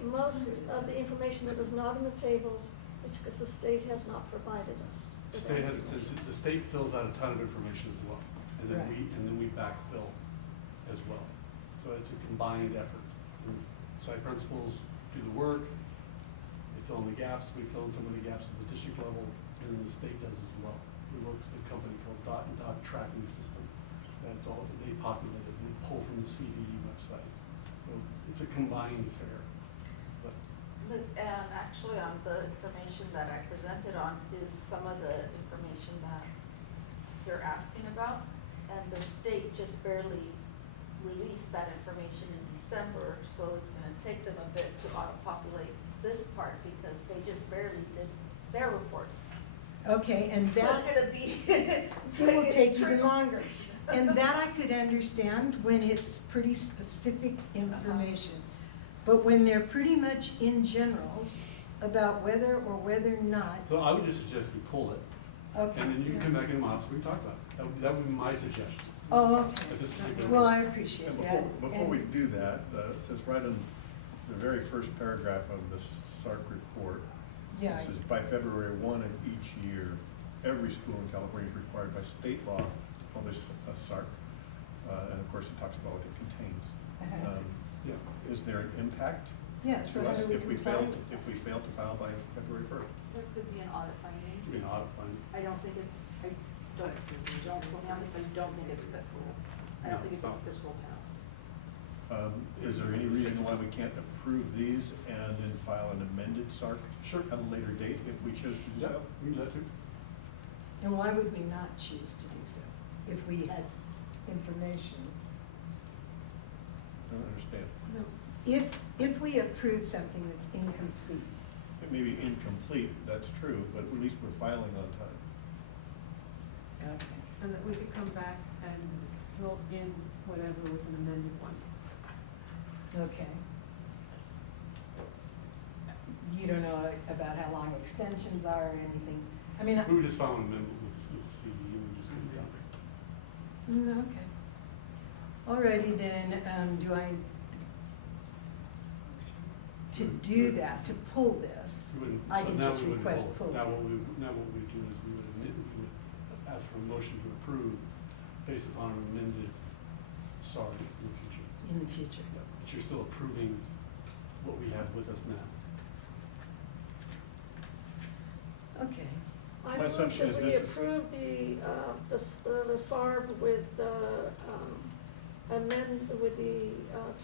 most of the information that is not in the tables, it's because the state has not provided us. The with state that has, information. the state fills out a ton of information as well, and then Right. we backfill as well. So it's a combined effort. And site principals do the work, they fill in the gaps, we fill in some of the gaps at the district level, and then the state does as well. We work with a company called Dot and Dot Tracking System. That's all, they populate it, and pull from the CVE website. So it's a combined affair. But This, and actually on the information that I presented on is some of the information that you're asking about. And the state just barely released that information in December, so it's gonna take them a bit to auto-populate this part because they just barely did their report. Okay, and So that. it's gonna be. It will take even longer. And that I could understand when it's pretty specific information. But when they're pretty much in generals about whether or whether not, so I would just suggest we pull it, okay. and then you can come back in the office, we can talk about it. That would be my suggestion. Oh, okay. At this particular Well, moment. I appreciate And that. before we do that, it says right in the very first paragraph of the SARC report, Yeah. it says by February 1 of each year, every school in California is required by state law to publish a SARC. And of course, it talks about what it contains. Yeah. Is there an impact Yeah, so to how us do we if we comply fail, with if we fail to file by February 1st? There could be an audit finding. I mean, audit fund. I don't think it's, I don't quote me on this, I don't think it's fiscal. I No, don't think it's it's a not. fiscal penalty. Is there any reason why we can't approve these and then file an amended SARC Sure. at a later date if we choose to do Yeah, so? we can do that too. And why would we not choose to do so if we had information? I don't understand. If we approve something that's incomplete, It may be incomplete, that's true, but at least we're filing on time. okay. And that we could come back and fill in whatever with an amended one. Okay. You don't know about how long extensions are or anything? I mean, We would just file an amendment with the CD, and we just get it done. okay. Alrighty then, do I, to do that, to pull this, We wouldn't- I so can now just we wouldn't request pull it. pull. Now what we do is we would ask for a motion to approve based upon an amended SAR in the future. in the future. Yeah, but you're still approving what we have with us now. Okay. I My move assumption is that we this is- approve the SARB with with the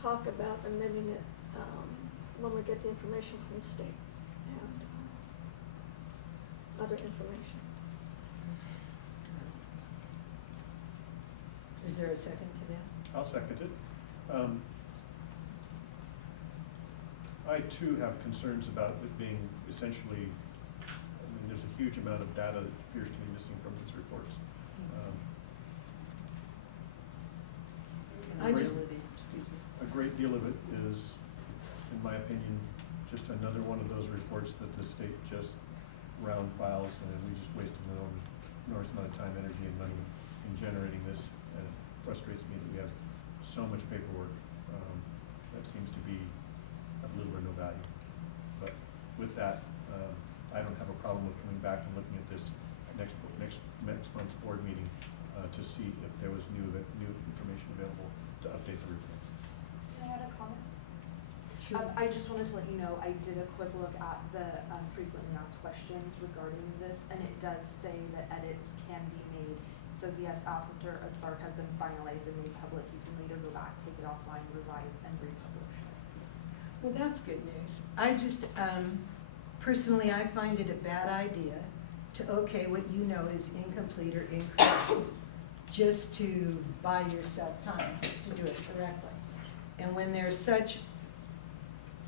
talk about amending it when we get the information from the state and other information. Is there a second to that? I'll second it. I too have concerns about it being essentially, I mean, there's a huge amount of data that appears to be missing from these reports. I just, A great deal of it is, in my opinion, just another one of those reports that the state just round files, and we just wasted an enormous amount of time, energy, and money in generating this, and it frustrates me that we have so much paperwork that seems to be of little or no value. But with that, I don't have a problem with coming back and looking at this next month's board meeting to see if there was new information available to update the report. Can I add a comment? Sure. I just wanted to let you know, I did a quick look at the frequently asked questions regarding this, and it does say that edits can be made. It says, yes, after a SARC has been finalized and made public, you can later go back, take it offline, revise, and republish it. well, that's good news. I just, Personally, I find it a bad idea to okay what you know is incomplete or incorrect, just to buy yourself time to do it correctly. And when there's such,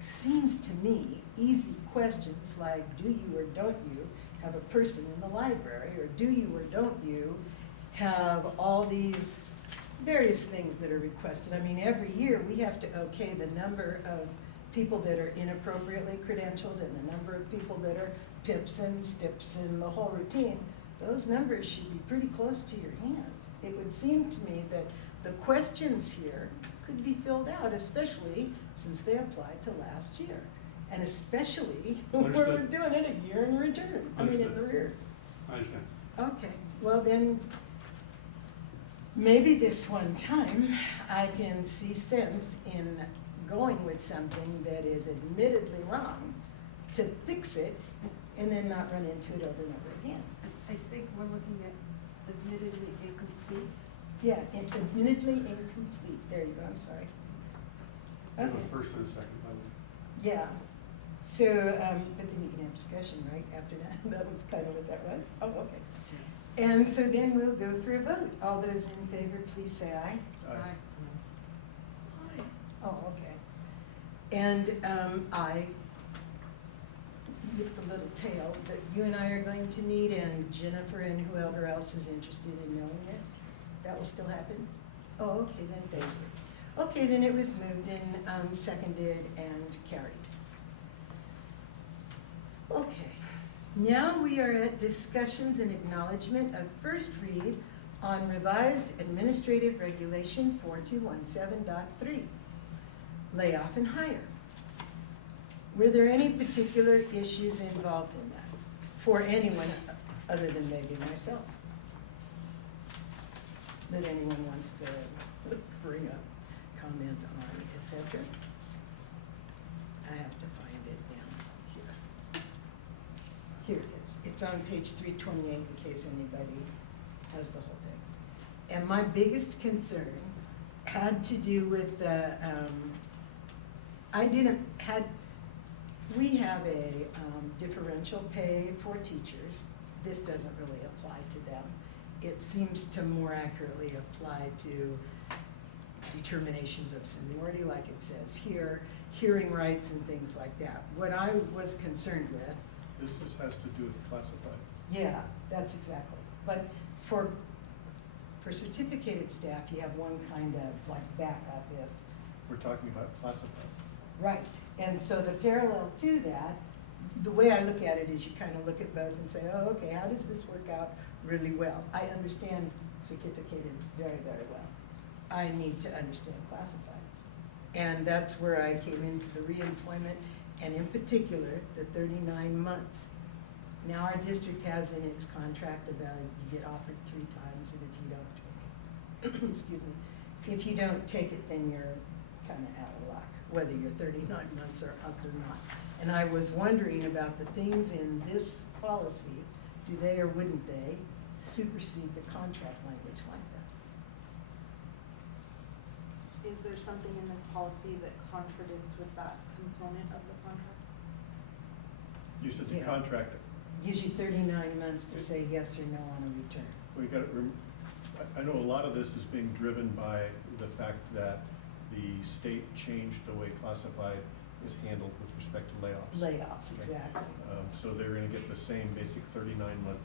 seems to me, easy questions like, do you or don't you have a person in the library, or do you or don't you have all these various things that are requested. I mean, every year we have to okay the number of people that are inappropriately credentialed and the number of people that are PIPs and STIPs and the whole routine. Those numbers should be pretty close to your hand. It would seem to me that the questions here could be filled out, especially since they applied to last year. And especially when we're Understood. doing it a year in return, in Understood. arrears. I understand. Okay, well then, maybe this one time I can see sense in going with something that is admittedly wrong to fix it and then not run into it over and over again. I think we're looking at admittedly incomplete. Yeah, admittedly incomplete, there you go, I'm sorry. You have Okay. a first and a second, by the way. Yeah, so, but then you can have discussion, right, after that? That was kind of what that was? Oh, okay. And so then we'll go for a vote. All those in favor, please say aye. Aye. Oh, okay. And I, with the little tail that you and I are going to need, and Jennifer and whoever else is interested in knowing this, that will still happen? Oh, okay, then thank you. Okay, then it was moved and seconded and carried. Okay, now we are at discussions and acknowledgement of first read on revised administrative regulation 4217.3, layoff and hire. Were there any particular issues involved in that for anyone other than maybe myself that anyone wants to bring up, comment on, etc.? I have to find it now. Here it is. It's on page 328 in case anybody has the whole thing. And my biggest concern had to do with the, we have a differential pay for teachers. This doesn't really apply to them. It seems to more accurately apply to determinations of seniority, like it says here, hearing rights and things like that. What I was concerned with, Has to do with classified. yeah, that's exactly. But for certificated staff, you have one kind of like backup if. We're talking about classified. Right, and so the parallel to that, the way I look at it is you kind of look at both and say, oh, okay, how does this work out really well? I understand certificated very, very well. I need to understand classifieds. And that's where I came into the reemployment, and in particular, the 39 months. Now our district has in its contract about you get offered 3 times, and if you don't take it, excuse me, if you don't take it, then you're kind of out of luck, whether your 39 months are up or not. And I was wondering about the things in this policy, do they or wouldn't they supersede the contract language like that? Is there something in this policy that contradicts with that component of the contract? You said the Yeah. contract, Gives you 39 months to say yes or no on a return. we got, I know a lot of this is being driven by the fact that the state changed the way classified is handled with respect to layoffs. Layoffs, exactly. So they're gonna get the same basic 39-month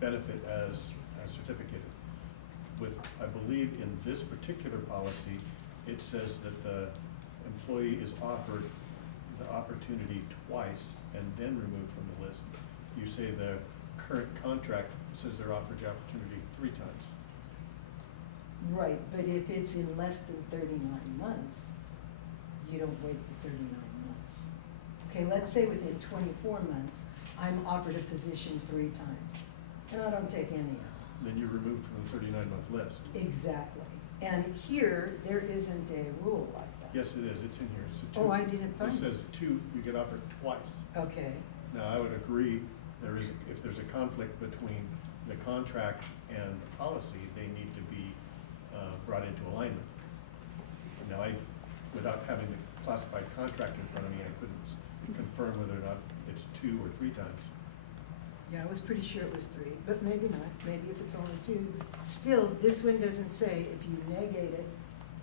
benefit as certificated. With, I believe in this particular policy, it says that the employee is offered the opportunity twice and then removed from the list. You say the current contract says they're offered the opportunity 3 times. Right, but if it's in less than 39 months, you don't wait the 39 months. Okay, let's say within 24 months, I'm offered a position 3 times, and I don't take any of them. Then you're removed from the 39-month list. Exactly. And here, there isn't a rule like that. Yes, it is, it's in here. It's a 2. Oh, I didn't find it. It says 2, you get offered twice. Okay, Now, I would agree, if there's a conflict between the contract and policy, they need to be brought into alignment. Now, without having the classified contract in front of me, I couldn't confirm whether or not it's 2 or 3 times. Yeah, I was pretty sure it was 3, but maybe not. Maybe if it's only 2. Still, this one doesn't say if you negate it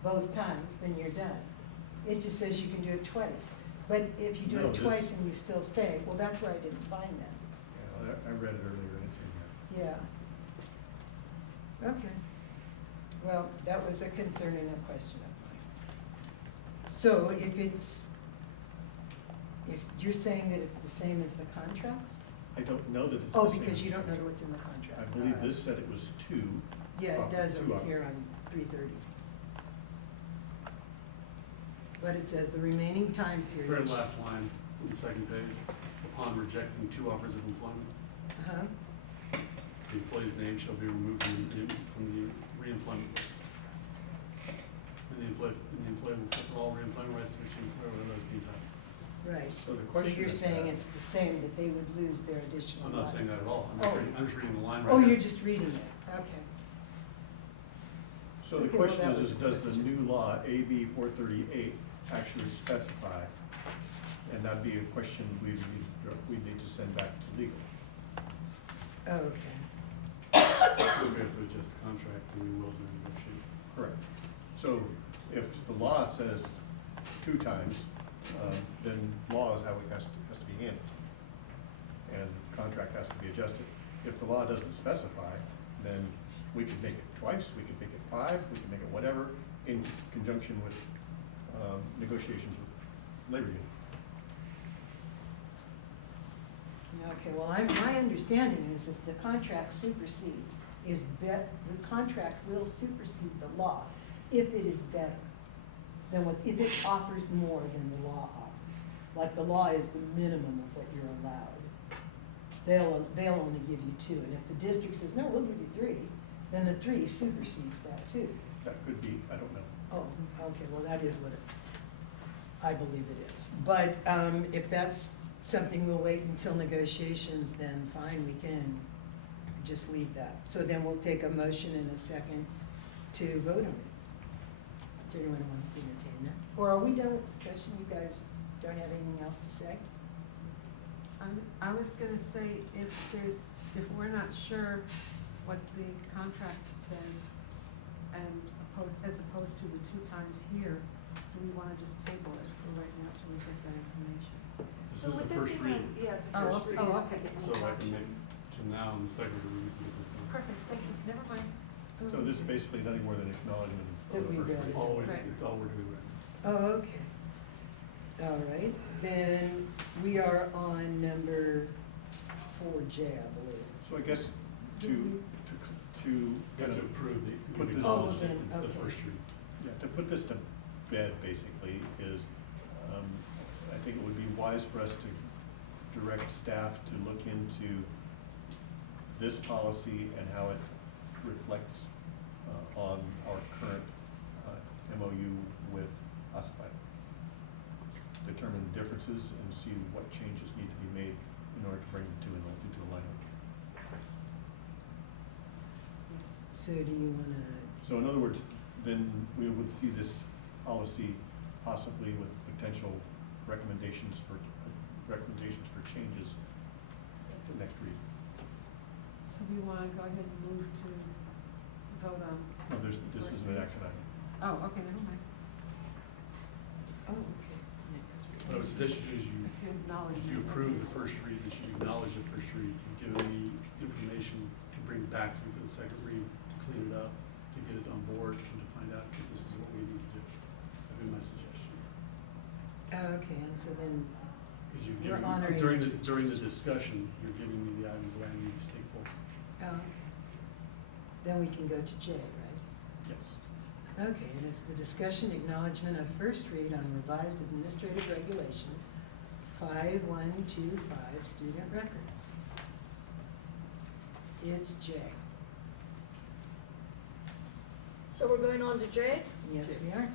both times, then you're done. It just says you can do it twice. But if you do No, it this- twice and you still stay, well, that's where I didn't find that. Yeah, I read it earlier and it's in here. Yeah. Okay. Well, that was a concern and a question of mine. So if you're saying that it's the same as the contracts? I don't know that it's Oh, the same. because you don't know what's in the contract. I believe Alright. this said it was 2. Yeah, it does 2 over here on 330. But it says the remaining time period. Very last line, on the second page, upon rejecting 2 offers of employment, Uh-huh. the employee's name shall be removed from the reemployment list. And the employee will fulfill all reemployment rights to which the employer will otherwise be entitled. Right. So the So question you're is saying that- it's the same, that they would lose their additional I'm not saying rights. that at all, Oh. I'm just reading the line right Oh, here. you're just reading it, okay. So the Okay, well, question that was is the does the question. new law, AB 438, actually specify? And that'd be a question we'd need to send back to legal. Oh, okay. If it's just a contract, then we will negotiate. Correct. So if the law says 2 times, then law is how it has to be handled. And contract has to be adjusted. If the law doesn't specify, then we could make it twice, we could make it 5, we could make it whatever, in conjunction with negotiations with labor union. Okay, well, my understanding is that the contract supersedes, the contract will supersede the law if it is better than if it offers more than the law offers. Like the law is the minimum of what you're allowed. They'll only give you 2, and if the district says, no, we'll give you 3, then the 3 supersedes that too. That could be, I don't know. Oh, okay, well, that is what I believe it is. But if that's something we'll wait until negotiations, then fine, we can just leave that. So then we'll take a motion in a second to vote on it. Is there anyone who wants to entertain that? Or are we done with discussion? You guys don't have anything else to say? I was gonna say, if we're not sure what the contract says, and as opposed to the 2 times here, do we wanna just table it for right now till we get that information? This is the first read, Yeah, it's the first read. Oh, okay. so I can make, to now in the second read, we can get this done. Perfect, thank you, never mind. So this is basically nothing more than acknowledgement That of we the first read it. reading. It's all we're doing right now. Oh, okay. All right, then we are on number 4J, I believe. So I guess to You have kind to of approve put the, this Oh, to, then, it's the okay. first read. yeah, to put this to bed basically is, I think it would be wise for us to direct staff to look into this policy and how it reflects on our current MOU with Ossified. Determine the differences and see what changes need to be made in order to bring the 2 into alignment. So do you wanna, So in other words, then we would see this policy possibly with potential recommendations for changes at the next read. So we wanna go ahead and move to vote on? No, this isn't an action item. Oh, okay, never mind. oh, okay. But it's this, as you Acknowledge. If you approve the first read, that you acknowledge the first read, you give me information to bring back to you for the second read, to clean it up, to get it on board, and to find out if this is what we need to do. That'd be my suggestion. Okay, and so then, Because you've We're given, honoring during your the discussion, you're giving me the items that I need to take forward. oh, okay. Then we can go to J, right? Yes. Okay, and it's the discussion acknowledgement of first read on revised administrative regulations, 5125 student records. It's J. So we're going on to J? Yes, we are.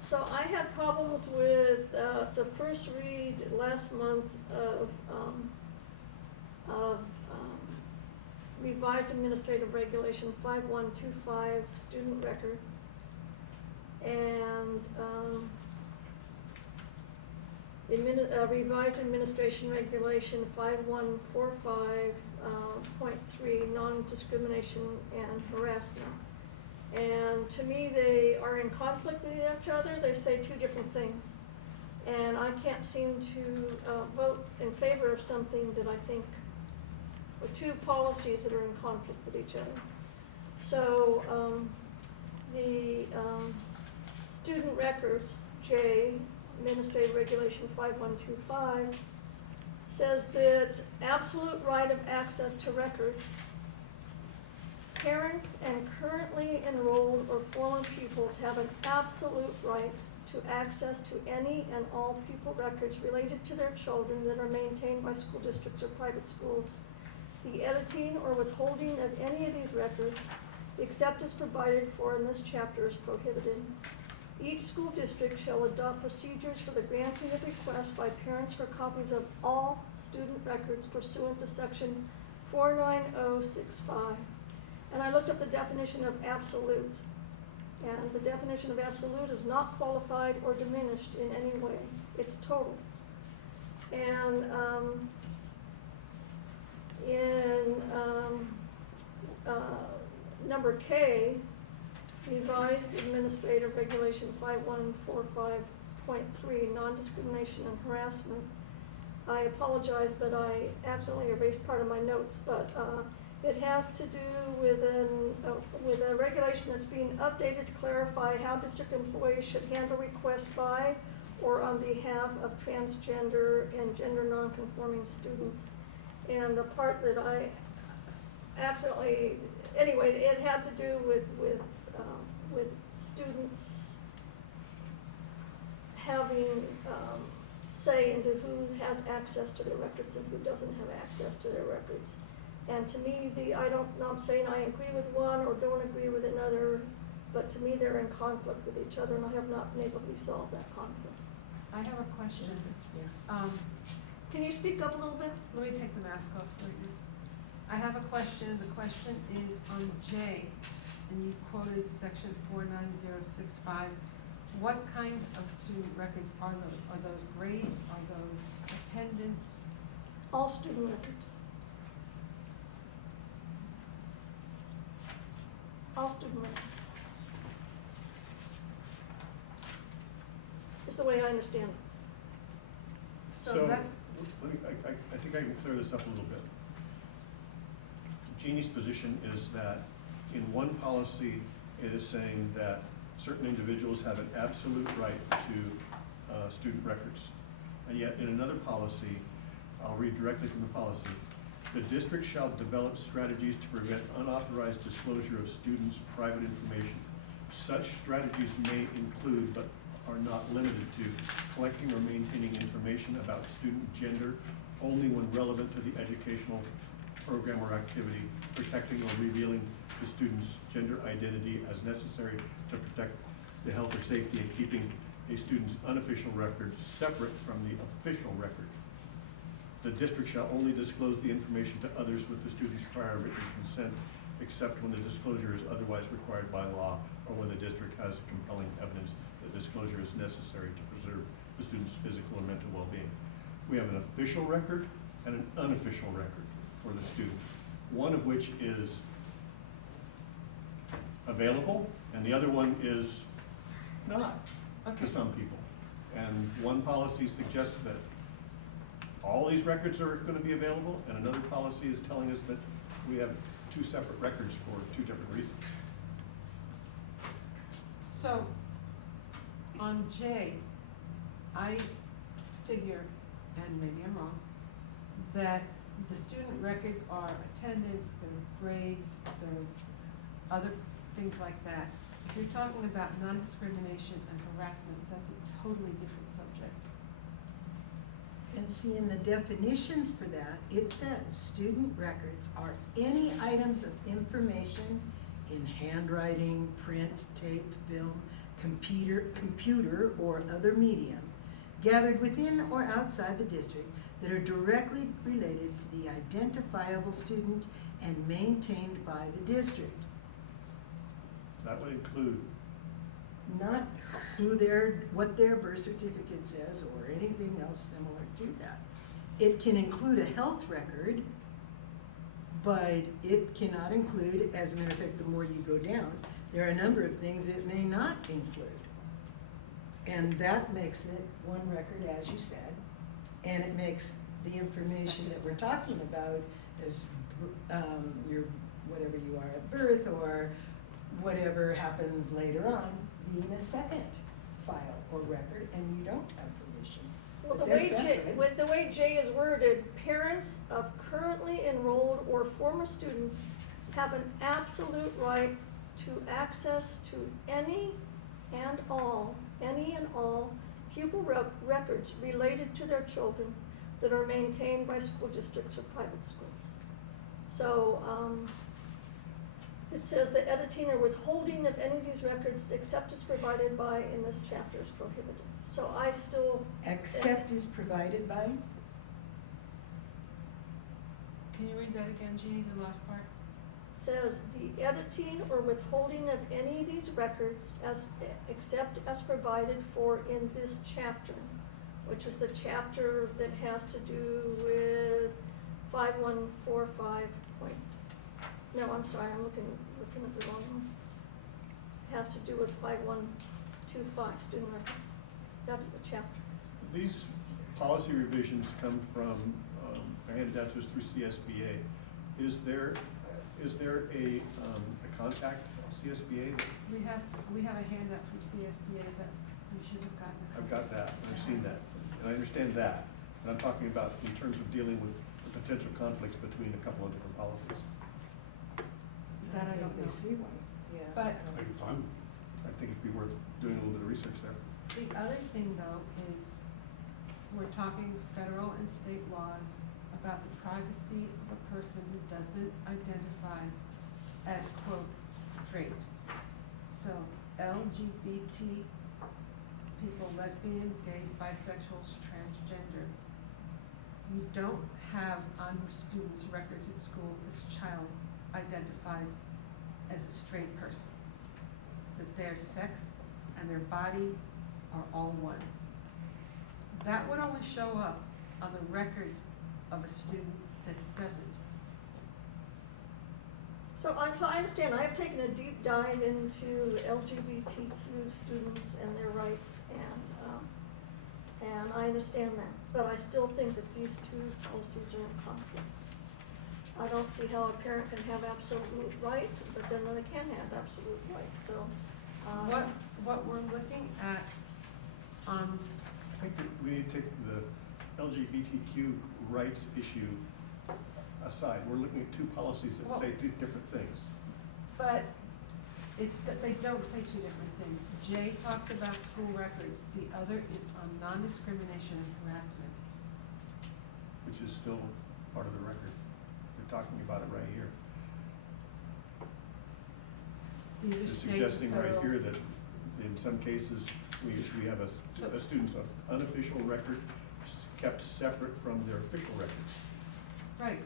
So I had problems with the first read last month of revised administrative regulation 5125 student record. And Revised Administration Regulation 5145.3, non-discrimination and harassment. And to me, they are in conflict with each other. They say two different things. And I can't seem to vote in favor of something that I think, or two policies that are in conflict with each other. So the student records, J, Administrative Regulation 5125, says that absolute right of access to records. Parents and currently enrolled or former pupils have an absolute right to access to any and all pupil records related to their children that are maintained by school districts or private schools. The editing or withholding of any of these records, except as provided for in this chapter, is prohibited. Each school district shall adopt procedures for the granting of requests by parents for copies of all student records pursuant to section 49065. And I looked up the definition of absolute. And the definition of absolute is not qualified or diminished in any way. It's total. And in number K, Revised Administrative Regulation 5145.3, non-discrimination and harassment. I apologize, but I accidentally erased part of my notes, but it has to do with a regulation that's being updated to clarify how district employees should handle requests by or on behalf of transgender and gender nonconforming students. And the part that I accidentally, anyway, it had to do with students having say into who has access to their records and who doesn't have access to their records. And to me, I'm not saying I agree with one or don't agree with another, but to me they're in conflict with each other, and I have not been able to resolve that conflict. I have a question. Can you speak up a little bit? Let me take the mask off for you. I have a question. The question is on J, and you quoted section 49065. What kind of student records are those? Are those grades? Are those attendance? All student records. All student records. Is the way I understand it. So that's. Let me, I think I can clear this up a little bit. Jeannie's position is that in one policy, it is saying that certain individuals have an absolute right to student records. And yet in another policy, I'll read directly from the policy, the district shall develop strategies to prevent unauthorized disclosure of students' private information. Such strategies may include, but are not limited to, collecting or maintaining information about student gender only when relevant to the educational program or activity, protecting or revealing the student's gender identity as necessary to protect the health or safety, and keeping a student's unofficial record separate from the official record. The district shall only disclose the information to others with the student's prior written consent, except when the disclosure is otherwise required by law or when the district has compelling evidence that disclosure is necessary to preserve the student's physical or mental well-being. We have an official record and an unofficial record for the student, one of which is available and the other one is not to some people. And one policy suggests that all these records are going to be available, and another policy is telling us that we have two separate records for two different reasons. So on J, I figure, and maybe I'm wrong, that the student records are attendance, their grades, their other things like that. If you're talking about non-discrimination and harassment, that's a totally different subject. And see, in the definitions for that, it says student records are any items of information in handwriting, print, tape, film, computer, or other medium gathered within or outside the district that are directly related to the identifiable student and maintained by the district. That would include not what their birth certificate says or anything else similar to that. It can include a health record, but it cannot include, as a matter of fact, the more you go down, there are a number of things it may not include. And that makes it one record, as you said, and it makes the information that we're talking about as your, whatever you are at birth or whatever happens later on, being a second file or record, and you don't have permission. Well, But the they're way J, separate. with the way J is worded, parents of currently enrolled or former students have an absolute right to access to any and all pupil records related to their children that are maintained by school districts or private schools. So, it says the editing or withholding of any of these records except as provided by in this chapter is prohibited. So I still. Except is provided by? Can you read that again, Jeannie, the last part? Says the editing or withholding of any of these records except as provided for in this chapter, which is the chapter that has to do with 5145 point. No, I'm sorry, I'm looking at the wrong one. It has to do with 5125 student records. That's the chapter. These policy revisions come from, handed down to us through CSBA. Is there a contact CSBA? We have a handout from CSBA that we should have gotten. I've got that, I've seen that, and I understand that. And I'm talking about in terms of dealing with the potential conflicts between a couple of different policies. That I don't think know. they see one, yeah. But I can find them. I think it'd be worth doing a little bit of research there. the other thing though is we're talking federal and state laws about the privacy of a person who doesn't identify as, quote, straight. So LGBT people, lesbians, gays, bisexuals, transgender. You don't have on students' records at school this child identifies as a straight person. That their sex and their body are all one. That would only show up on the records of a student that doesn't. So I understand, I have taken a deep dive into LGBTQ students and their rights, and I understand that, but I still think that these two policies are in conflict. I don't see how a parent can have absolute right, but then they can have absolute right, so. What we're looking at, I think that we need to take the LGBTQ rights issue aside. We're looking at two policies that say two different things. but they don't say two different things. J talks about school records, the other is on non-discrimination and harassment. Which is still part of the record. We're talking about it right here. These are It's state, suggesting right federal. here that in some cases, we have a student's unofficial record kept separate from their official records. Right.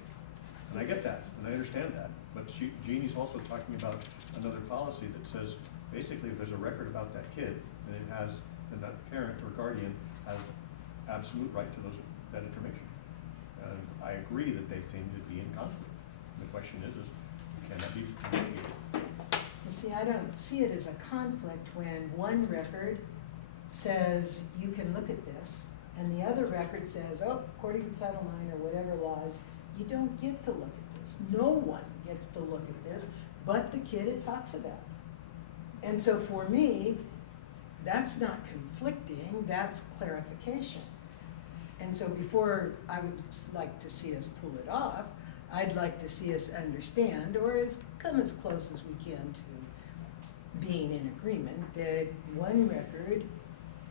And I get that, and I understand that, but Jeannie's also talking about another policy that says, basically, if there's a record about that kid, then that parent or guardian has absolute right to that information. And I agree that they seem to be in conflict. The question is can that be mitigated? You see, I don't see it as a conflict when one record says you can look at this, and the other record says, oh, according to Title IX or whatever laws, you don't get to look at this. No one gets to look at this but the kid it talks about. And so for me, that's not conflicting, that's clarification. And so before I would like to see us pull it off, I'd like to see us understand, or come as close as we can to being in agreement, that one record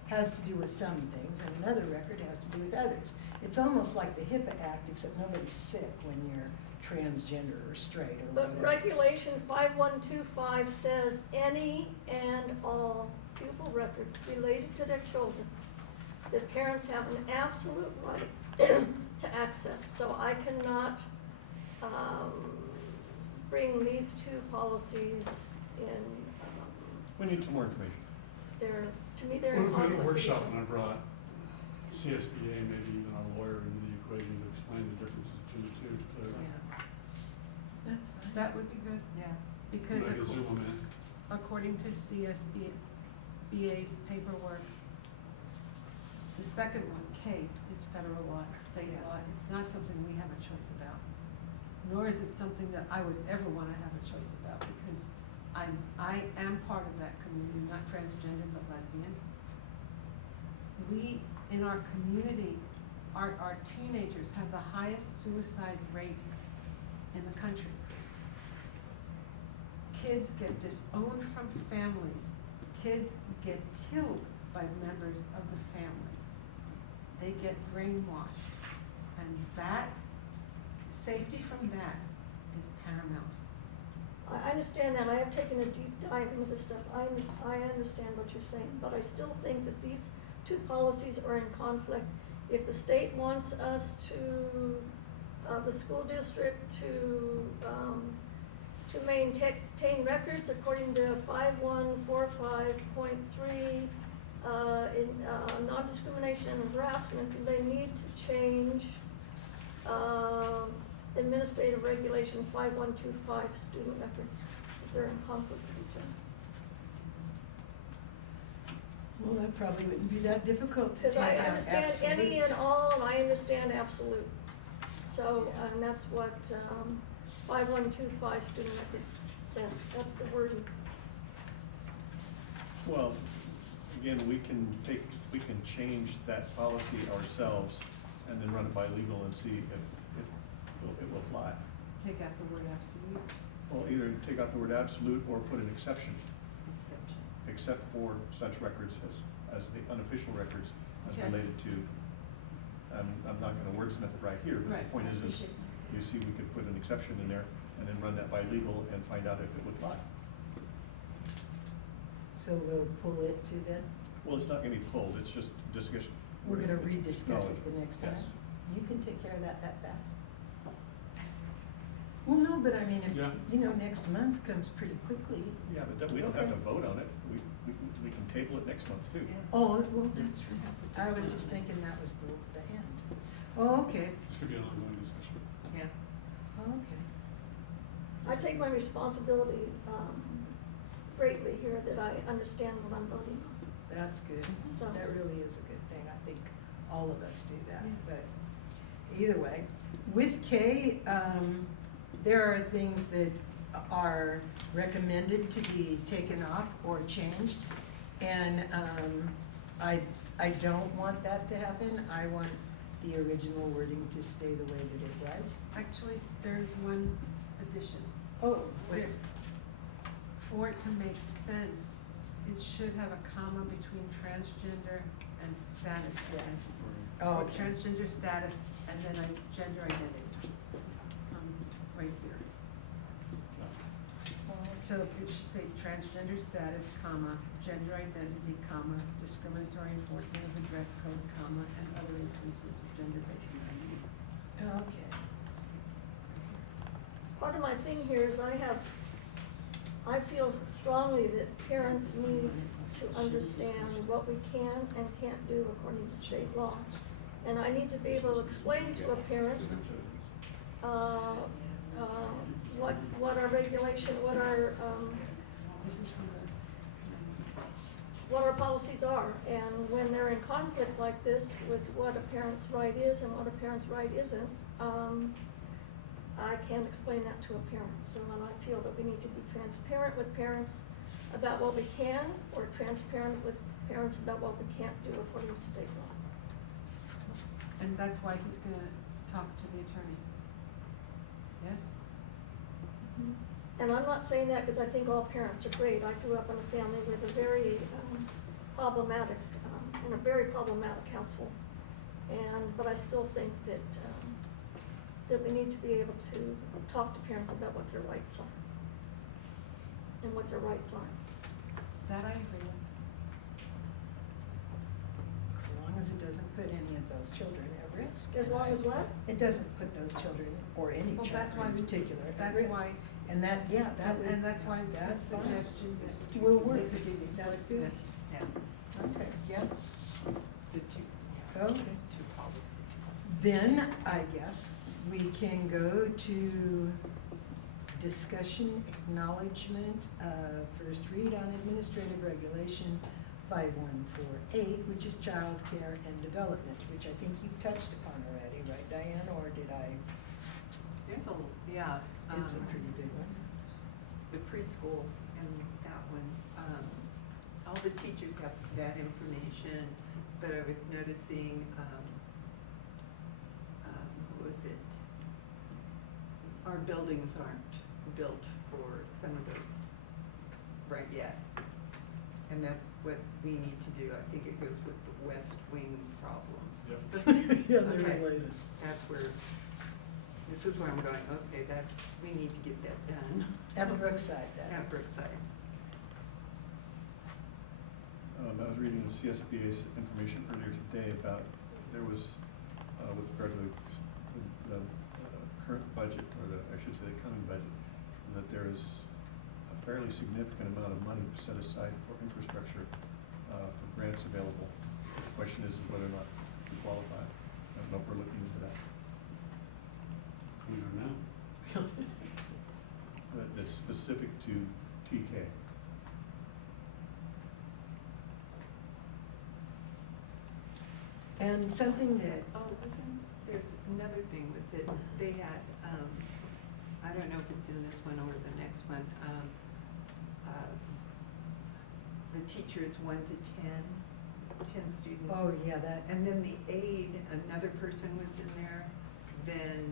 has to do with some things and another record has to do with others. It's almost like the HIPAA Act, except nobody's sick when you're transgender or straight or But whatever. regulation 5125 says any and all pupil records related to their children, the parents have an absolute right to access. So I cannot bring these two policies in. We need some more information. to me, they're in What if we conflict. had a with each workshop other. and I brought CSBA, maybe even a lawyer into the equation to explain the differences between the two to clear it up? That's fine. That would be good, Yeah. because And I could zoom them in. according to CSBA's paperwork, the second one, K, is federal law, it's state law. It's not something we have a choice about. Nor is it something that I would ever wanna have a choice about, because I am part of that community, not transgender, but lesbian. We, in our community, our teenagers have the highest suicide rate in the country. Kids get disowned from families. Kids get killed by members of the families. They get brainwashed. And that, safety from that is paramount. I understand that, I have taken a deep dive into this stuff, I understand what you're saying, but I still think that these two policies are in conflict. If the state wants us to, the school district to maintain records according to 5145.3, in non-discrimination and harassment, they need to change Administrative Regulation 5125 student records, if they're in conflict with each other. Well, that probably wouldn't be that difficult to Because take I out understand absolute. any and all, and I understand absolute. So, and that's what 5125 student records says, that's the wording. Well, again, we can change that policy ourselves and then run it by legal and see if it will fly. Take out the word absolute. Well, either take out the word absolute or put an exception, except for such records as the unofficial records as Okay. related to, I'm not gonna wordsmith it right here, but Right, the point I is appreciate you see, we could put an exception in there and then run that by legal and find out if it would fly. So we'll pull it to then? Well, it's not gonna be pulled, it's just discussion. We're gonna It's- rediscuss no, it the next time? yes. You can take care of that fast? Well, no, but I mean, if, Yeah. you know, next month comes pretty quickly. Yeah, but we don't have to Okay. vote on it, we can table it next month too. Oh, well, that's right. I was just thinking that was the end. Oh, okay. This could be an ongoing discussion. Yeah. Oh, okay. I take my responsibility greatly here, that I understand what I'm voting on. That's good. So- That really is a good thing. I think all of us do that, Yes. but either way. With K, there are things that are recommended to be taken off or changed. And I don't want that to happen. I want the original wording to stay the way that it was. Actually, there's one addition. Oh, what's, There- For it to make sense, it should have a comma between transgender and status identity. Oh, Or okay. transgender status and then a gender identity, right here. So it should say transgender status, comma, gender identity, comma, discriminatory enforcement of the dress code, comma, and other instances of gender-based harassment. okay. Part of my thing here is I feel strongly that parents need to understand what we can and can't do according to state law. And I need to be able to explain to a parent, what our regulation, what our, This is from what our policies are. And when they're in conflict like this with what a parent's right is and what a parent's right isn't, I can't explain that to a parent. So when I feel that we need to be transparent with parents about what we can, or transparent with parents about what we can't do according to state law. and that's why he's gonna talk to the attorney. Yes? And I'm not saying that because I think all parents are great. I grew up in a family with a very problematic, in a very problematic household. But I still think that we need to be able to talk to parents about what their rights are and what their rights aren't. That I agree with. As long as it doesn't put any of those children at risk. As long as what? It doesn't put those children, or any Well, child that's why in we- particular, at that's risk. why- And that, yeah, that would. And that's why the that's fine. suggestion that Will work. they could be That's good. wordsmithed. Yeah, Okay, yeah, the two, okay. two policies. Then, I guess, we can go to discussion acknowledgement of first read on administrative regulation 5148, which is childcare and development, which I think you've touched upon already, right, Diane, or did I? There's a, yeah. It's a pretty big one. The preschool and that one, all the teachers have that information, but I was noticing, what was it? Our buildings aren't built for some of those right yet. And that's what we need to do. I think it goes with the West Wing problem. Yep. Yeah, they're Okay. related. That's where, this is where I'm going, okay, we need to get that done. At Brookside, that At is. Brookside. I was reading the CSBA's information earlier today about, there was, with regard to the current budget, or I should say the coming budget, that there is a fairly significant amount of money set aside for infrastructure, for grants available. The question is whether or not we qualify. I don't know if we're looking into that. We don't know. That's specific to TK. And something that, Oh, there's another thing, was that they had, I don't know if it's in this one or the next one, the teachers 1 to 10 students. oh, yeah, that, And then the aide, another person was in there, then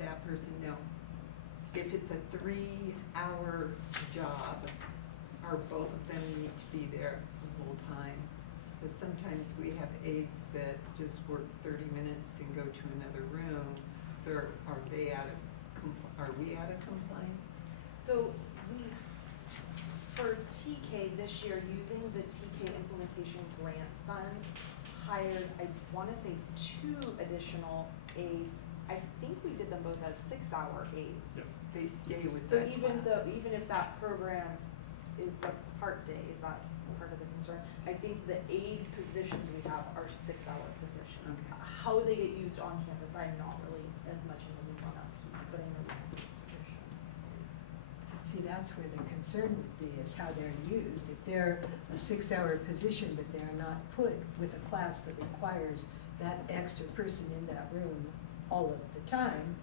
that person, no. If it's a 3-hour job, or both of them need to be there the whole time. Because sometimes we have aides that just work 30 minutes and go to another room. So are we out of compliance? So we, for TK this year, using the TK implementation grant funds, hired, I wanna say 2 additional aides. I think we did them both as 6-hour aides. Yep. They stay with So that even class. if that program is a part day, is that part of the concern? I think the aide positions we have are 6-hour positions. Okay. How they get used on campus, I'm not really as much in the loop on that piece, but I know we have positions. see, that's where the concern would be, is how they're used. If they're a 6-hour position, but they're not put with a class that requires that extra person in that room all of the time,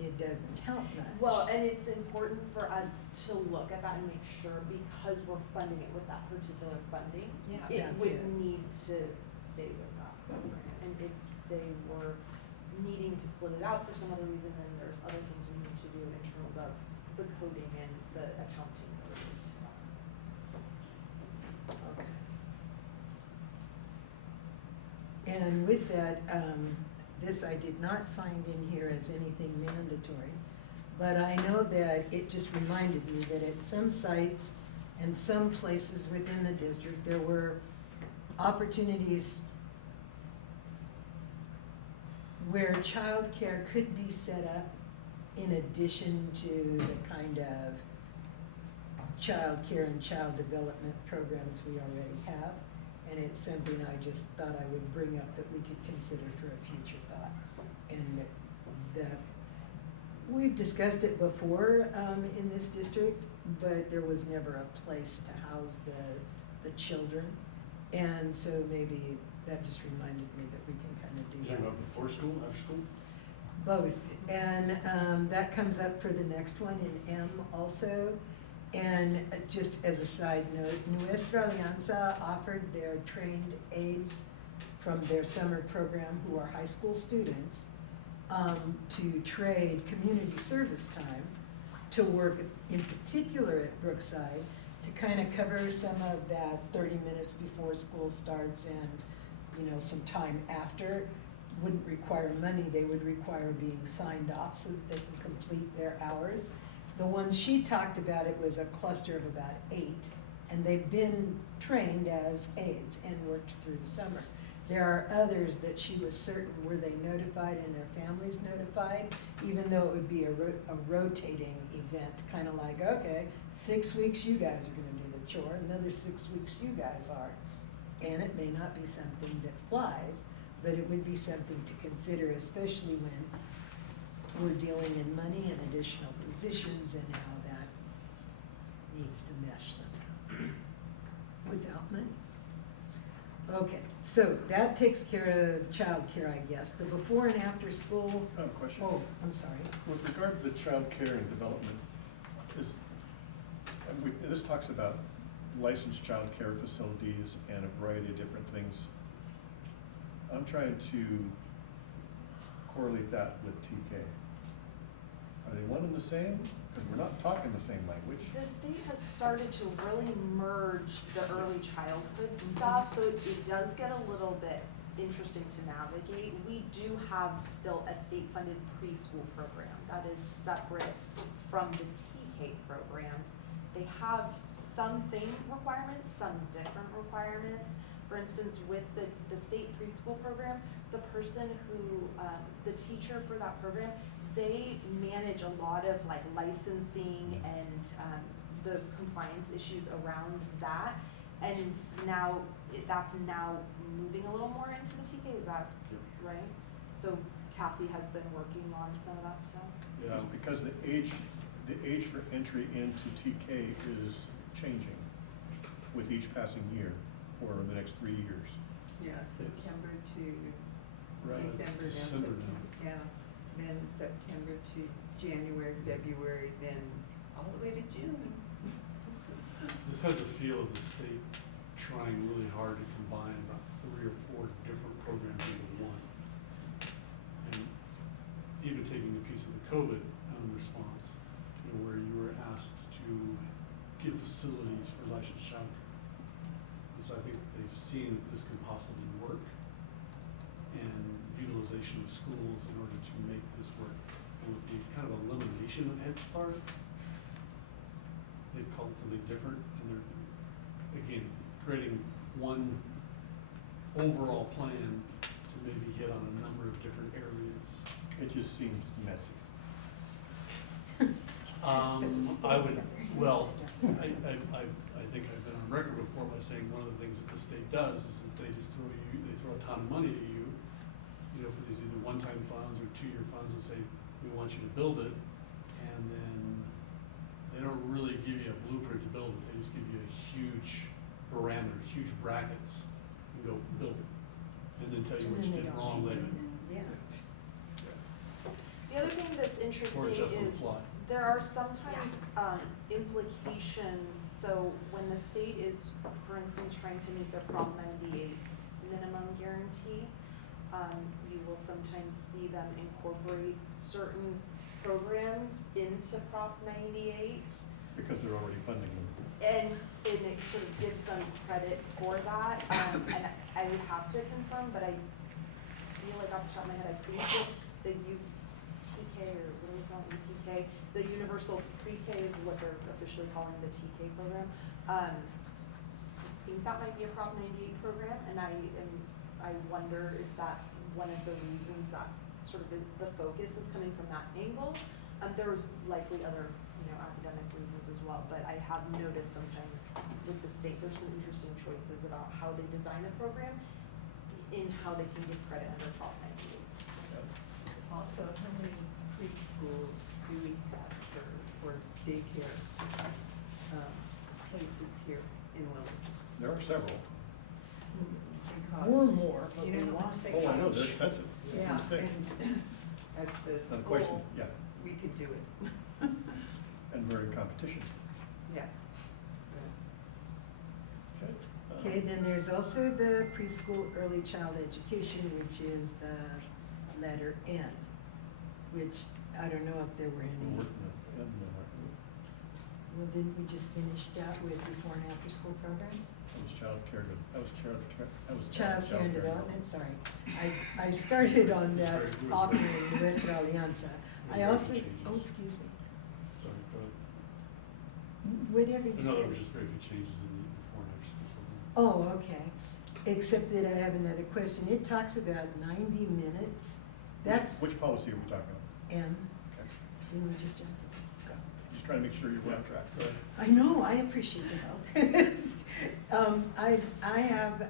it doesn't help much. Well, and it's important for us to look at that and make sure, because we're funding it with that particular funding, Yeah. it That's would it. need to stay with that program. And if they were needing to split it out for some other reason, then there's other things we need to do in terms of the coding and the accounting related to that. Okay. And with that, this I did not find in here as anything mandatory, but I know that it just reminded me that at some sites and some places within the district, there were opportunities where childcare could be set up in addition to the kind of childcare and child development programs we already have. And it's something I just thought I would bring up that we could consider for a future thought. And that, we've discussed it before in this district, but there was never a place to house the children. And so maybe that just reminded me that we can kind of do You that. talking about before school, after school? Both, and that comes up for the next one in M also. And just as a side note, Nuestra Alianza offered their trained aides from their summer program, who are high school students, to trade community service time to work in particular at Brookside, to kind of cover some of that 30 minutes before school starts and, some time after. Wouldn't require money, they would require being signed off so that they can complete their hours. The ones she talked about, it was a cluster of about 8, and they've been trained as aides and worked through the summer. There are others that she was certain, were they notified and their families notified, even though it would be a rotating event, kind of like, okay, 6 weeks you guys are gonna do the chore, another 6 weeks you guys are. And it may not be something that flies, but it would be something to consider, especially when we're dealing in money and additional positions and how that needs to mesh somehow without money. Okay, so that takes care of childcare, I guess. The before and after school. I have a question. Oh, I'm sorry. With regard to the child care and development, this talks about licensed child care facilities and a variety of different things. I'm trying to correlate that with TK. Are they one and the same? Because we're not talking the same language. The state has started to really merge the early childhood stuff, so it does get a little bit interesting to navigate. We do have still a state-funded preschool program that is separate from the TK programs. They have some same requirements, some different requirements. For instance, with the state preschool program, the person who, the teacher for that program, they manage a lot of like licensing and the compliance issues around that. And now, that's now moving a little more into the TK, is that right? So Kathy has been working on some of that stuff? Yeah, because the age for entry into TK is changing with each passing year for the next 3 years. Yeah, September to Right. December, then December September, yeah, then September to January, February, then all the way to June. This has a feel of the state trying really hard to combine about 3 or 4 different programs into one. And even taking a piece of the COVID response, where you were asked to give facilities for licensed childcare. And so I think they've seen that this can possibly work, and utilization of schools in order to make this work. And with the kind of elimination of Head Start, they've called it something different, and they're, again, creating one overall plan to maybe hit on a number of different areas. It just seems messy. I would, well, I think I've been on record before by saying one of the things that the state does is that they just throw a ton of money at you, for these either one-time funds or 2-year funds, and say, we want you to build it, and then they don't really give you a blueprint to build it, they just give you a huge parameters, huge brackets, and go build it, and then tell you what you did wrong later. Yeah. The other thing that's interesting is there are sometimes implications. So when the state is, for instance, trying to meet their Prop 98 minimum guarantee, you will sometimes see them incorporate certain programs into Prop 98. Because they're already funding them. And it sort of gives them credit for that. And I would have to confirm, but I feel like off the top of my head, I think that the UTK, or what do we call it, UTK, the Universal Pre-K is what they're officially calling the TK program. I think that might be a Prop 98 program, and I wonder if that's one of the reasons that sort of the focus is coming from that angle. There's likely other, academic reasons as well, but I have noticed sometimes with the state, there's some interesting choices about how they design a program in how they can give credit under Prop 98. Also, how many preschools do we have or daycare places here in Willits? There are several. Or more, but You we know, want to. Oh, I know, they're expensive. Yeah, That's the thing. and as the Not a question, school, yeah, we could do it. and we're in competition. Yeah. Okay. Okay, then there's also the preschool early child education, which is the letter N, which I don't know if there were any. We're working at N, aren't we? Well, didn't we just finish that with before and after school programs? That was child care, Child care and development, sorry. I started on that offering Nuestra Alianza. I also, oh, excuse me, Sorry, go ahead. whatever you No, said. there were just very few changes in the before and after school program. Oh, okay. Except that I have another question. It talks about 90 minutes. That's Which policy are we talking about? M. Okay. Didn't we just jump to? You just trying to make sure you're on track. I know, I appreciate the help. I have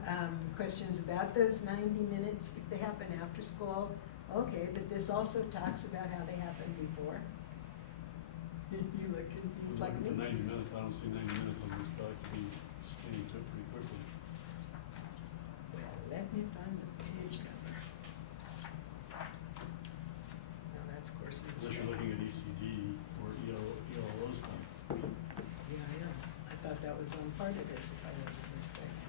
questions about those 90 minutes, if they happen after school, okay, but this also talks about how they happened before. You look confused like Looking me. for 90 minutes, I don't see 90 minutes on this, but I could be skinny to it pretty quickly. Well, let me find the page number. No, that's courses. Unless you're looking at ECD or ELO stuff. Yeah, I know. I thought that was on part of this, if I wasn't mistaken.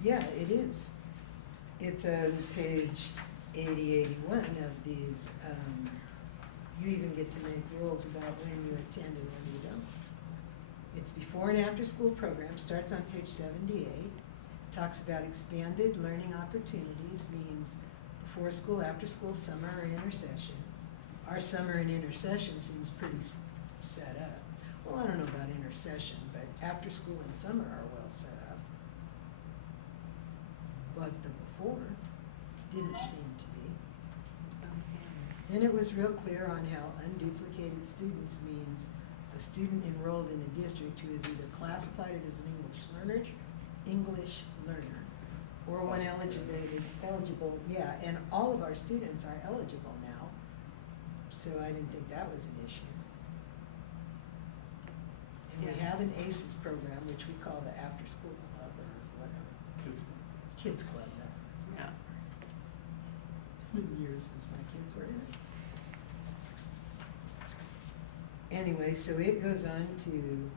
Yeah, it is. It's on page 80, 81 of these. You even get to make rules about when you attend and when you don't. It's before and after school program, starts on page 78. Talks about expanded learning opportunities, means before school, after school, summer, or intersession. Our summer and intersession seems pretty set up. Well, I don't know about intersession, but after school and summer are well set up. But the before didn't seem to be. And it was real clear on how unduplicated students means a student enrolled in a district who is either classified as an English learner, or one eligible, yeah, and all of our students are eligible now. So I didn't think that was an issue. And we have an ACES program, which we call the after school club or whatever. Kids club, that's what it's called, sorry. It's been years since my kids were in it. Anyway, so it goes on to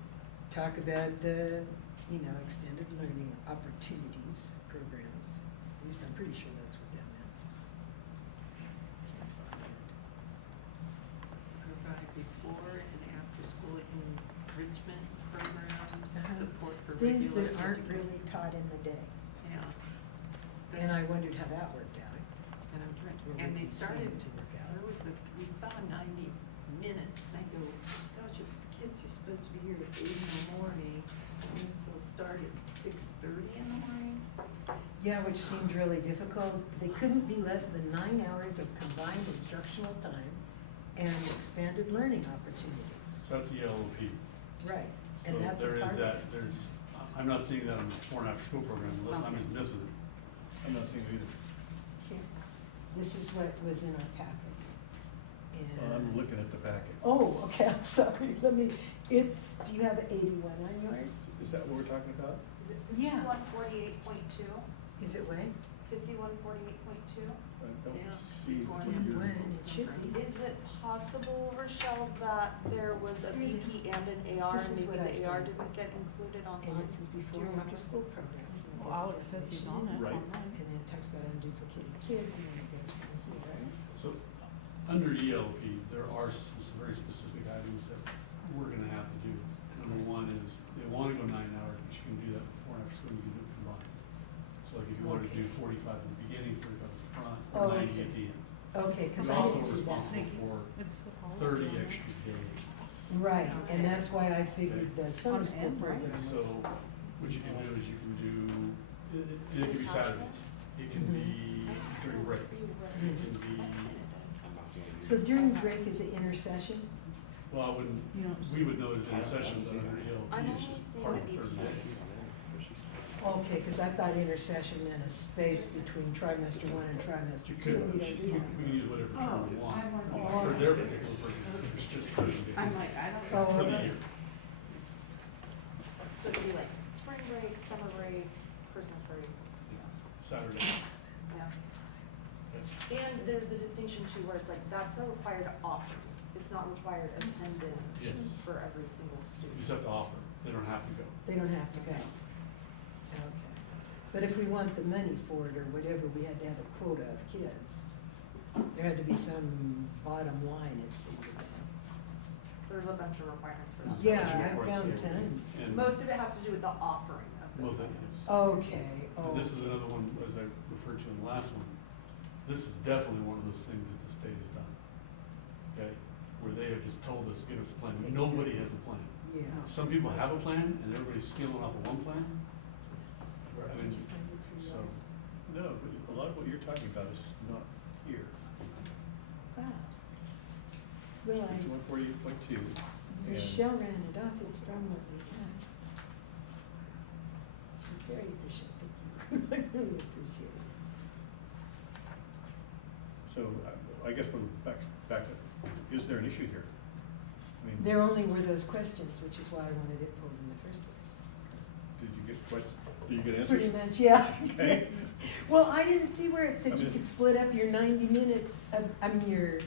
talk about the, extended learning opportunities programs. At least I'm pretty sure that's what that meant. Can't find it. Provide before and after school enrichment programs, support for Things regular that aren't education. really taught in the day. Yeah. And I wondered how that worked out. And I'm trying, Or and would they be started, seen to work out. we saw 90 minutes, and I go, gosh, if the kids are supposed to be here at 8 in the morning, and so start at 6:30 in the morning? Yeah, which seemed really difficult. They couldn't be less than 9 hours of combined instructional time and expanded learning opportunities. So that's ELOP. Right, So and that's a there part is of that, this. I'm not seeing that in the before and after school program, unless I'm just missing it. I'm not seeing it either. Here. This is what was in our packet. I'm And- looking at the packet. Oh, okay, I'm sorry. Do you have 81 on yours? Is that what we're talking about? Yeah. 5148.2, Is it way? 5148.2. I don't Yeah. see what Damn, you're. when it should be. Is it possible, Rochelle, that there was a BP and an AR, This is and what maybe I the AR started. didn't get included And online? it says before and after school programs. and it Well, gives a Alex says he's on it. Right. And then it talks about unduplicated kids, and then it goes from here. So, under ELP, there are some very specific items that we're gonna have to do. Number one is, they wanna go 9 hours, but you can do that before and after school, you can do it combined. So like if you wanted to do 45 at the beginning, 45 at the front, Oh, or 90 okay. at the end. Okay, because I You're didn't see also that. responsible It's the for policy 30 on it. extra days. Right, and that's why I figured the summer On school end, right? program So, was. what you can do is you can do, it can be Saturdays, it can be during break, it can be, So during break, is it intercession? well, I wouldn't, You don't we would know there's intersessions under I'm ELP, it's only just seeing part the of the third BP. day. Okay, because I thought intercession meant a space between trimester 1 and trimester You 2. could, We don't do we that. can use whatever term we want. Oh. For their particular purpose, it's just 30 days. I'm like, I don't Oh, For the okay. year. So it'd be like spring break, summer break, Christmas break, Saturday. yeah. And there's a distinction too, where it's like, that's a required offer. It's not required attendance Yes. for every single You student. just have to offer, they don't have to go. They don't have to go. Okay. But if we want the money for it or whatever, we had to have a quota of kids. There had to be some bottom line, it seemed to me. There's a bunch of requirements for that. Yeah, I found tons. And Most of it has to do with the offering of most those. of it is. Okay, And this is another one, as I referred to in the last one, this is definitely one of those things that the state has done. Okay, where they have just told us, give us a plan, nobody has a plan. Yeah. Some people have a plan, and everybody's stealing off of one plan. Where, I Did mean, you find it for so, yours? No, but a lot of what you're talking about is not here. Wow. Well, 5148.2. Michelle ran it off, it's from what we had. She's very efficient, thank you. I really appreciate it. So I guess we're back, is there an issue here? I mean, There only were those questions, which is why I wanted it pulled in the first place. did you get questions? Did you get answers? Pretty much, yeah. Okay. Well, I didn't see where it said I you mean, could split up your 90 minutes, your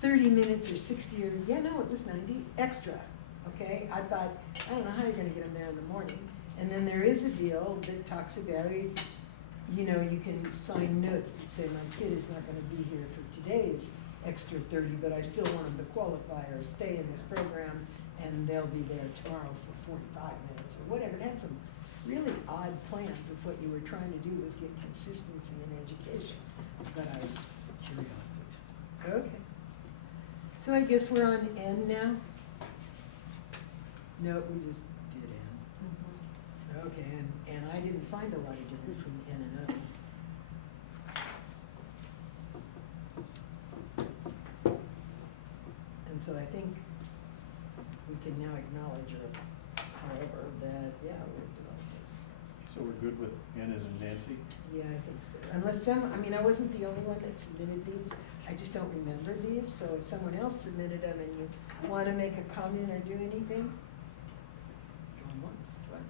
30 minutes or 60 or, yeah, no, it was 90 extra, okay? I thought, I don't know how you're gonna get them there in the morning. And then there is a deal that talks about, you know, you can sign notes that say my kid is not gonna be here for today's extra 30, but I still want them to qualify or stay in this program, and they'll be there tomorrow for 45 minutes or whatever. It had some really odd plans of what you were trying to do was get consistency in education, but I, curiosity. Okay. So I guess we're on N now? No, we just did N. Okay, and I didn't find a lot of difference between N and O. And so I think we can now acknowledge, or however, that, yeah, we're doing this. So we're good with N as in Nancy? Yeah, I think so. Unless I mean, I wasn't the only one that submitted these. I just don't remember these, so if someone else submitted them and you want to make a comment or do anything, going once, twice,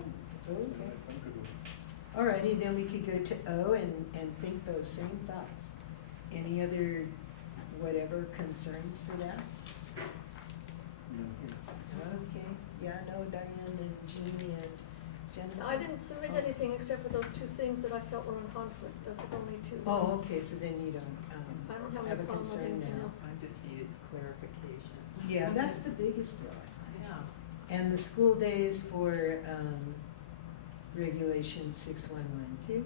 okay. I'm good with it. Alrighty, then we could go to O and think those same thoughts. Any other whatever concerns for that? Okay, yeah, no, Diane and Jeannie and Jennifer. I didn't submit anything except for those two things that I felt were in conflict. Those are the only two. Oh, ones. okay, so then you don't, I don't have have any a problem with concern anything now. else. I just needed clarification. Yeah, that's the biggest deal, I find. Yeah. And the school days for, regulation 6112.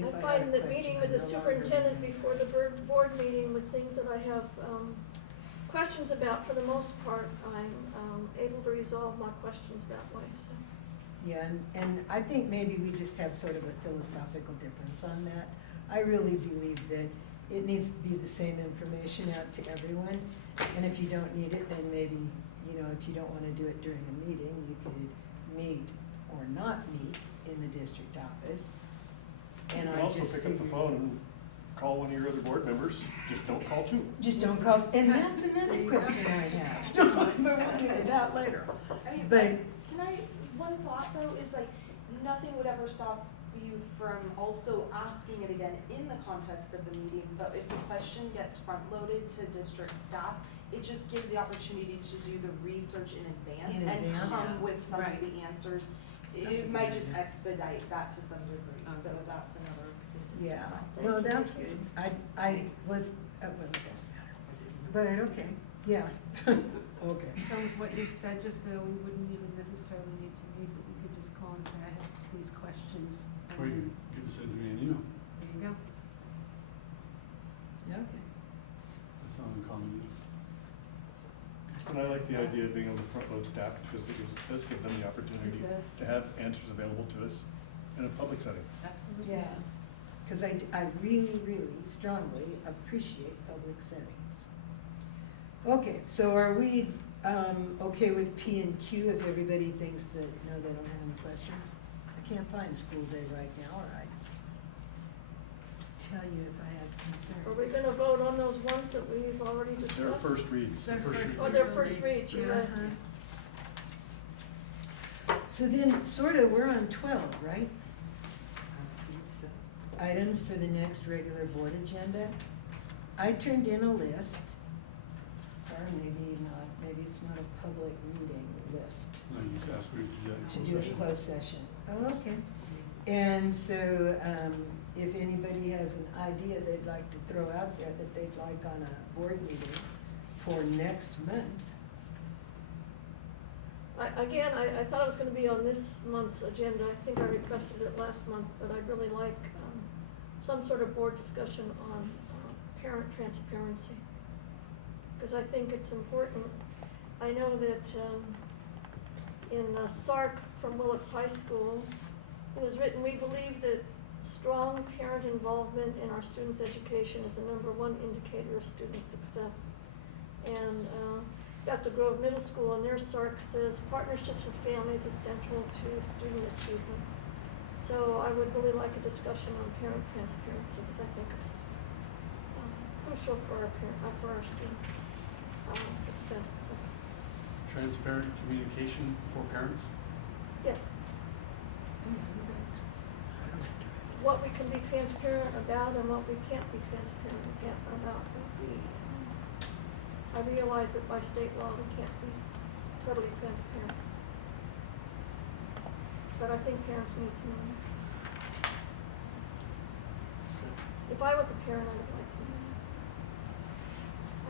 If I had a find that question, meeting I with the no longer superintendent remember. before the board meeting with things that I have questions about, for the most part, I'm able to resolve my questions that way, so. Yeah, and I think maybe we just have sort of a philosophical difference on that. I really believe that it needs to be the same information out to everyone, and if you don't need it, then maybe, you know, if you don't want to do it during a meeting, you could meet or not meet in the district office. You And can I also just pick up the figured- phone and call one of your other board members, just don't call two. Just don't call, and that's another question I have. But we'll get to that later. I mean, But, can I, one thought though is like, nothing would ever stop you from also asking it again in the context of the meeting, but if the question gets front-loaded to district staff, it just gives the opportunity to do the research in advance In and advance. come with some Right. of the answers. That's a It good might just idea. expedite that to some degree, so that's another. yeah, no, that's good. I was, well, it doesn't matter. But, okay, yeah, okay. So with what you said just now, we wouldn't even necessarily need to meet, but we could just call and say, I have these questions. Or you can give us send me an email. There you go. Okay. That's not uncommon either. And I like the idea of being able to front load staff because it does give them the opportunity to have answers available to us in a public setting. Absolutely. Yeah, because I really, really strongly appreciate public settings. Okay, so are we okay with P and Q if everybody thinks that, no, they don't have any questions? I can't find school day right now, or I'd tell you if I have concerns. Are we gonna vote on those ones that we've already discussed? Their first reads. Their first Oh, their first reads, you're right. So then, sort of, we're on 12, right? I think so. Items for the next regular board agenda. I turned in a list, or maybe not, maybe it's not a public meeting list, No, you just asked me to do that to in do closed a session. closed session. Oh, okay. And so, if anybody has an idea they'd like to throw out there that they'd like on a board meeting for next month. I thought it was gonna be on this month's agenda. I think I requested it last month, but I'd really like some sort of board discussion on parent transparency. Because I think it's important. I know that in Sark from Willits High School, it was written, we believe that strong parent involvement in our students' education is the #1 indicator of student success. And Bethel Grove Middle School in their SARC says partnerships with families is central to student achievement. So I would really like a discussion on parent transparency, because I think it's crucial for our students' success. So, Transparent communication for parents? yes. What we can be transparent about and what we can't be transparent about would be, I realize that by state law we can't be totally transparent. But I think parents need to know. If I was a parent, I would like to know that.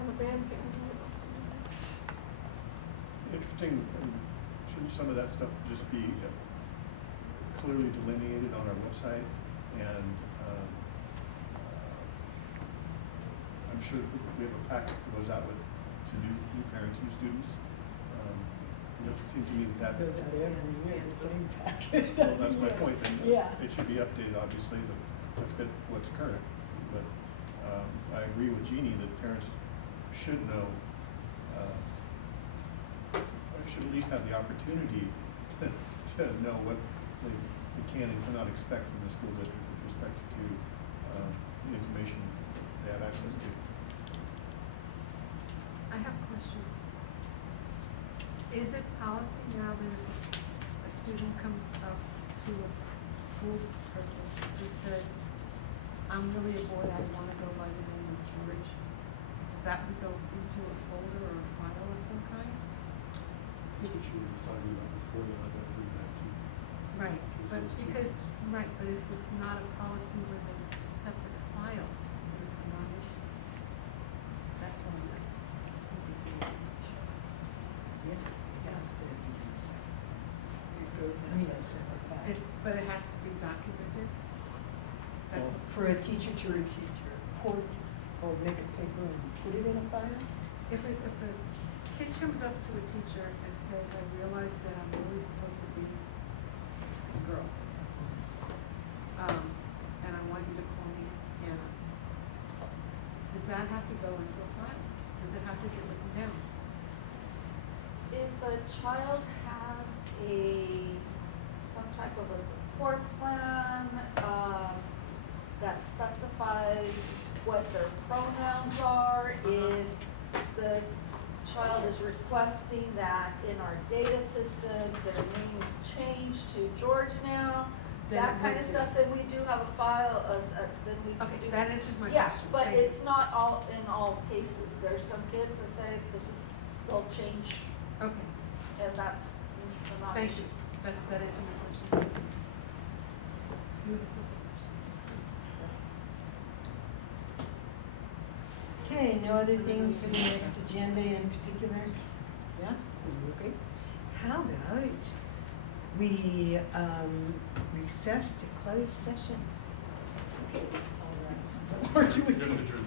I'm a grandparent, I would like to know that. Interesting, shouldn't some of that stuff just be clearly delineated on our website? And I'm sure we have a packet that goes out to new parents, new students. It doesn't seem to me that Goes out every year, the same packet. well, that's my point, then Yeah. it should be updated, obviously, to fit what's current. But I agree with Jeannie that parents should know, should at least have the opportunity to know what they can and cannot expect from the school district with respect to the information they have access to. I have a question. Is it policy now that if a student comes up to a school person who says, I'm really a boy, I want to go by the name of George, that would go into a folder or a file of some kind? That's what you were talking about before, that I gotta bring that to. Right, but if it's not a policy where it's a separate file, then it's a non-issue. That's what I'm asking. Yeah, it has to be in a separate place. I mean, a separate file. But it has to be documented? That's Well, For a teacher to report or make a paper and put it in a file? If a kid comes up to a teacher and says, I realize that I'm really supposed to be a girl, and I want you to call me Anna, does that have to go into a file? Does it have to get written down? If a child has some type of a support plan, that specifies what their pronouns are, if the child is requesting that in our data system, their name is changed to George now, Then that it kind would of be. stuff, then we do have a file, then we do. Okay, that answers my Yeah, question. but Thank you. it's not all, in all cases, there's some kids that say, they'll change, Okay, and that's not. thank you. That answers my question. You have something? Okay, no other things for the next agenda in particular? Yeah, okay. How about we recess to close session? Okay, all right. Or do we? You're gonna adjourn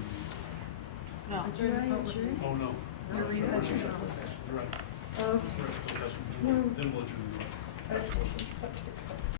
the No. Adjourn the public meeting. meeting. Oh, no. You're recessing. You're right. Okay. We're at closed session. No. Then we'll adjourn the meeting. Okay.